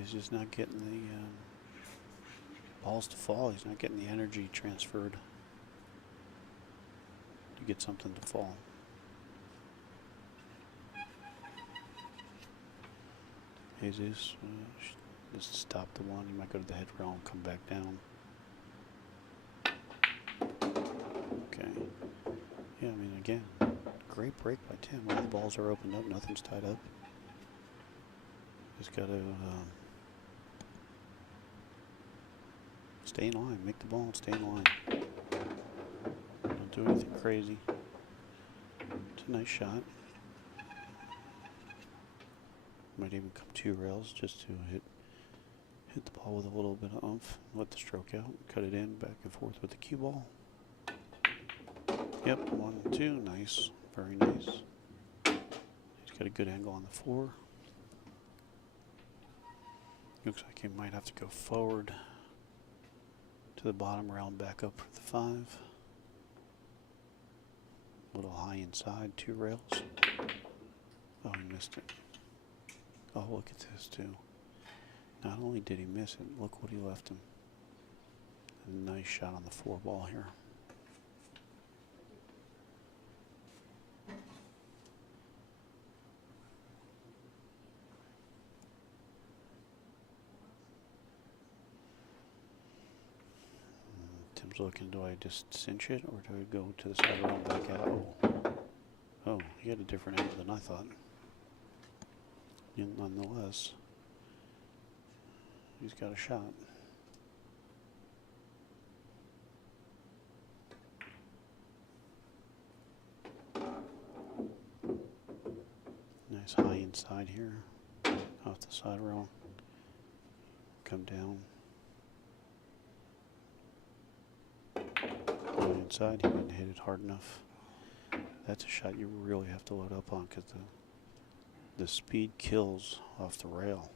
He's just not getting the balls to fall. He's not getting the energy transferred to get something to fall. Jesus, just stop the one. He might go to the head rail and come back down. Okay. Yeah, I mean, again, great break by Tim. All the balls are opened up. Nothing's tied up. Just got to stay in line. Make the ball and stay in line. Don't do anything crazy. It's a nice shot. Might even come 2 rails just to hit the ball with a little bit of oomph. Let the stroke out. Cut it in, back and forth with the cue ball. Yep, 1, 2, nice. Very nice. He's got a good angle on the 4. Looks like he might have to go forward to the bottom rail and back up for the 5. A little high inside, 2 rails. Oh, he missed it. Oh, look at this too. Not only did he miss it, look what he left him. A nice shot on the 4 ball here. Tim's looking, do I just cinch it or do I go to the side rail and back out? Oh, he had a different angle than I thought. Nonetheless, he's got a shot. Nice high inside here, off the side rail. Come down. High inside, he didn't hit it hard enough. That's a shot you really have to load up on because the speed kills off the rail.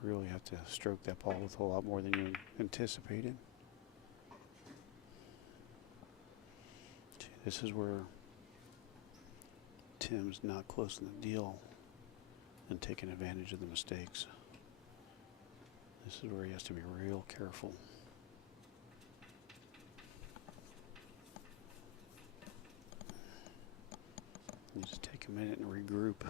You really have to stroke that ball with a lot more than you anticipated. See, this is where Tim's not closing the deal and taking advantage of the mistakes. This is where he has to be real careful. You just take a minute and regroup.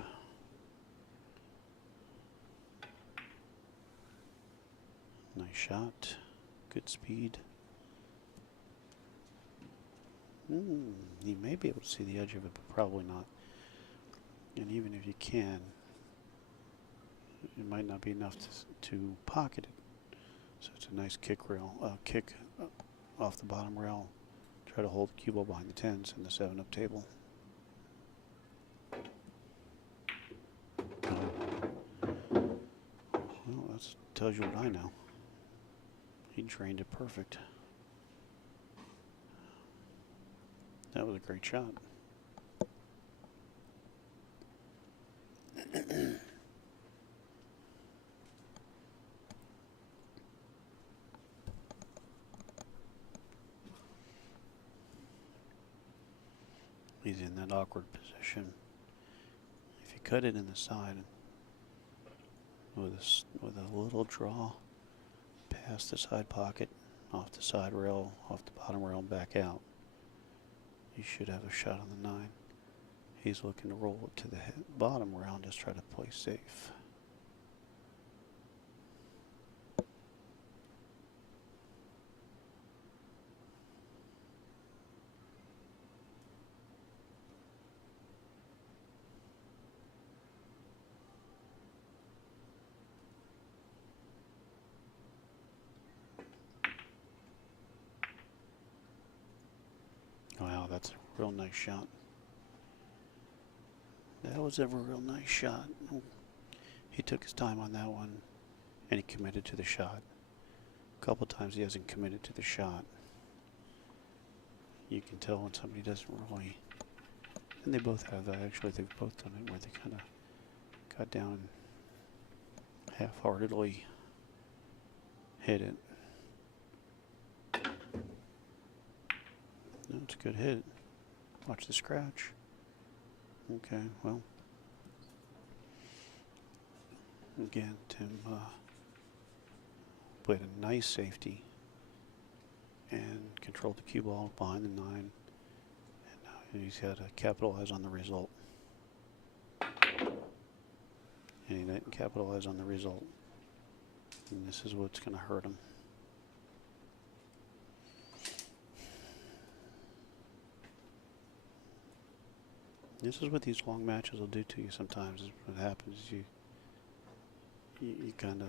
Nice shot. Good speed. You may be able to see the edge of it, but probably not. And even if you can, it might not be enough to pocket it. So it's a nice kick off the bottom rail. Try to hold the cue ball behind the 10s and the 7-up table. Well, that tells you what I know. He drained it perfect. That was a great shot. He's in that awkward position. If you cut it in the side with a little draw past the side pocket, off the side rail, off the bottom rail, and back out, you should have a shot on the 9. He's looking to roll it to the bottom rail and just try to play safe. that's a real nice shot. That was a real nice shot. He took his time on that one, and he committed to the shot. A couple times he hasn't committed to the shot. You can tell when somebody doesn't really, and they both have that. Actually, they've both done it where they kind of got down and half-heartedly hit it. No, it's a good hit. Watch the scratch. Okay, well, again, Tim played a nice safety and controlled the cue ball behind the 9, and now he's got to capitalize on the result. And he didn't capitalize on the result, and this is what's going to hurt him. This is what these long matches will do to you sometimes. Is what happens is you kind of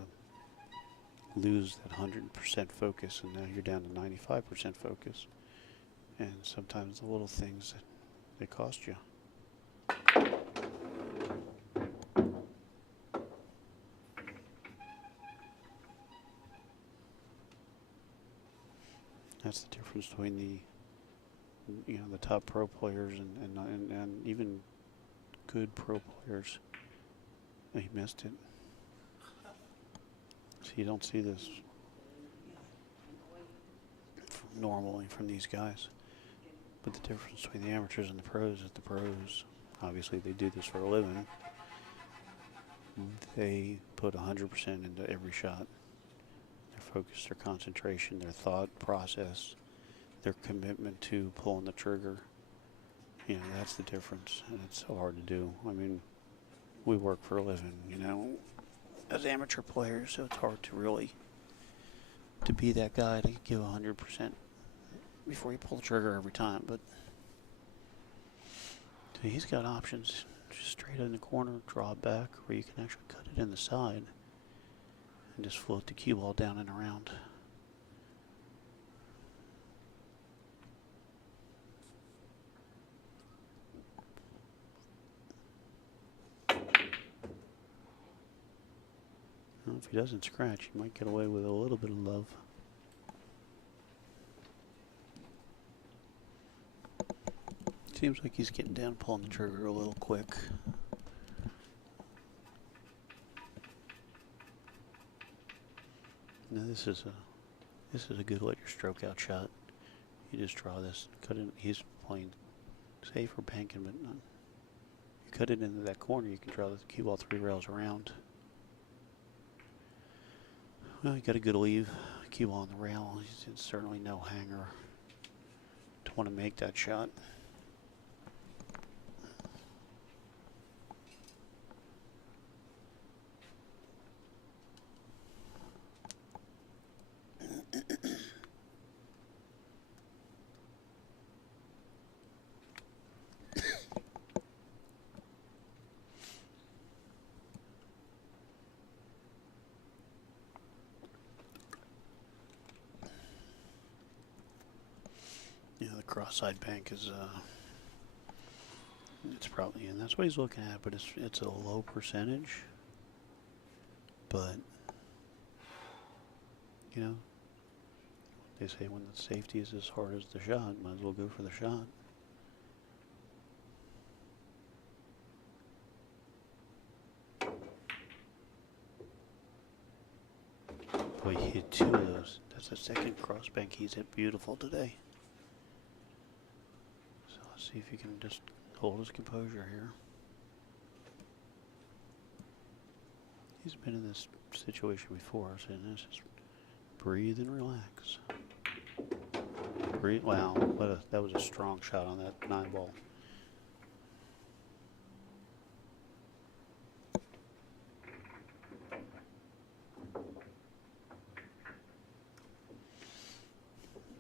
lose that 100% focus, and now you're down to 95% focus. And sometimes the little things that they cost you. That's the difference between the top pro players and even good pro players. He missed it. So you don't see this normally from these guys. But the difference between the amateurs and the pros is the pros, obviously they do this for a living. They put 100% into every shot. Their focus, their concentration, their thought process, their commitment to pulling the trigger. You know, that's the difference, and it's so hard to do. I mean, we work for a living, you know, as amateur players, so it's hard to really to be that guy to give 100% before you pull the trigger every time. But so he's got options, just straight in the corner, draw it back, or you can actually cut it in the side and just float the cue ball down and around. Well, if he doesn't scratch, he might get away with a little bit of love. Seems like he's getting down, pulling the trigger a little quick. Now this is a good let your stroke out shot. You just draw this, cut it. He's playing safe or banking, but not. You cut it into that corner, you can draw the cue ball 3 rails around. Well, you got a good leave, cue ball on the rail. It's certainly no hanger. Don't want to make that shot. Yeah, the cross-side bank is, it's probably, and that's what he's looking at, but it's a low percentage. But, you know, they say when the safety is as hard as the shot, might as well go for the shot. Boy, he hit 2 of those. That's the second cross bank he's hit beautiful today. So let's see if he can just hold his composure here. He's been in this situation before, so let's just breathe and relax. Breathe. Wow, that was a strong shot on that 9 ball.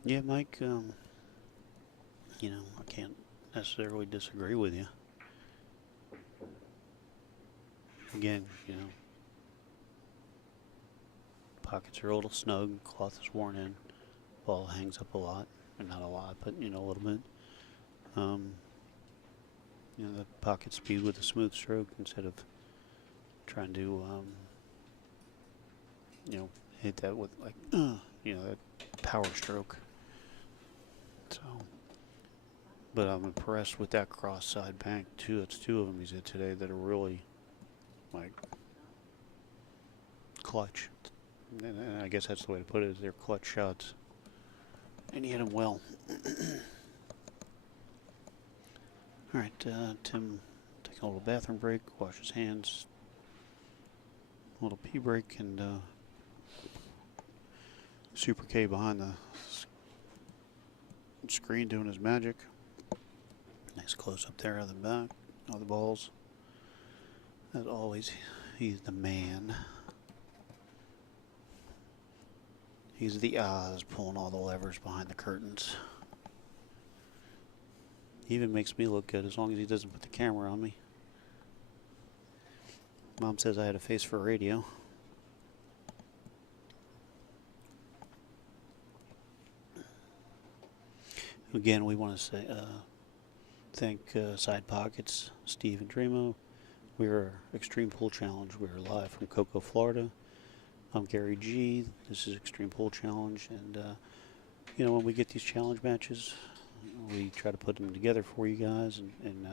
Yeah, Mike, you know, I can't necessarily disagree with you. Again, you know, pockets are a little snug, cloth is worn in, ball hangs up a lot, or not a lot, but, you know, a little bit. You know, the pocket speed with a smooth stroke instead of trying to, you know, hit that with like, you know, that power stroke. So, but I'm impressed with that cross side bank too. It's two of them he's hit today that are really like clutch. And I guess that's the way to put it, is they're clutch shots. And he hit them well. Alright, Tim taking a little bathroom break, wash his hands, a little pee break, and Super K behind the screen doing his magic. Nice close up there of the back, of the balls. As always, he's the man. He's the Oz pulling all the levers behind the curtains. He even makes me look good as long as he doesn't put the camera on me. Mom says I had a face for radio. Again, we want to say thank Side Pockets, Steve and Dremo. We're eXtreme Pool Challenge. We're live from Cocoa, Florida. I'm Gary G. This is eXtreme Pool Challenge, and you know, when we get these challenge matches, we try to put them together for you guys, and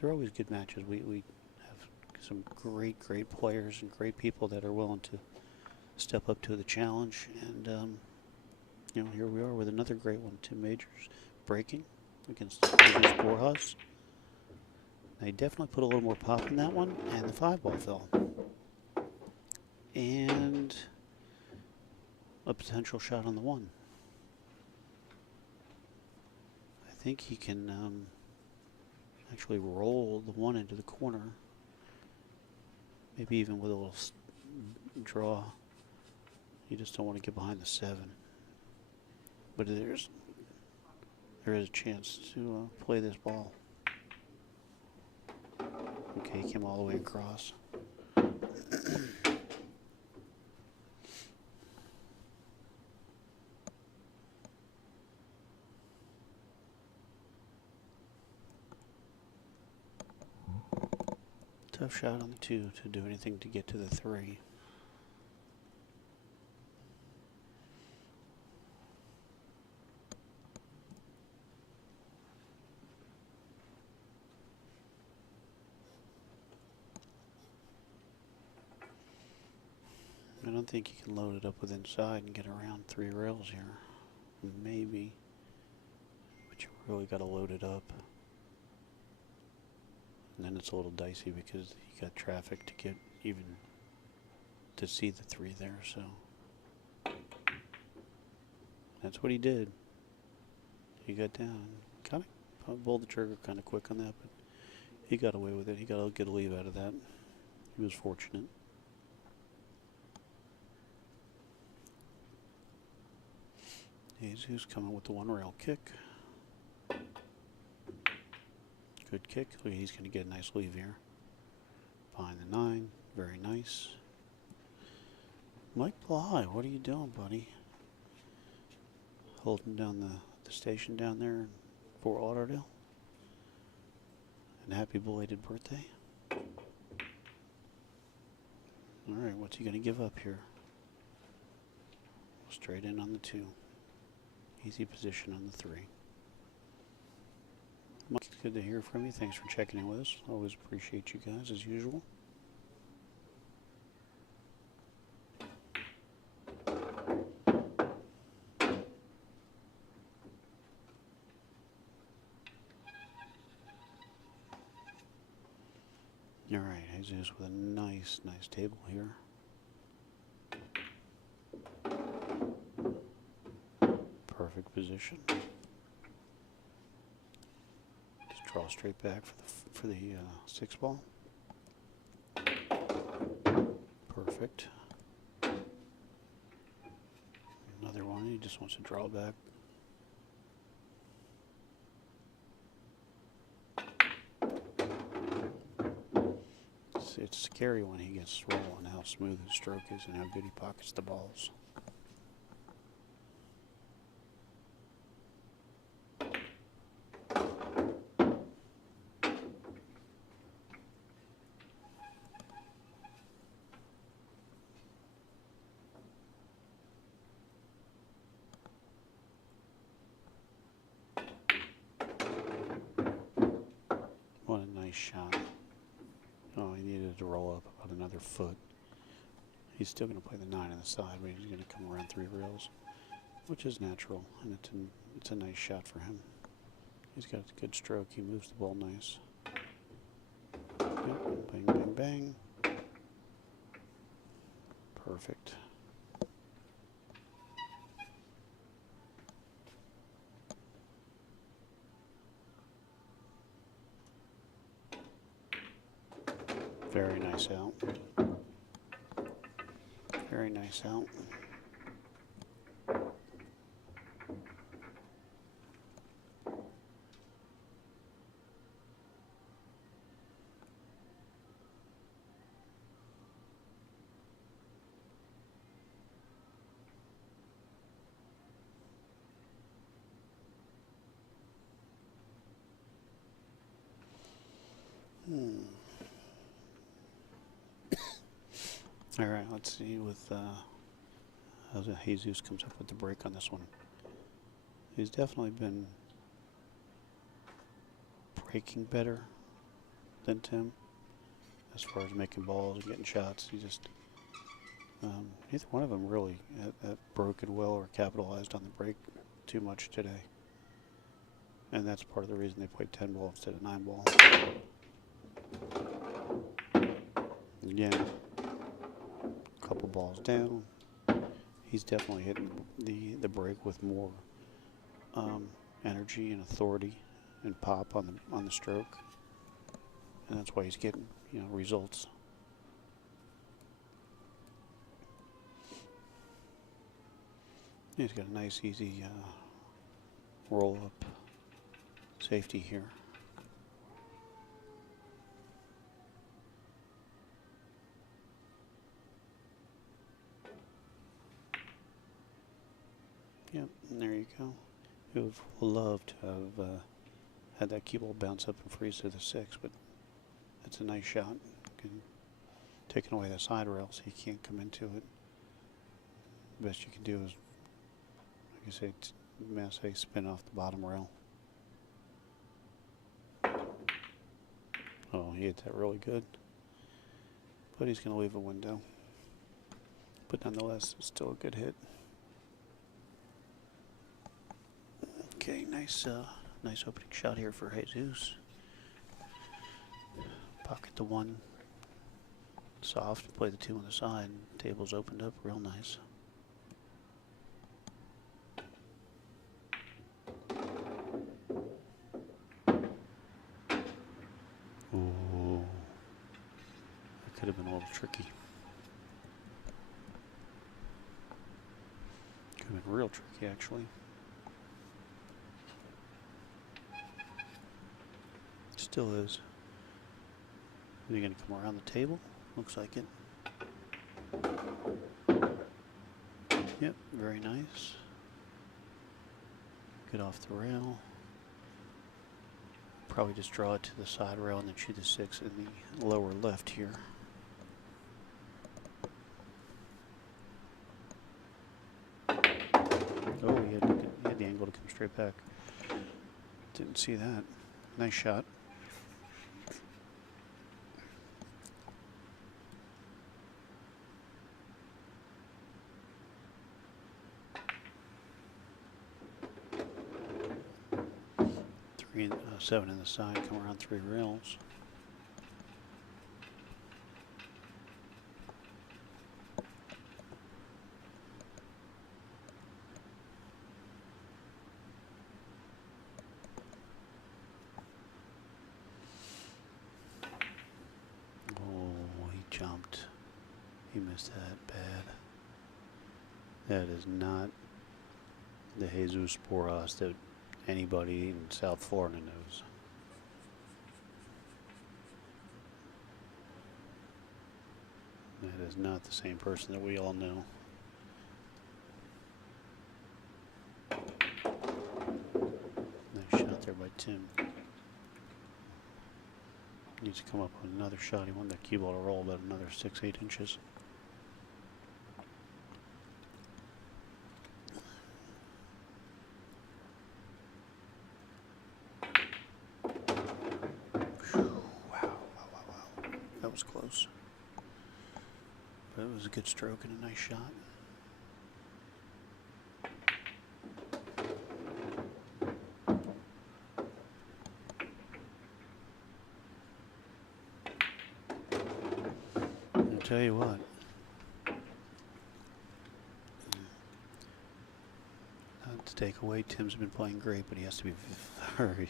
they're always good matches. We have some great players and great people that are willing to step up to the challenge, and you know, here we are with another great one. Tim Majors breaking against Borjas. They definitely put a little more pop in that one, and the 5-ball fell. And a potential shot on the 1. I think he can actually roll the 1 into the corner. Maybe even with a little draw. You just don't want to get behind the 7. But there is a chance to play this ball. Okay, he came all the way across. Tough shot on the 2 to do anything to get to the 3. I don't think you can load it up with inside and get around 3 rails here. Maybe. But you really got to load it up. And then it's a little dicey because you got traffic to get even to see the 3 there, so that's what he did. He got down. Kind of pulled the trigger kind of quick on that, but he got away with it. He got a good leave out of that. He was fortunate. Jesus coming with the 1 rail kick. Good kick. He's going to get a nice leave here. Behind the 9. Very nice. Mike Bly, what are you doing, buddy? Holding down the station down there in Fort Lauderdale. And happy belated birthday. Alright, what's he going to give up here? Straight in on the 2. Easy position on the 3. Mike, it's good to hear from you. Thanks for checking in with us. Always appreciate you guys as usual. Alright, Jesus with a nice table here. Perfect position. Just draw straight back for the 6-ball. Perfect. Another one. He just wants to draw back. It's scary when he gets rolling, how smooth his stroke is and how good he pockets the balls. nice shot. Oh, he needed to roll up about another foot. He's still going to play the 9 on the side, but he's going to come around 3 rails, which is natural, and it's a nice shot for him. He's got a good stroke. He moves the ball nice. Yep, bang, bang, bang. Perfect. Very nice out. Very nice out. All right, let's see with how Jesus comes up with the break on this one. He's definitely been breaking better than Tim as far as making balls and getting shots. He just neither one of them really have broken well or capitalized on the break too much today, and that's part of the reason they played 10 ball instead of 9 ball. Again, couple balls down. He's definitely hitting the break with more energy and authority and pop on the stroke, and that's why he's getting results. He's got a nice easy roll up safety here. Yep, and there you go. He would love to have had that cue ball bounce up and freeze to the 6, but that's a nice shot. Taking away the side rail so he can't come into it. The best you can do is, like I say, spin off the bottom rail. Oh, he hit that really good. But he's going to leave a window. But nonetheless, it's still a good hit. Okay, nice opening shot here for Jesus. Pocket the 1 soft, play the 2 on the side. Table's opened up real nice. Oh, that could have been a little tricky. Could have been real tricky, actually. Still is. Is he going to come around the table? Looks like it. Yep, very nice. Get off the rail. Probably just draw it to the side rail and then shoot the 6 in the lower left here. Oh, he had the angle to come straight back. Didn't see that. Nice shot. Three, 7 in the side, come around 3 rails. Oh, he jumped. He missed that bad. That is not the Jesus Borjas that anybody in South Florida knows. That is not the same person that we all know. Nice shot there by Tim. Needs to come up with another shot. He wanted that cue ball to roll about another 6-8 inches. But it was a good stroke and a nice shot. I'll tell you what. Not to take away, Tim's been playing great, but he has to be very.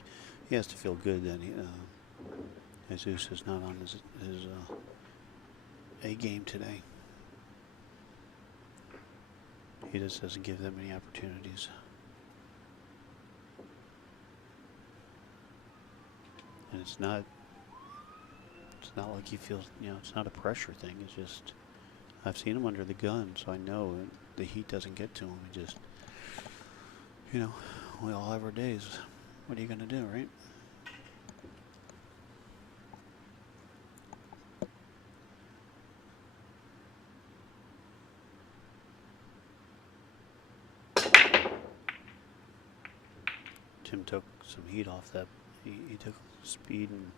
He has to feel good that Jesus is not on his A game today. He just doesn't give them many opportunities. And it's not like he feels, it's not a pressure thing. It's just, I've seen him under the gun, so I know the heat doesn't get to him. He just, we all have our days. What are you going to do, right? Tim took some heat off that. He took speed and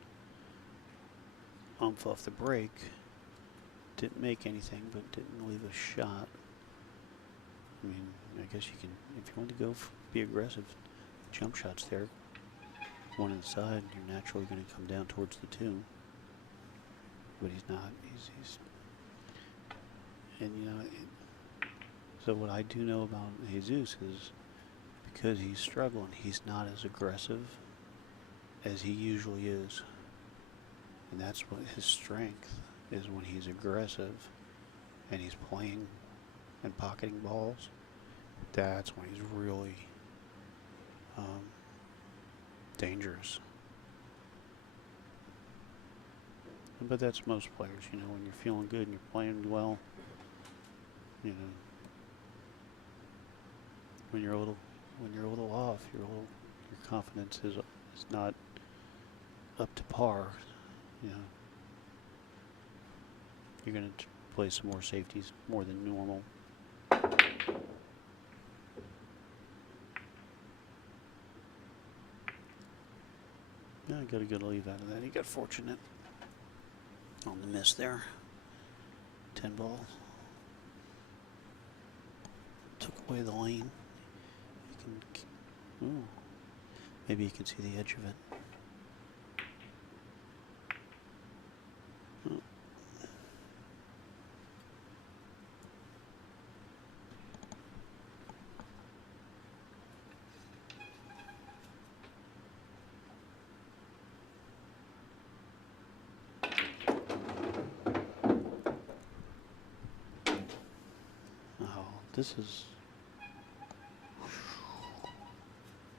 oomph off the break. Didn't make anything, but didn't leave a shot. I mean, I guess you can, if you want to go be aggressive, jump shots there. One inside, you're naturally going to come down towards the 2. But he's not. He's and so what I do know about Jesus is, because he's struggling, he's not as aggressive as he usually is. And that's what his strength is, when he's aggressive and he's playing and pocketing balls. That's when he's really dangerous. But that's most players, when you're feeling good and you're playing well, when you're a little off, your confidence is not up to par. You're going to play some more safeties more than normal. Yeah, I got a good leave out of that. He got fortunate on the miss there. 10 ball. Took away the lane. Maybe you can see the edge of it. This is,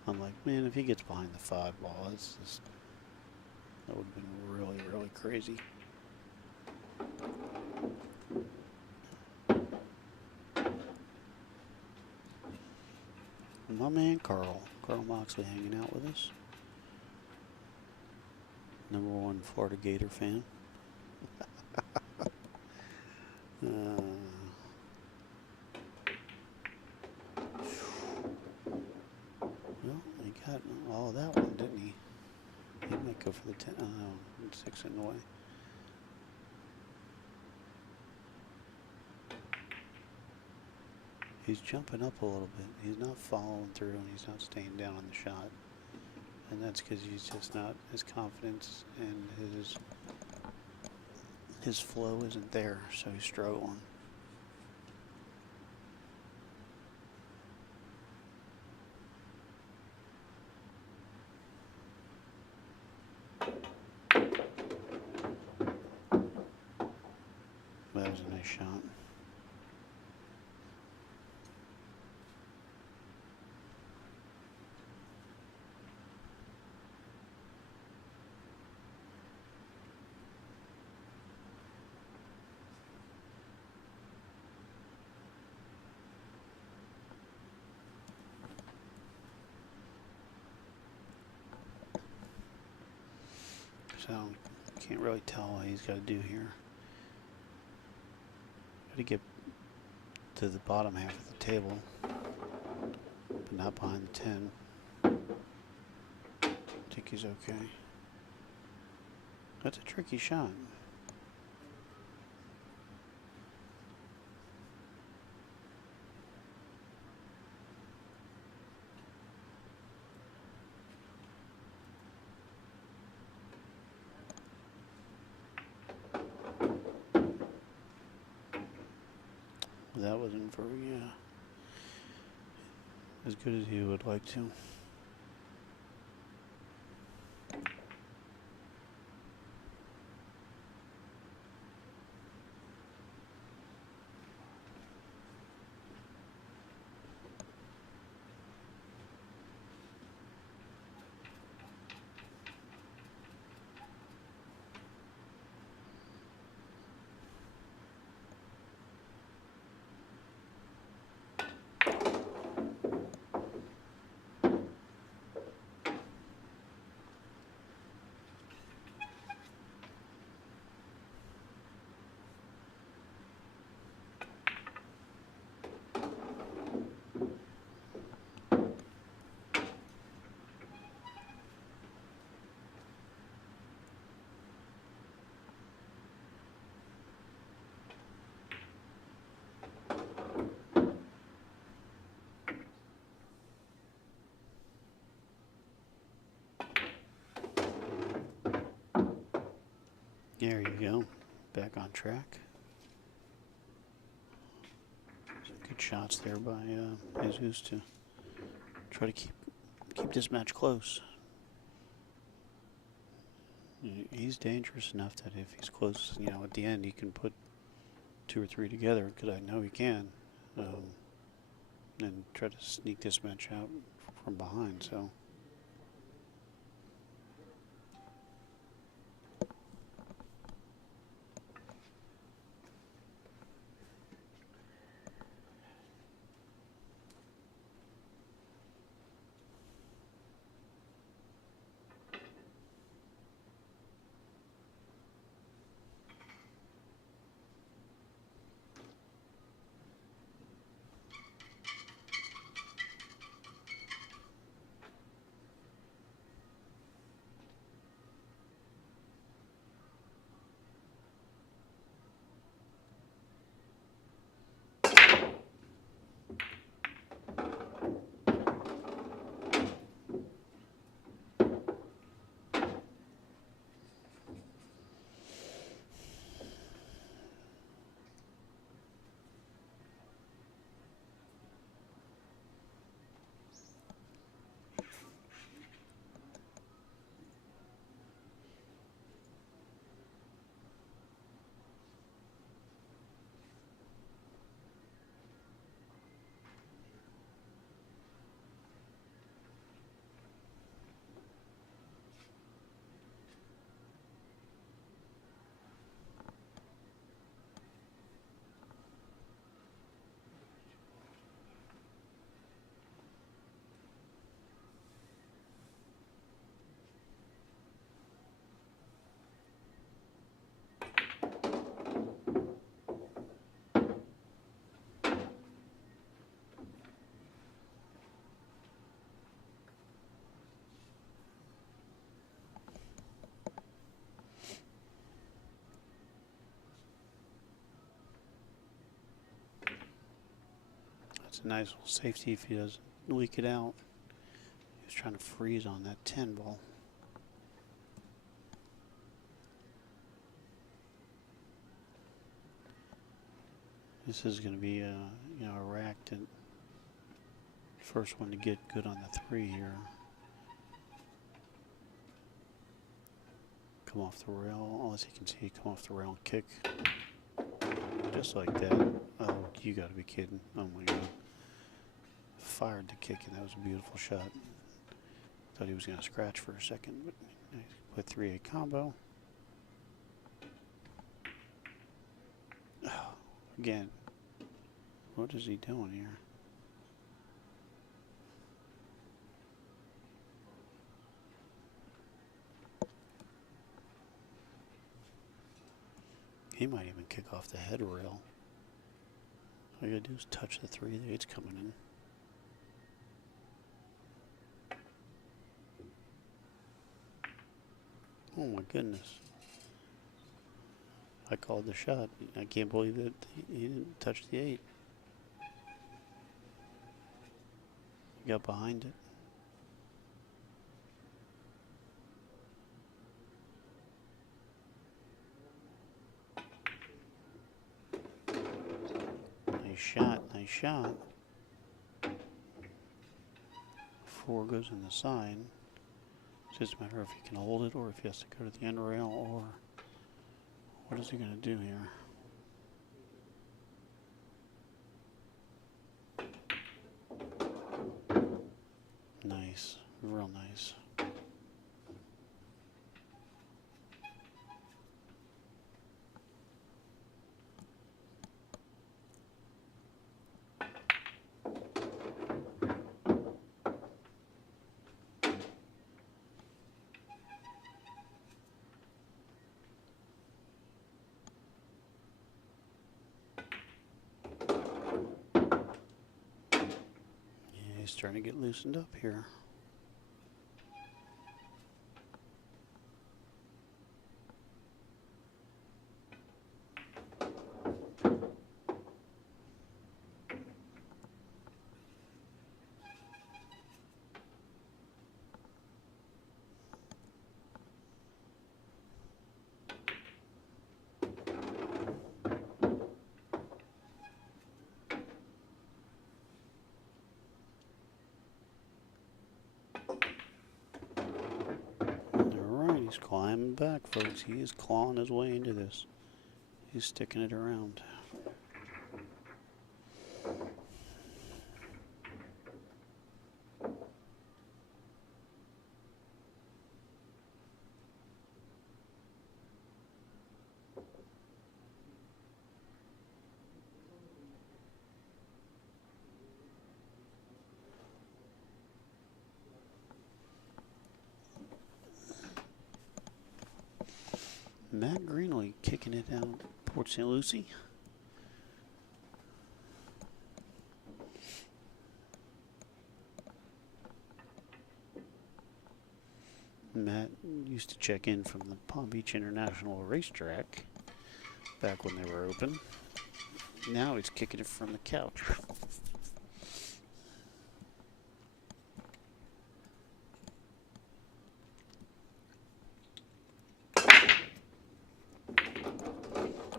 I'm like, man, if he gets behind the 5 ball, that would have been really, really crazy. My man Carl Moxley hanging out with us. #1 Florida Gator fan. Well, he got all of that one, didn't he? He might go for the 10. Oh no, 6 in the way. He's jumping up a little bit. He's not following through, and he's not staying down on the shot. And that's because he's just not, his confidence and his flow isn't there, so he's struggling. That was a nice shot. So, can't really tell what he's got to do here. Got to get to the bottom half of the table, but not behind the 10. I think he's okay. That's a tricky shot. That wasn't very as good as he would like to. There you go. Back on track. Good shots there by Jesus to try to keep this match close. He's dangerous enough that if he's close, at the end he can put 2 or 3 together, because I know he can, and try to sneak this match out from behind. So. That's a nice little safety if he doesn't leak it out. He was trying to freeze on that 10 ball. This is going to be a rack that first one to get good on the 3 here. Come off the rail, all as you can see, come off the rail and kick. Just like that. Oh, you gotta be kidding. Oh my god. Fired the kick, and that was a beautiful shot. Thought he was gonna scratch for a second, but put 3-8 combo. Oh, again. What is he doing here? He might even kick off the head rail. All you gotta do is touch the 3, the 8's coming in. Oh my goodness. I called the shot. I can't believe that he didn't touch the 8. He got behind it. Nice shot, nice shot. 4 goes in the side. It's just a matter if he can hold it or if he has to go to the end rail, or what is he going to do here? Nice, real nice. He's starting to get loosened up here. He's climbing back, folks. He is clawing his way into this. He's sticking it around. Matt Greenlee kicking it down Port St. Lucie. Matt used to check in from the Palm Beach International Racetrack back when they were open. Now he's kicking it from the couch.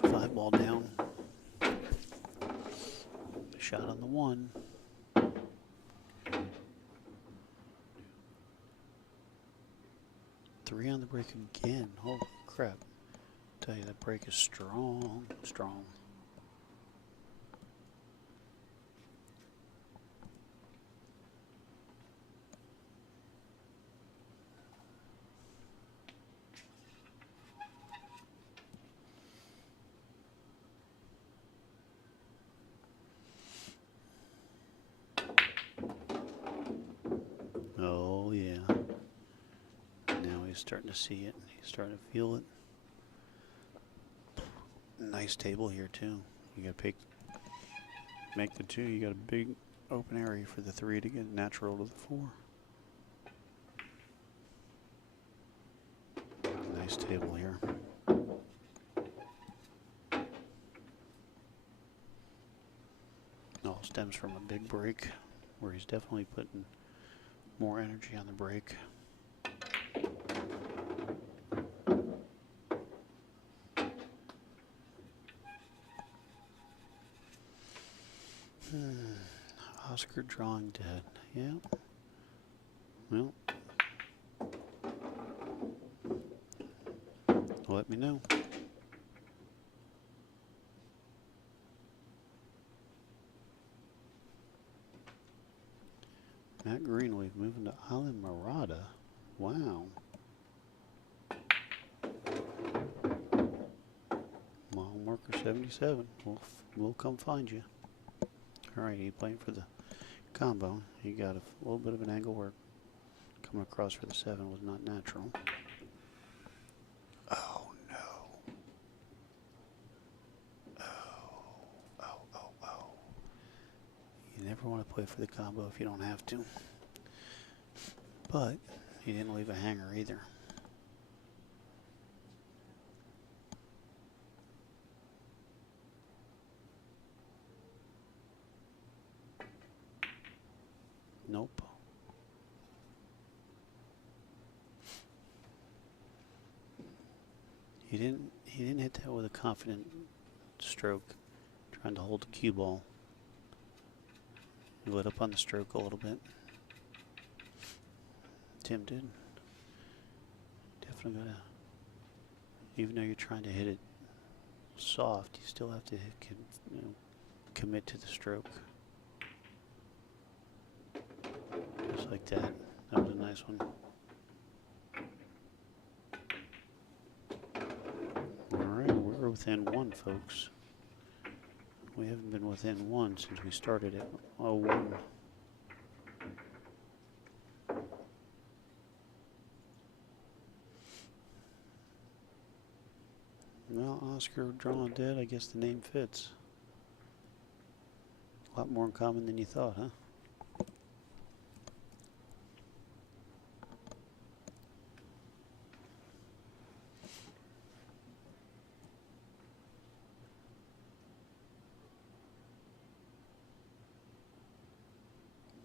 5 ball down. Shot on the 1. Three on the break again. Holy crap. Tell you that break is strong, strong. Oh yeah. Now he's starting to see it. He's starting to feel it. Nice table here too. You gotta make the 2. You got a big open area for the 3 to get natural to the 4. Nice table here. All stems from a big break where he's definitely putting more energy on the break. Oscar drawing dead. Yeah. Well, let me know. Matt Greenlee moving to Island Marada. Wow. Mile marker 77. We'll come find you. All right, he playing for the combo. He got a little bit of an angle where coming across for the 7 was not natural. Oh no. Oh. You never want to play for the combo if you don't have to. But he didn't leave a hanger either. Nope. He didn't hit that with a confident stroke, trying to hold the cue ball. He lit up on the stroke a little bit. Tim did. Definitely gotta, even though you're trying to hit it soft, you still have to commit to the stroke. Just like that. That was a nice one. Alright, we're within one, folks. We haven't been within one since we started at 0-1. Well, Oscar drawn dead, I guess the name fits. A lot more in common than you thought, huh?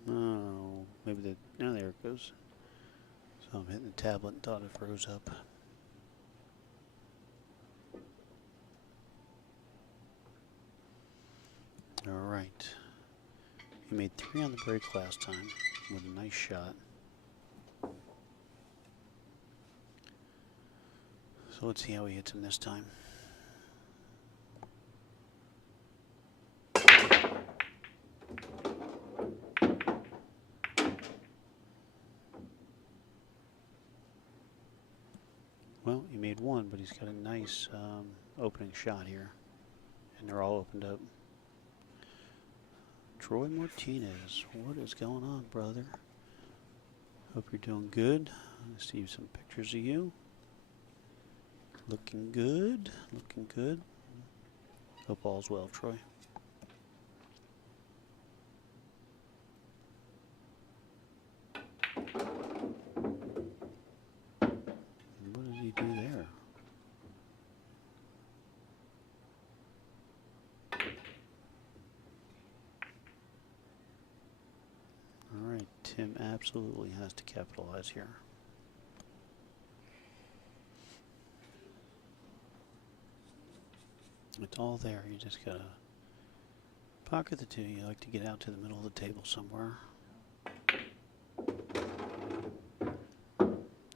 Oh, maybe the, now there it goes. So I'm hitting the tablet and thought it froze up. Alright. He made 3 on the break last time with a nice shot. So let's see how he hits him this time. Well, he made 1, but he's got a nice opening shot here. And they're all opened up. Troy Martinez, what is going on, brother? Hope you're doing good. I see some pictures of you. Looking good, looking good. Hope all's well, Troy. What did he do there? Alright, Tim absolutely has to capitalize here. It's all there, you just gotta pocket the 2. You like to get out to the middle of the table somewhere.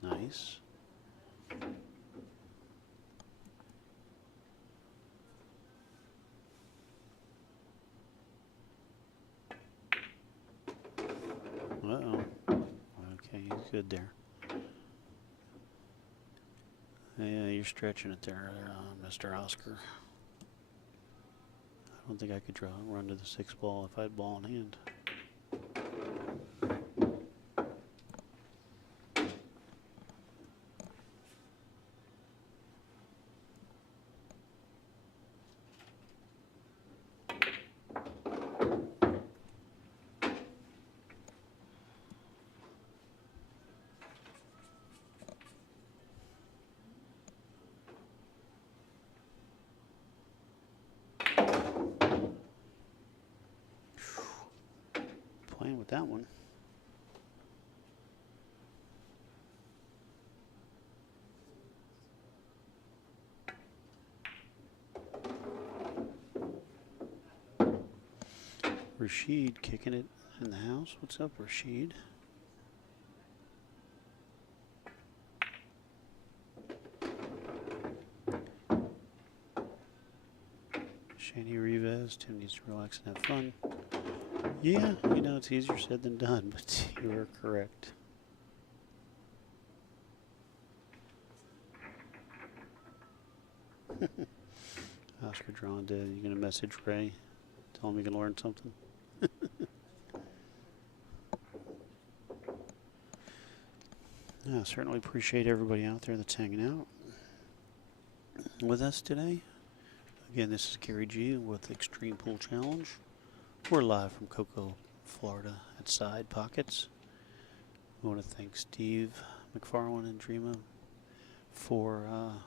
Nice. Uh-oh. Okay, he's good there. Yeah, you're stretching it there, Mr. Oscar. I don't think I could run to the 6th ball if I had ball in hand. Playing with that one. Rashid kicking it in the house. What's up, Rashid? Shani Rivas, Tim needs to relax and have fun. Yeah, you know, it's easier said than done, but you are correct. Oscar drawn dead. You gonna message Ray? Tell him you can learn something? Yeah, certainly appreciate everybody out there that's hanging out with us today. Again, this is Gary G with eXtreme Pool Challenge. We're live from Cocoa, Florida at Side Pockets. I want to thank Steve McFarland and Dreama for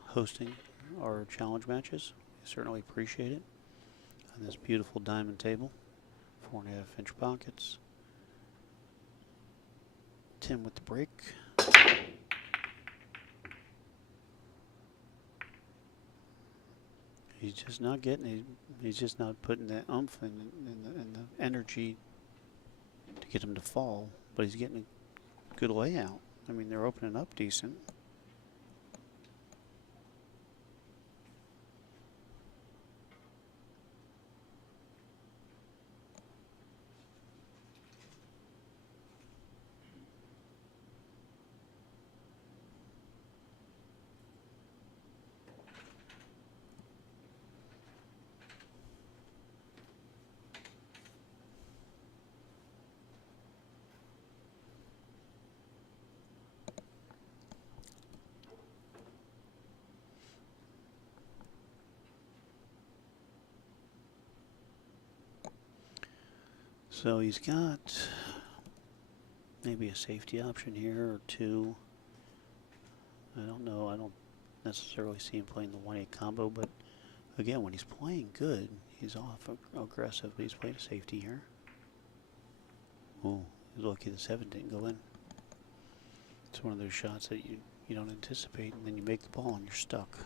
hosting our challenge matches. We certainly appreciate it. On this beautiful diamond table, 4.5 inch pockets. Tim with the break. He's just not getting it. He's just not putting that oomph and the energy get him to fall, but he's getting a good layout. I mean, they're opening up decent. So he's got maybe a safety option here or two. I don't know. I don't necessarily see him playing the 1-8 combo, but again, when he's playing good, he's off aggressive, but he's playing a safety here. Oh, he's lucky the 7 didn't go in. It's one of those shots that you don't anticipate, and then you make the ball and you're stuck.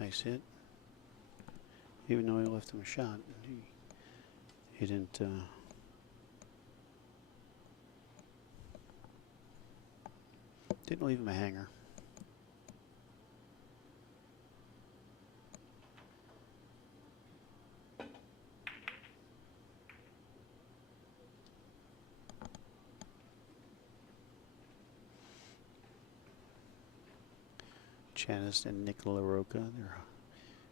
Nice hit. Even though he left him a shot, he didn't. Didn't leave him a hanger. Janice and Nicola Roca, they're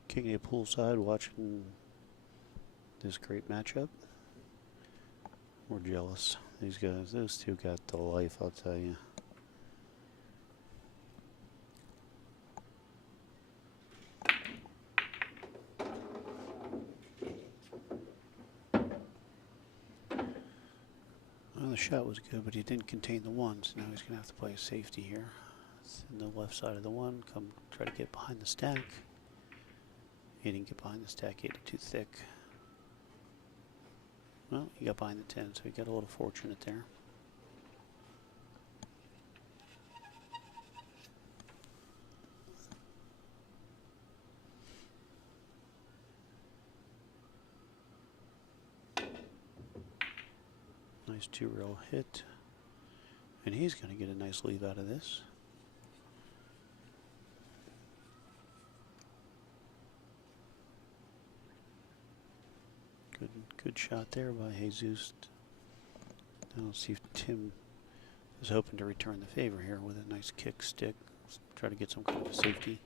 kicking it poolside, watching this great matchup. We're jealous. These guys, those two got the life, I'll tell you. Well, the shot was good, but he didn't contain the one, so now he's going to have to play a safety here. It's in the left side of the one, come try to get behind the stack. He didn't get behind the stack, he hit it too thick. Well, he got behind the 10, so he got a little fortunate there. Nice 2-rail hit. And he's going to get a nice leave out of this. Good shot there by Jesus. Now let's see if Tim is hoping to return the favor here with a nice kick stick. Let's try to get some kind of safety.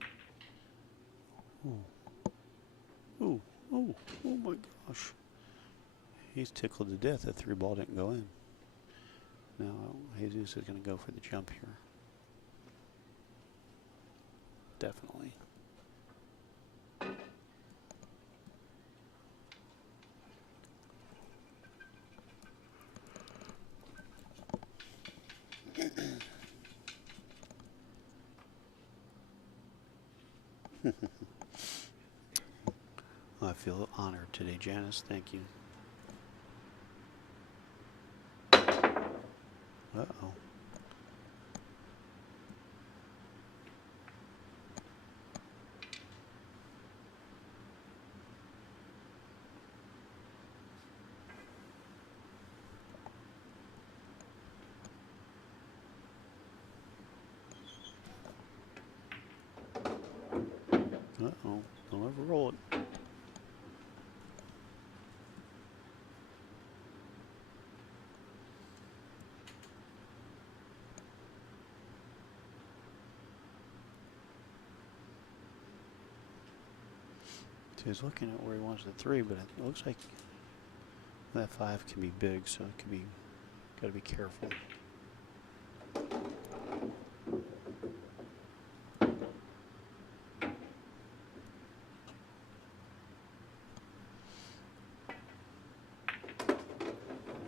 Ooh. Ooh. Ooh. Oh my gosh. He's tickled to death that 3-ball didn't go in. Now Jesus is going to go for the jump here. Definitely. I feel honored today, Janice. Thank you. Uh-oh. Uh-oh. Don't ever roll it. So he's looking at where he wants the 3, but it looks like that 5 can be big, so it can be, gotta be careful.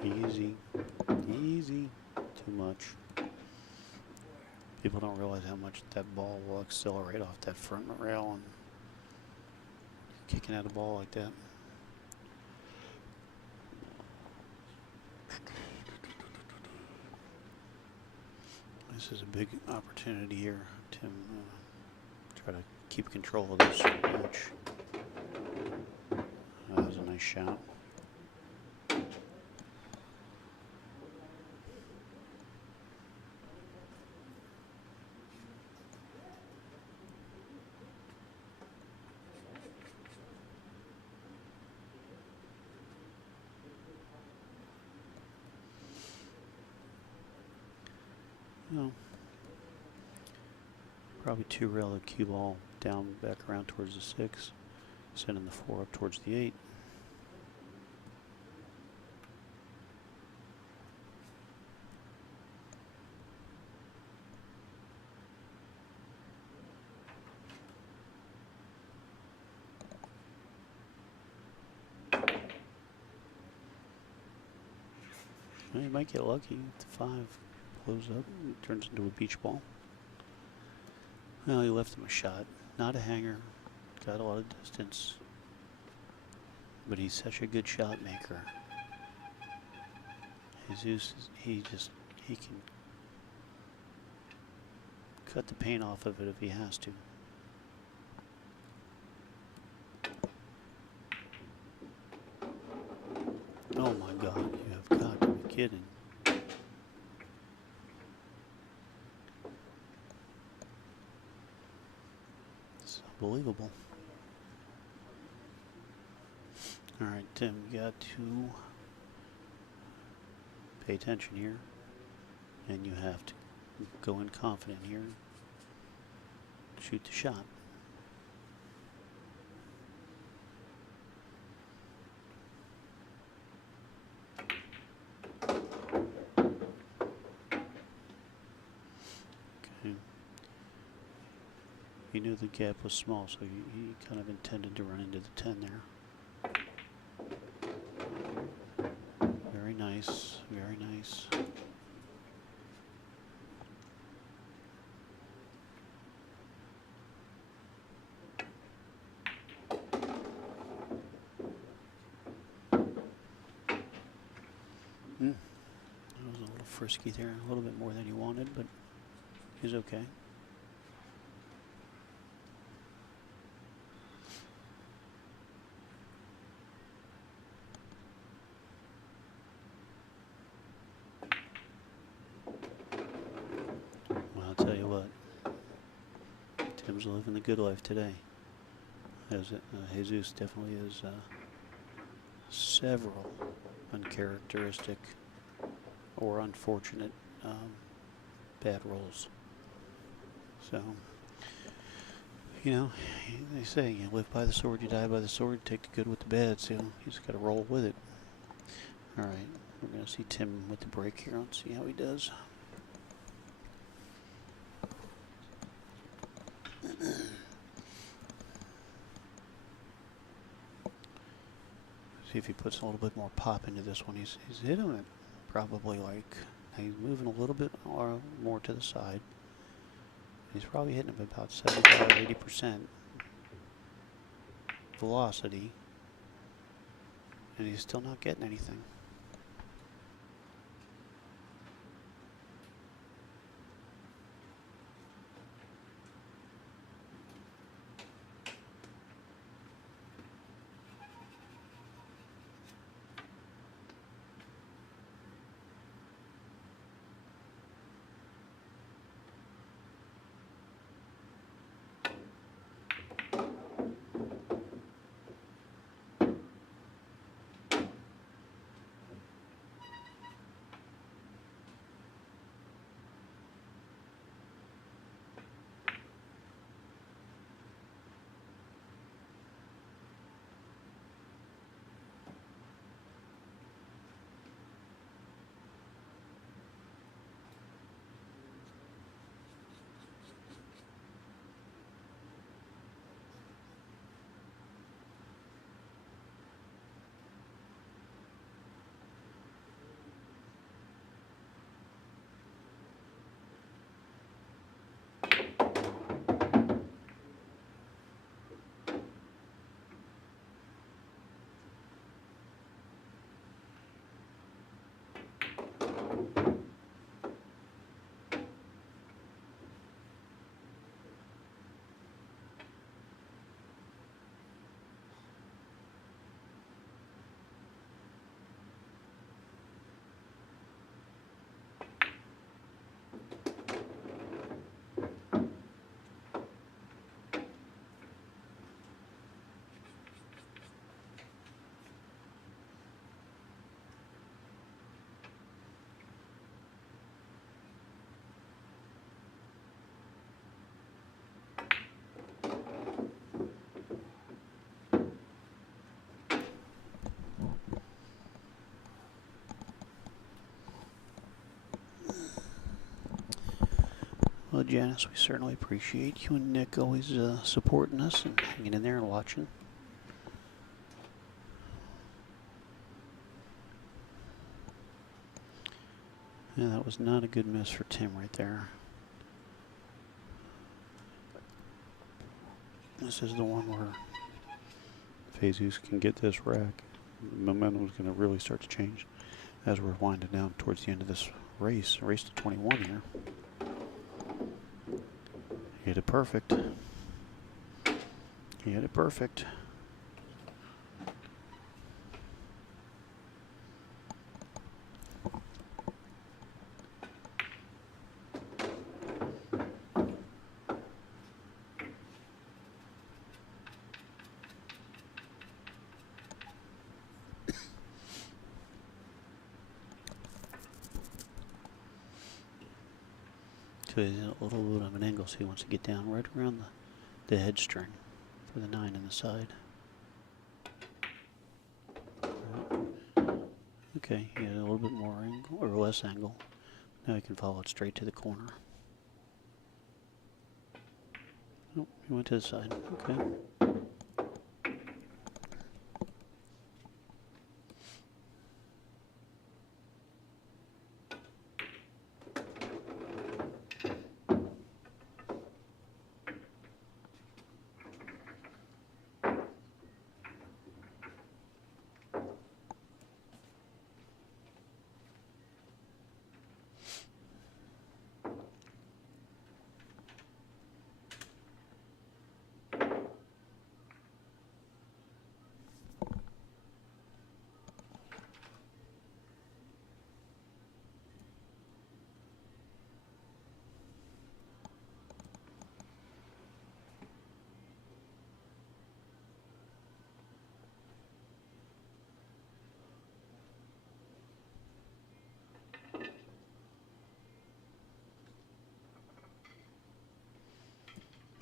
Easy, easy, too much. People don't realize how much that ball will accelerate off that front rail and kicking out a ball like that. This is a big opportunity here, Tim. Try to keep control of this match. That was a nice shot. No. Probably two rail the cue ball down back around towards the 6, sending the 4 up towards the 8. Well, you might get lucky if the 5 blows up, it turns into a beach ball. Well, he left him a shot. Not a hanger. Got a lot of distance. But he's such a good shot maker. Jesus, he can cut the paint off of it if he has to. Oh my God, you have got to be kidding. Unbelievable. All right, Tim, you got to pay attention here, and you have to go in confident here. Shoot the shot. Okay. He knew the gap was small, so he kind of intended to run into the 10 there. Very nice, very nice. That was a little frisky there, a little bit more than he wanted, but he's okay. I'll tell you what, Tim's living the good life today. Jesus definitely has several uncharacteristic or unfortunate bad rolls. So, you know, they say you live by the sword, you die by the sword, take the good with the bad, so he's got to roll with it. All right, we're going to see Tim with the break here. Let's see how he does. See if he puts a little bit more pop into this one. He's hitting it probably like, he's moving a little bit more to the side. He's probably hitting him about 75–80% velocity, and he's still not getting anything. Well, Janice, we certainly appreciate you and Nick always supporting us and hanging in there and watching. Yeah, that was not a good miss for Tim right there. This is the one where Jesus can get this rack. The momentum is going to really start to change as we're winding down towards the end of this race. Race to 21 here. Hit it perfect. He hit it perfect. So he's in a little bit of an angle, so he wants to get down right around the head string for the 9 in the side. Okay, he had a little bit more angle, or less angle. Now he can follow it straight to the corner. Oh, he went to the side. Okay.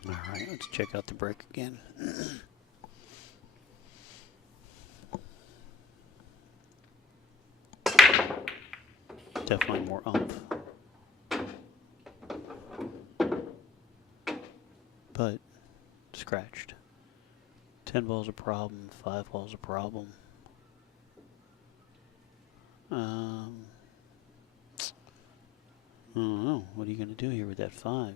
Alright, let's check out the break again. Definitely more oomph. But scratched. 10 ball's a problem, 5 ball's a problem. I don't know. What are you going to do here with that 5?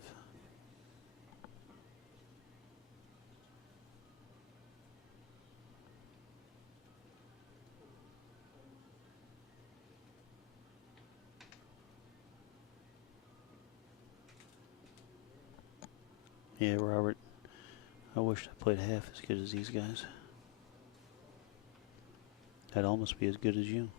Yeah, Robert. I wish I played half as good as these guys. I'd almost be as good as you.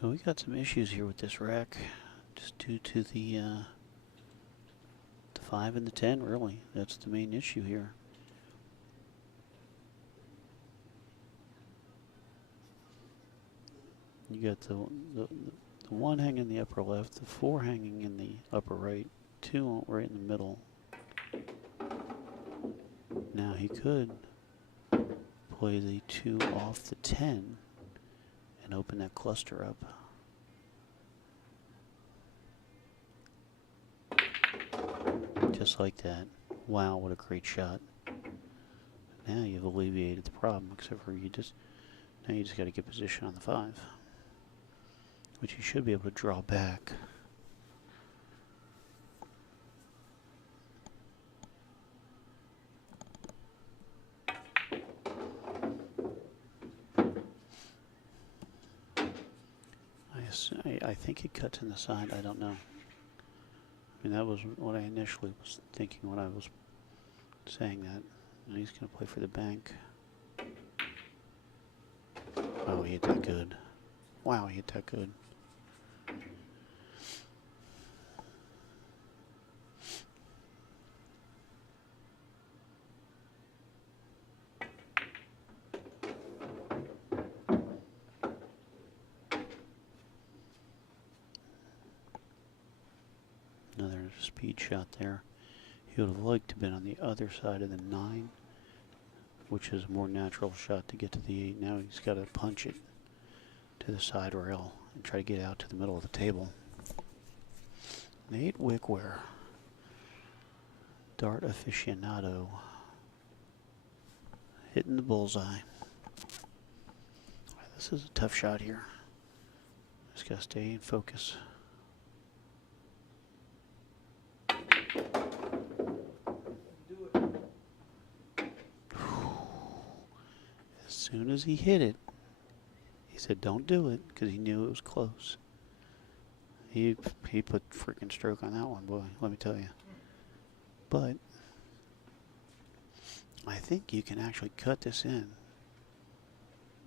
So we got some issues here with this rack, just due to the 5 and the 10, really. That's the main issue here. You got the 1 hanging in the upper left, the 4 hanging in the upper right, 2 right in the middle. Now he could play the 2 off the 10 and open that cluster up. Just like that. Wow, what a great shot. Now you've alleviated the problem, except for now you just got to get position on the 5. Which you should be able to draw back. I think it cuts in the side, I don't know. I mean, that was what I initially was thinking when I was saying that. And he's going to play for the bank. Oh, he hit that good. Wow, he hit that good. Another speed shot there. He would have liked to have been on the other side of the 9. which is a more natural shot to get to the 8. Now he's got to punch it to the side rail and try to get out to the middle of the table. Nate Wickware, dart aficionado, hitting the bullseye. This is a tough shot here. Just gotta stay in focus. As soon as he hit it, he said, "Don't do it," because he knew it was close. He put freaking stroke on that one, boy. Let me tell you. But I think you can actually cut this in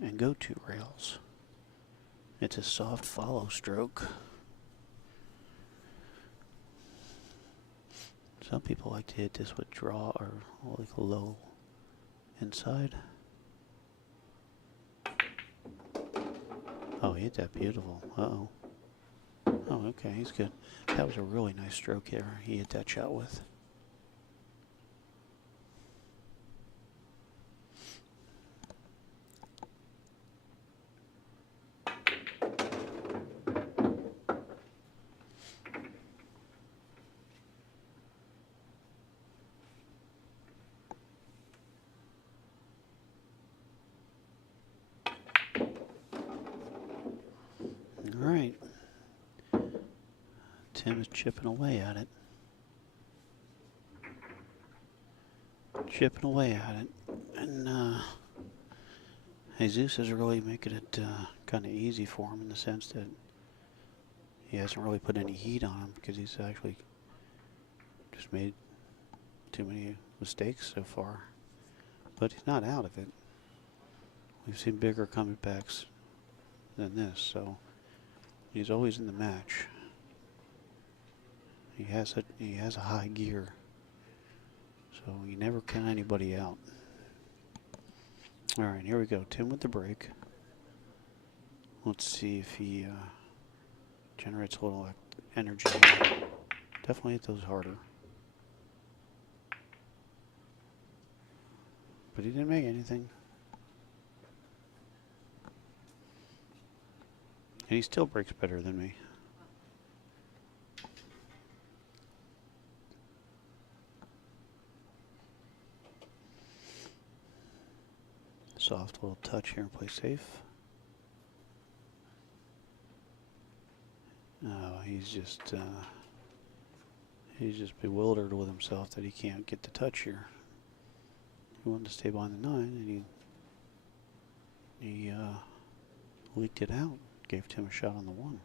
and go 2 rails. It's a soft follow stroke. Some people like to hit this with draw or like low inside. Oh, he hit that beautiful. Uh-oh. Oh, okay, he's good. That was a really nice stroke here he hit that shot with. All right. Tim is chipping away at it. Chipping away at it. And Jesus is really making it kind of easy for him in the sense that he hasn't really put any heat on him because he's actually just made too many mistakes so far. But he's not out of it. We've seen bigger comebacks than this, so he's always in the match. He has a high gear, so you never count anybody out. All right, here we go. Tim with the break. Let's see if he generates a little energy. Definitely hit those harder. But he didn't make anything. And he still breaks better than me. Soft little touch here and play safe. Oh, he's just bewildered with himself that he can't get the touch here. He wanted to stay behind the 9, and he leaked it out. Gave Tim a shot on the 1.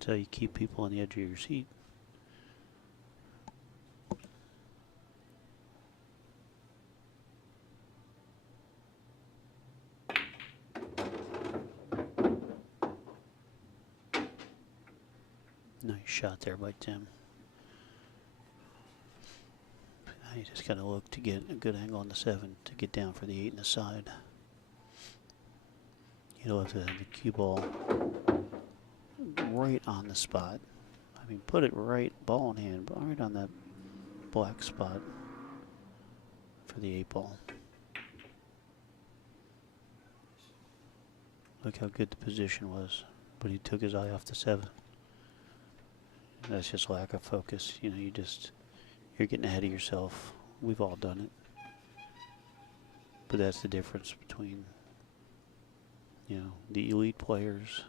That's how you keep people on the edge of your seat. Nice shot there by Tim. Now you just got to look to get a good angle on the 7 to get down for the 8 in the side. You don't have to have the cue ball right on the spot. I mean, put it right, ball in hand, but right on that black spot for the 8 ball. Look how good the position was, but he took his eye off the 7. That's just lack of focus. You know, you're getting ahead of yourself. We've all done it. But that's the difference between, you know, the elite players,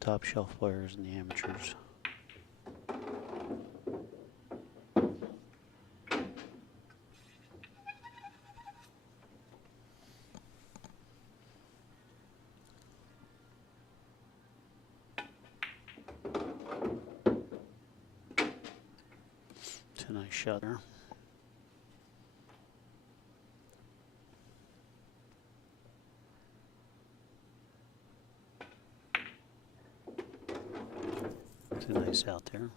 top shelf players, and the amateurs. It's a nice shot there. It's a nice out there.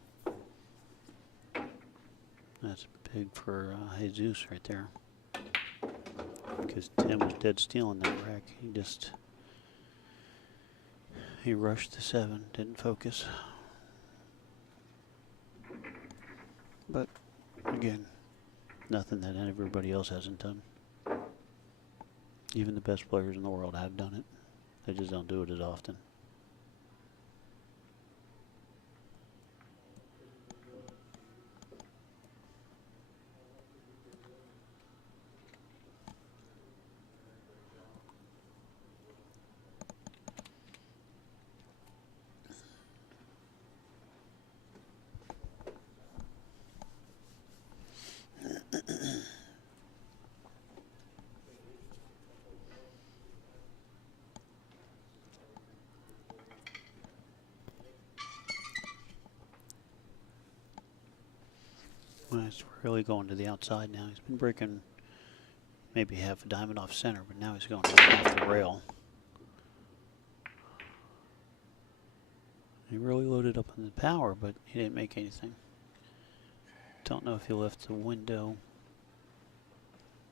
That's big for Jesus right there. Because Tim was dead still in that rack. He rushed the 7, didn't focus. But again, nothing that everybody else hasn't done. Even the best players in the world have done it. They just don't do it as often. Well, he's really going to the outside now. He's been breaking maybe half a diamond off center, but now he's going off the rail. He really loaded up on the power, but he didn't make anything. Don't know if he left the window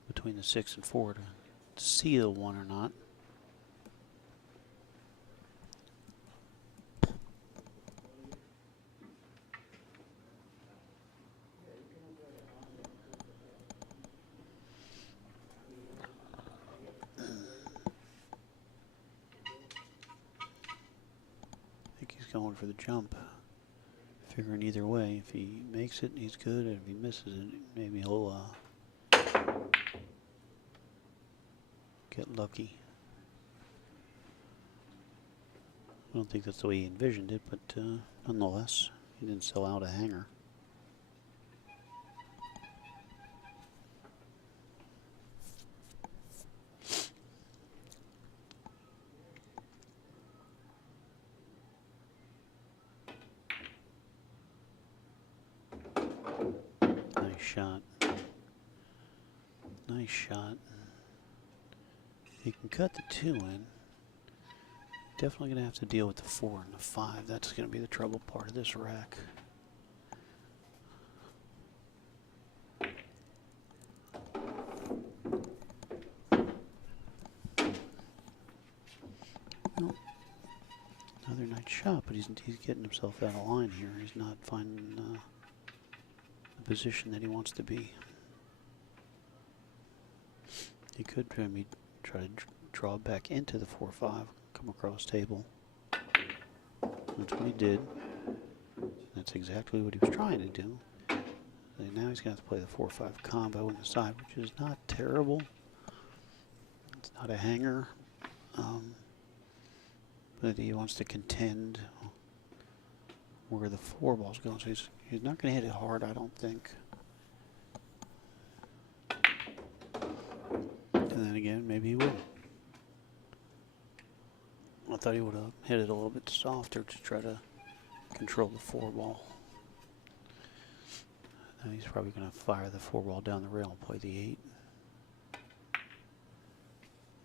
between the 6 and 4 to see the 1 or not. Going for the jump, figuring either way, if he makes it, he's good, and if he misses it, maybe he'll get lucky. I don't think that's the way he envisioned it, but nonetheless, he didn't sell out a hanger. Shot. Nice shot. He can cut the 2 in. Definitely going to have to deal with the 4 and the 5. That's going to be the trouble part of this rack. Well, another nice shot, but he's getting himself out of line here. He's not finding position that he wants to be. He could maybe try to draw back into the 4-5, come across table. That's what he did. That's exactly what he was trying to do. And now he's going to have to play the 4-5 combo in the side, which is not terrible. It's not a hanger, but he wants to contend where the 4 ball's going, so he's not going to hit it hard, I don't think. And then again, maybe he will. I thought he would have hit it a little bit softer to try to control the 4 ball. Now he's probably going to fire the 4 ball down the rail and play the 8.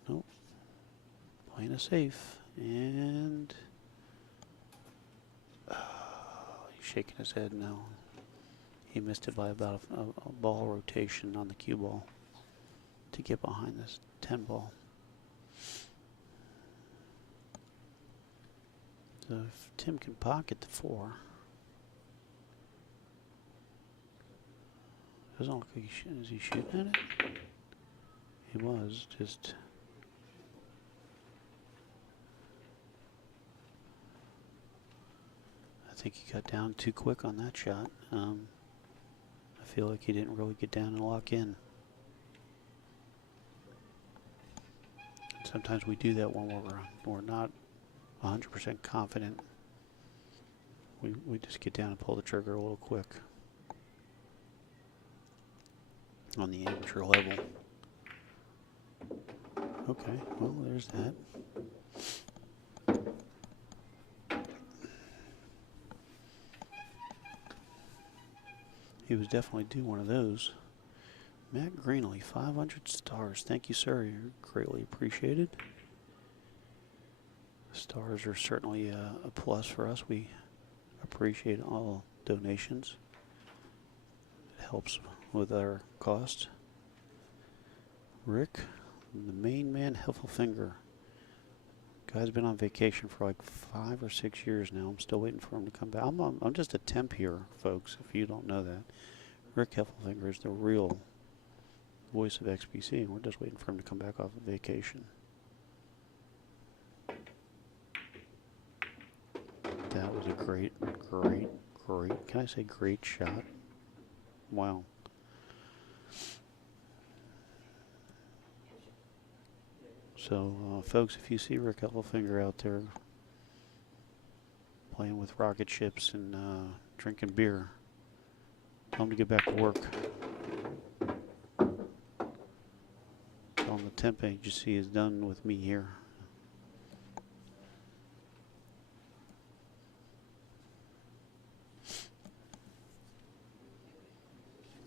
Nope. Playing it safe. And shaking his head now. He missed it by about a ball rotation on the cue ball to get behind this 10 ball. So if Tim can pocket the 4, doesn't look like is he shooting at it? He was, just think he got down too quick on that shot. I feel like he didn't really get down and lock in. Sometimes we do that when we're not 100% confident. We just get down and pull the trigger a little quick on the amateur level. Okay, well, there's that. He was definitely due one of those. Matt Greenley, 500 stars. Thank you, sir. You're greatly appreciated. Stars are certainly a plus for us. We appreciate all donations. It helps with our cost. Rick, the main man, Heffelfinger. Guy's been on vacation for like 5 or 6 years now. I'm still waiting for him to come back. I'm just a temp here, folks, if you don't know that. Rick Heffelfinger is the real voice of XPC, and we're just waiting for him to come back off of vacation. That was a great, can I say great shot? Wow. So, folks, if you see Rick Heffelfinger out there playing with rocket ships and drinking beer, tell him to get back to work. Tell him the temp agency is done with me here.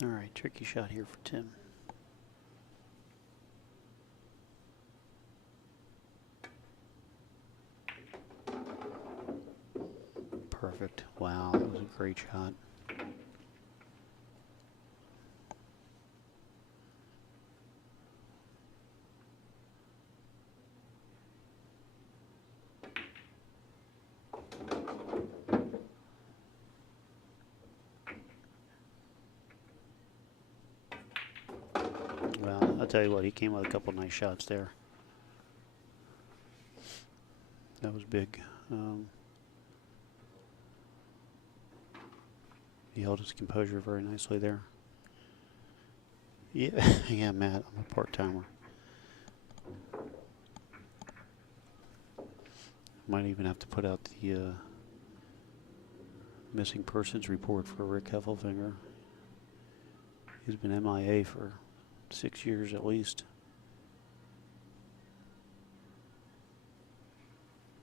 All right, tricky shot here for Tim. Perfect. Wow, that was a great shot. Well, I'll tell you what, he came with a couple nice shots there. That was big. He held his composure very nicely there. Yeah, yeah, Matt, I'm a part-timer. Might even have to put out the missing persons report for Rick Heffelfinger. He's been MIA for 6 years at least.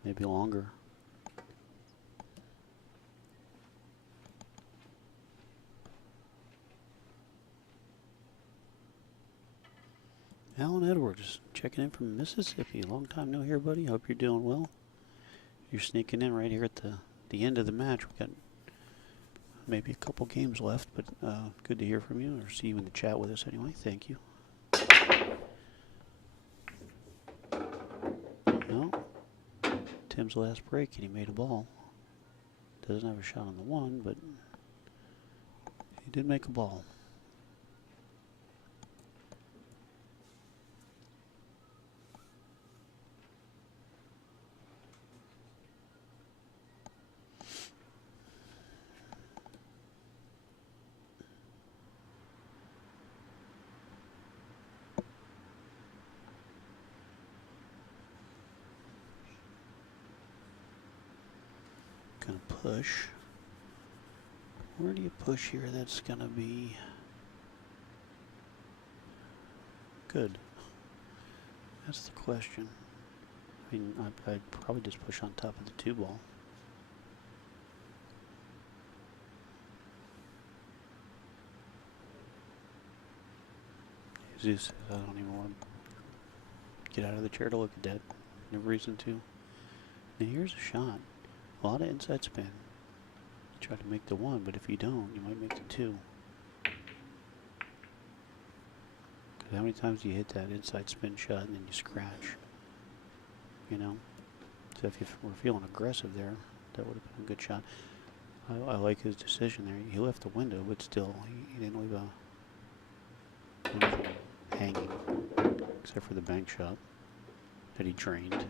Maybe longer. Alan Edwards, checking in from Mississippi. Long time no hear, buddy. Hope you're doing well. You're sneaking in right here at the end of the match. We've got maybe a couple games left, but good to hear from you, or see you in the chat with us anyway. Thank you. Well, Tim's last break, and he made a ball. Doesn't have a shot on the one, but he did make a ball. Gonna push. Where do you push here? That's gonna be good. That's the question. I mean, I'd probably just push on top of the 2-ball. Jesus, I don't even want to get out of the chair to look at that. No reason to. Now here's a shot. A lot of inside spin. You try to make the 1, but if you don't, you might make the 2. Because how many times do you hit that inside spin shot and then you scratch? You know? So if you were feeling aggressive there, that would have been a good shot. I like his decision there. He left the window, but still, he didn't leave anything hanging, except for the bank shot that he drained.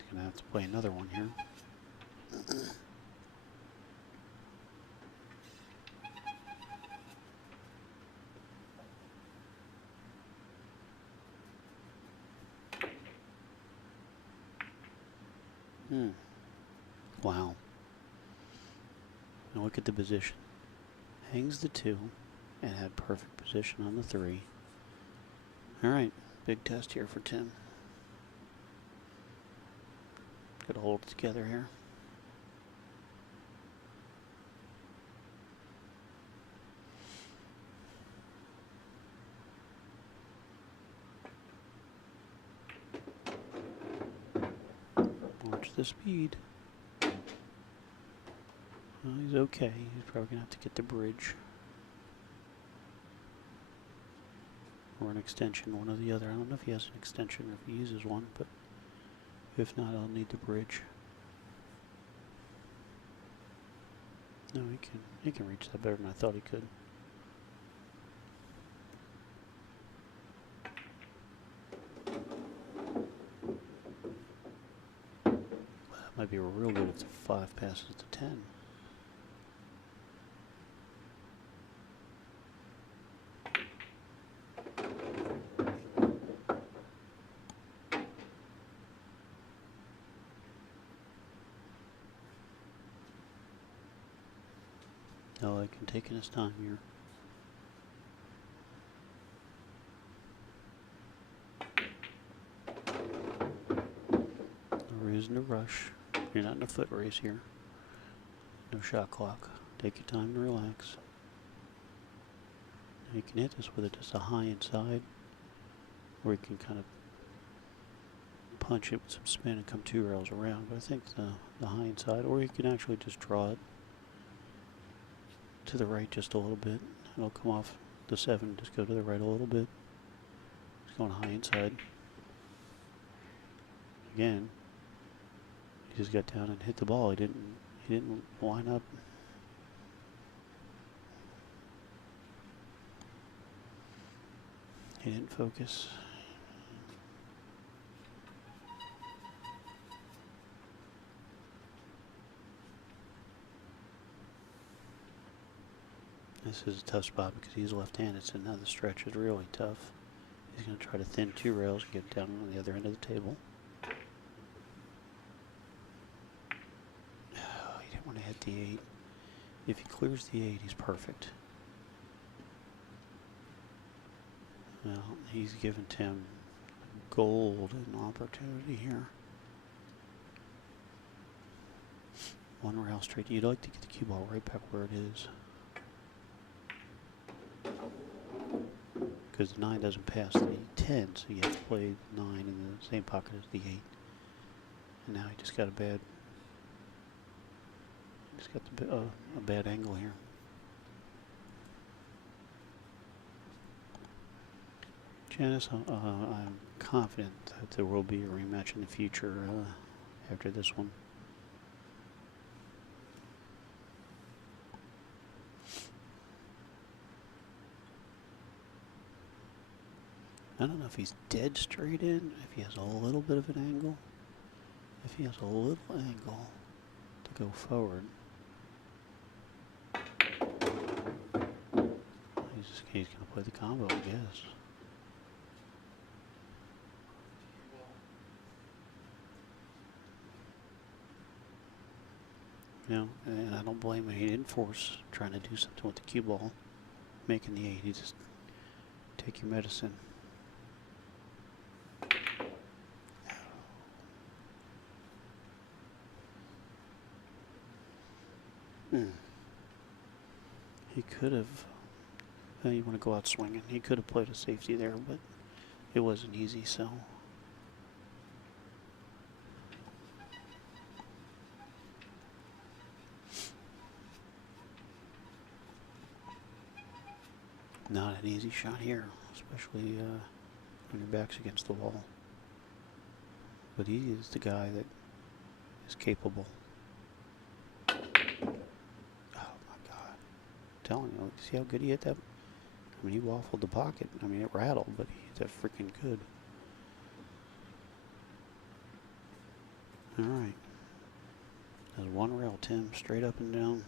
He's gonna have to play another one here. Wow. Now look at the position. Hangs the 2 and had perfect position on the 3. Alright, big test here for Tim. Gotta hold it together here. Watch the speed. Well, he's okay. He's probably gonna have to get the bridge. Or an extension, one or the other. I don't know if he has an extension or if he uses one, but if not, I'll need the bridge. No, he can reach that better than I thought he could. That might be real good if the 5 passes to 10. No, I can take his time here. No reason to rush. You're not in a foot race here. No shot clock. Take your time to relax. Now you can hit this with just a high inside, or you can kind of punch it with some spin and come 2 rails around. But I think the high inside, or you can actually just draw it to the right just a little bit. It'll come off the 7, just go to the right a little bit. It's going high inside. Again, he just got down and hit the ball. He didn't line up. He didn't focus. This is a tough spot because he's left-handed, so now the stretch is really tough. He's going to try to thin 2 rails and get down on the other end of the table. Oh, he didn't want to hit the 8. If he clears the 8, he's perfect. Well, he's given Tim a golden opportunity here. 1 rail straight. You'd like to get the cue ball right back where it is. Because the 9 doesn't pass the 10, so you have to play 9 in the same pocket as the 8. And now he just got a bad angle here. Janice, I'm confident that there will be a rematch in the future after this one. I don't know if he's dead straight in, if he has a little bit of an angle. If he has a little angle to go forward. He's going to play the combo, I guess. You know, and I don't blame him. He didn't force trying to do something with the cue ball, making the 8. He just take your medicine. He could have, you want to go out swinging, he could have played a safety there, but it wasn't easy, so. Not an easy shot here, especially when your back's against the wall. But he is the guy that is capable. Telling you, see how good he hit that? I mean, he waffled the pocket. I mean, it rattled, but he hit that freaking good. All right. There's one rail, Tim, straight up and down.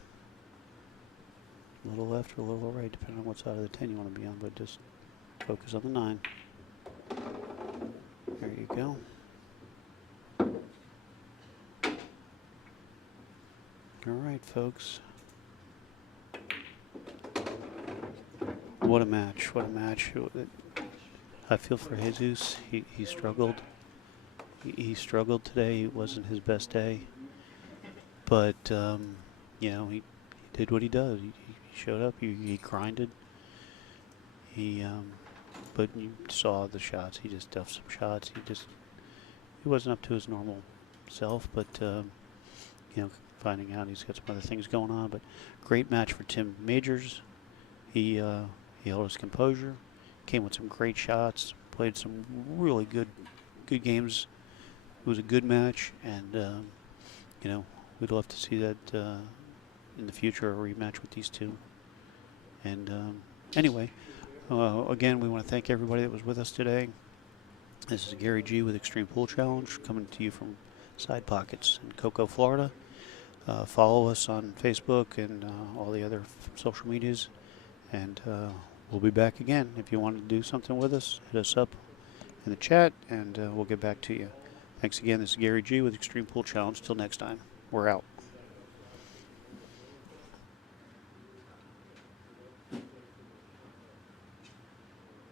A little left or a little right, depending on what side of the 10 you want to be on, but just focus on the 9. There you go. All right, folks. What a match. What a match. I feel for Jesus. He struggled. He struggled today. It wasn't his best day. But, you know, he did what he does. He showed up. He grinded. But you saw the shots. He just duffed some shots. He wasn't up to his normal self. But, you know, finding out he's got some other things going on. But great match for Tim Majors. He held his composure. Came with some great shots. Played some really good games. It was a good match, and you know, we'd love to see that in the future, a rematch with these two. And anyway, again, we want to thank everybody that was with us today. This is Gary G with eXtreme Pool Challenge, coming to you from Side Pockets in Cocoa, Florida. Follow us on Facebook and all the other social medias, and we'll be back again. If you want to do something with us, hit us up in the chat, and we'll get back to you. Thanks again. This is Gary G with eXtreme Pool Challenge. Till next time, we're out.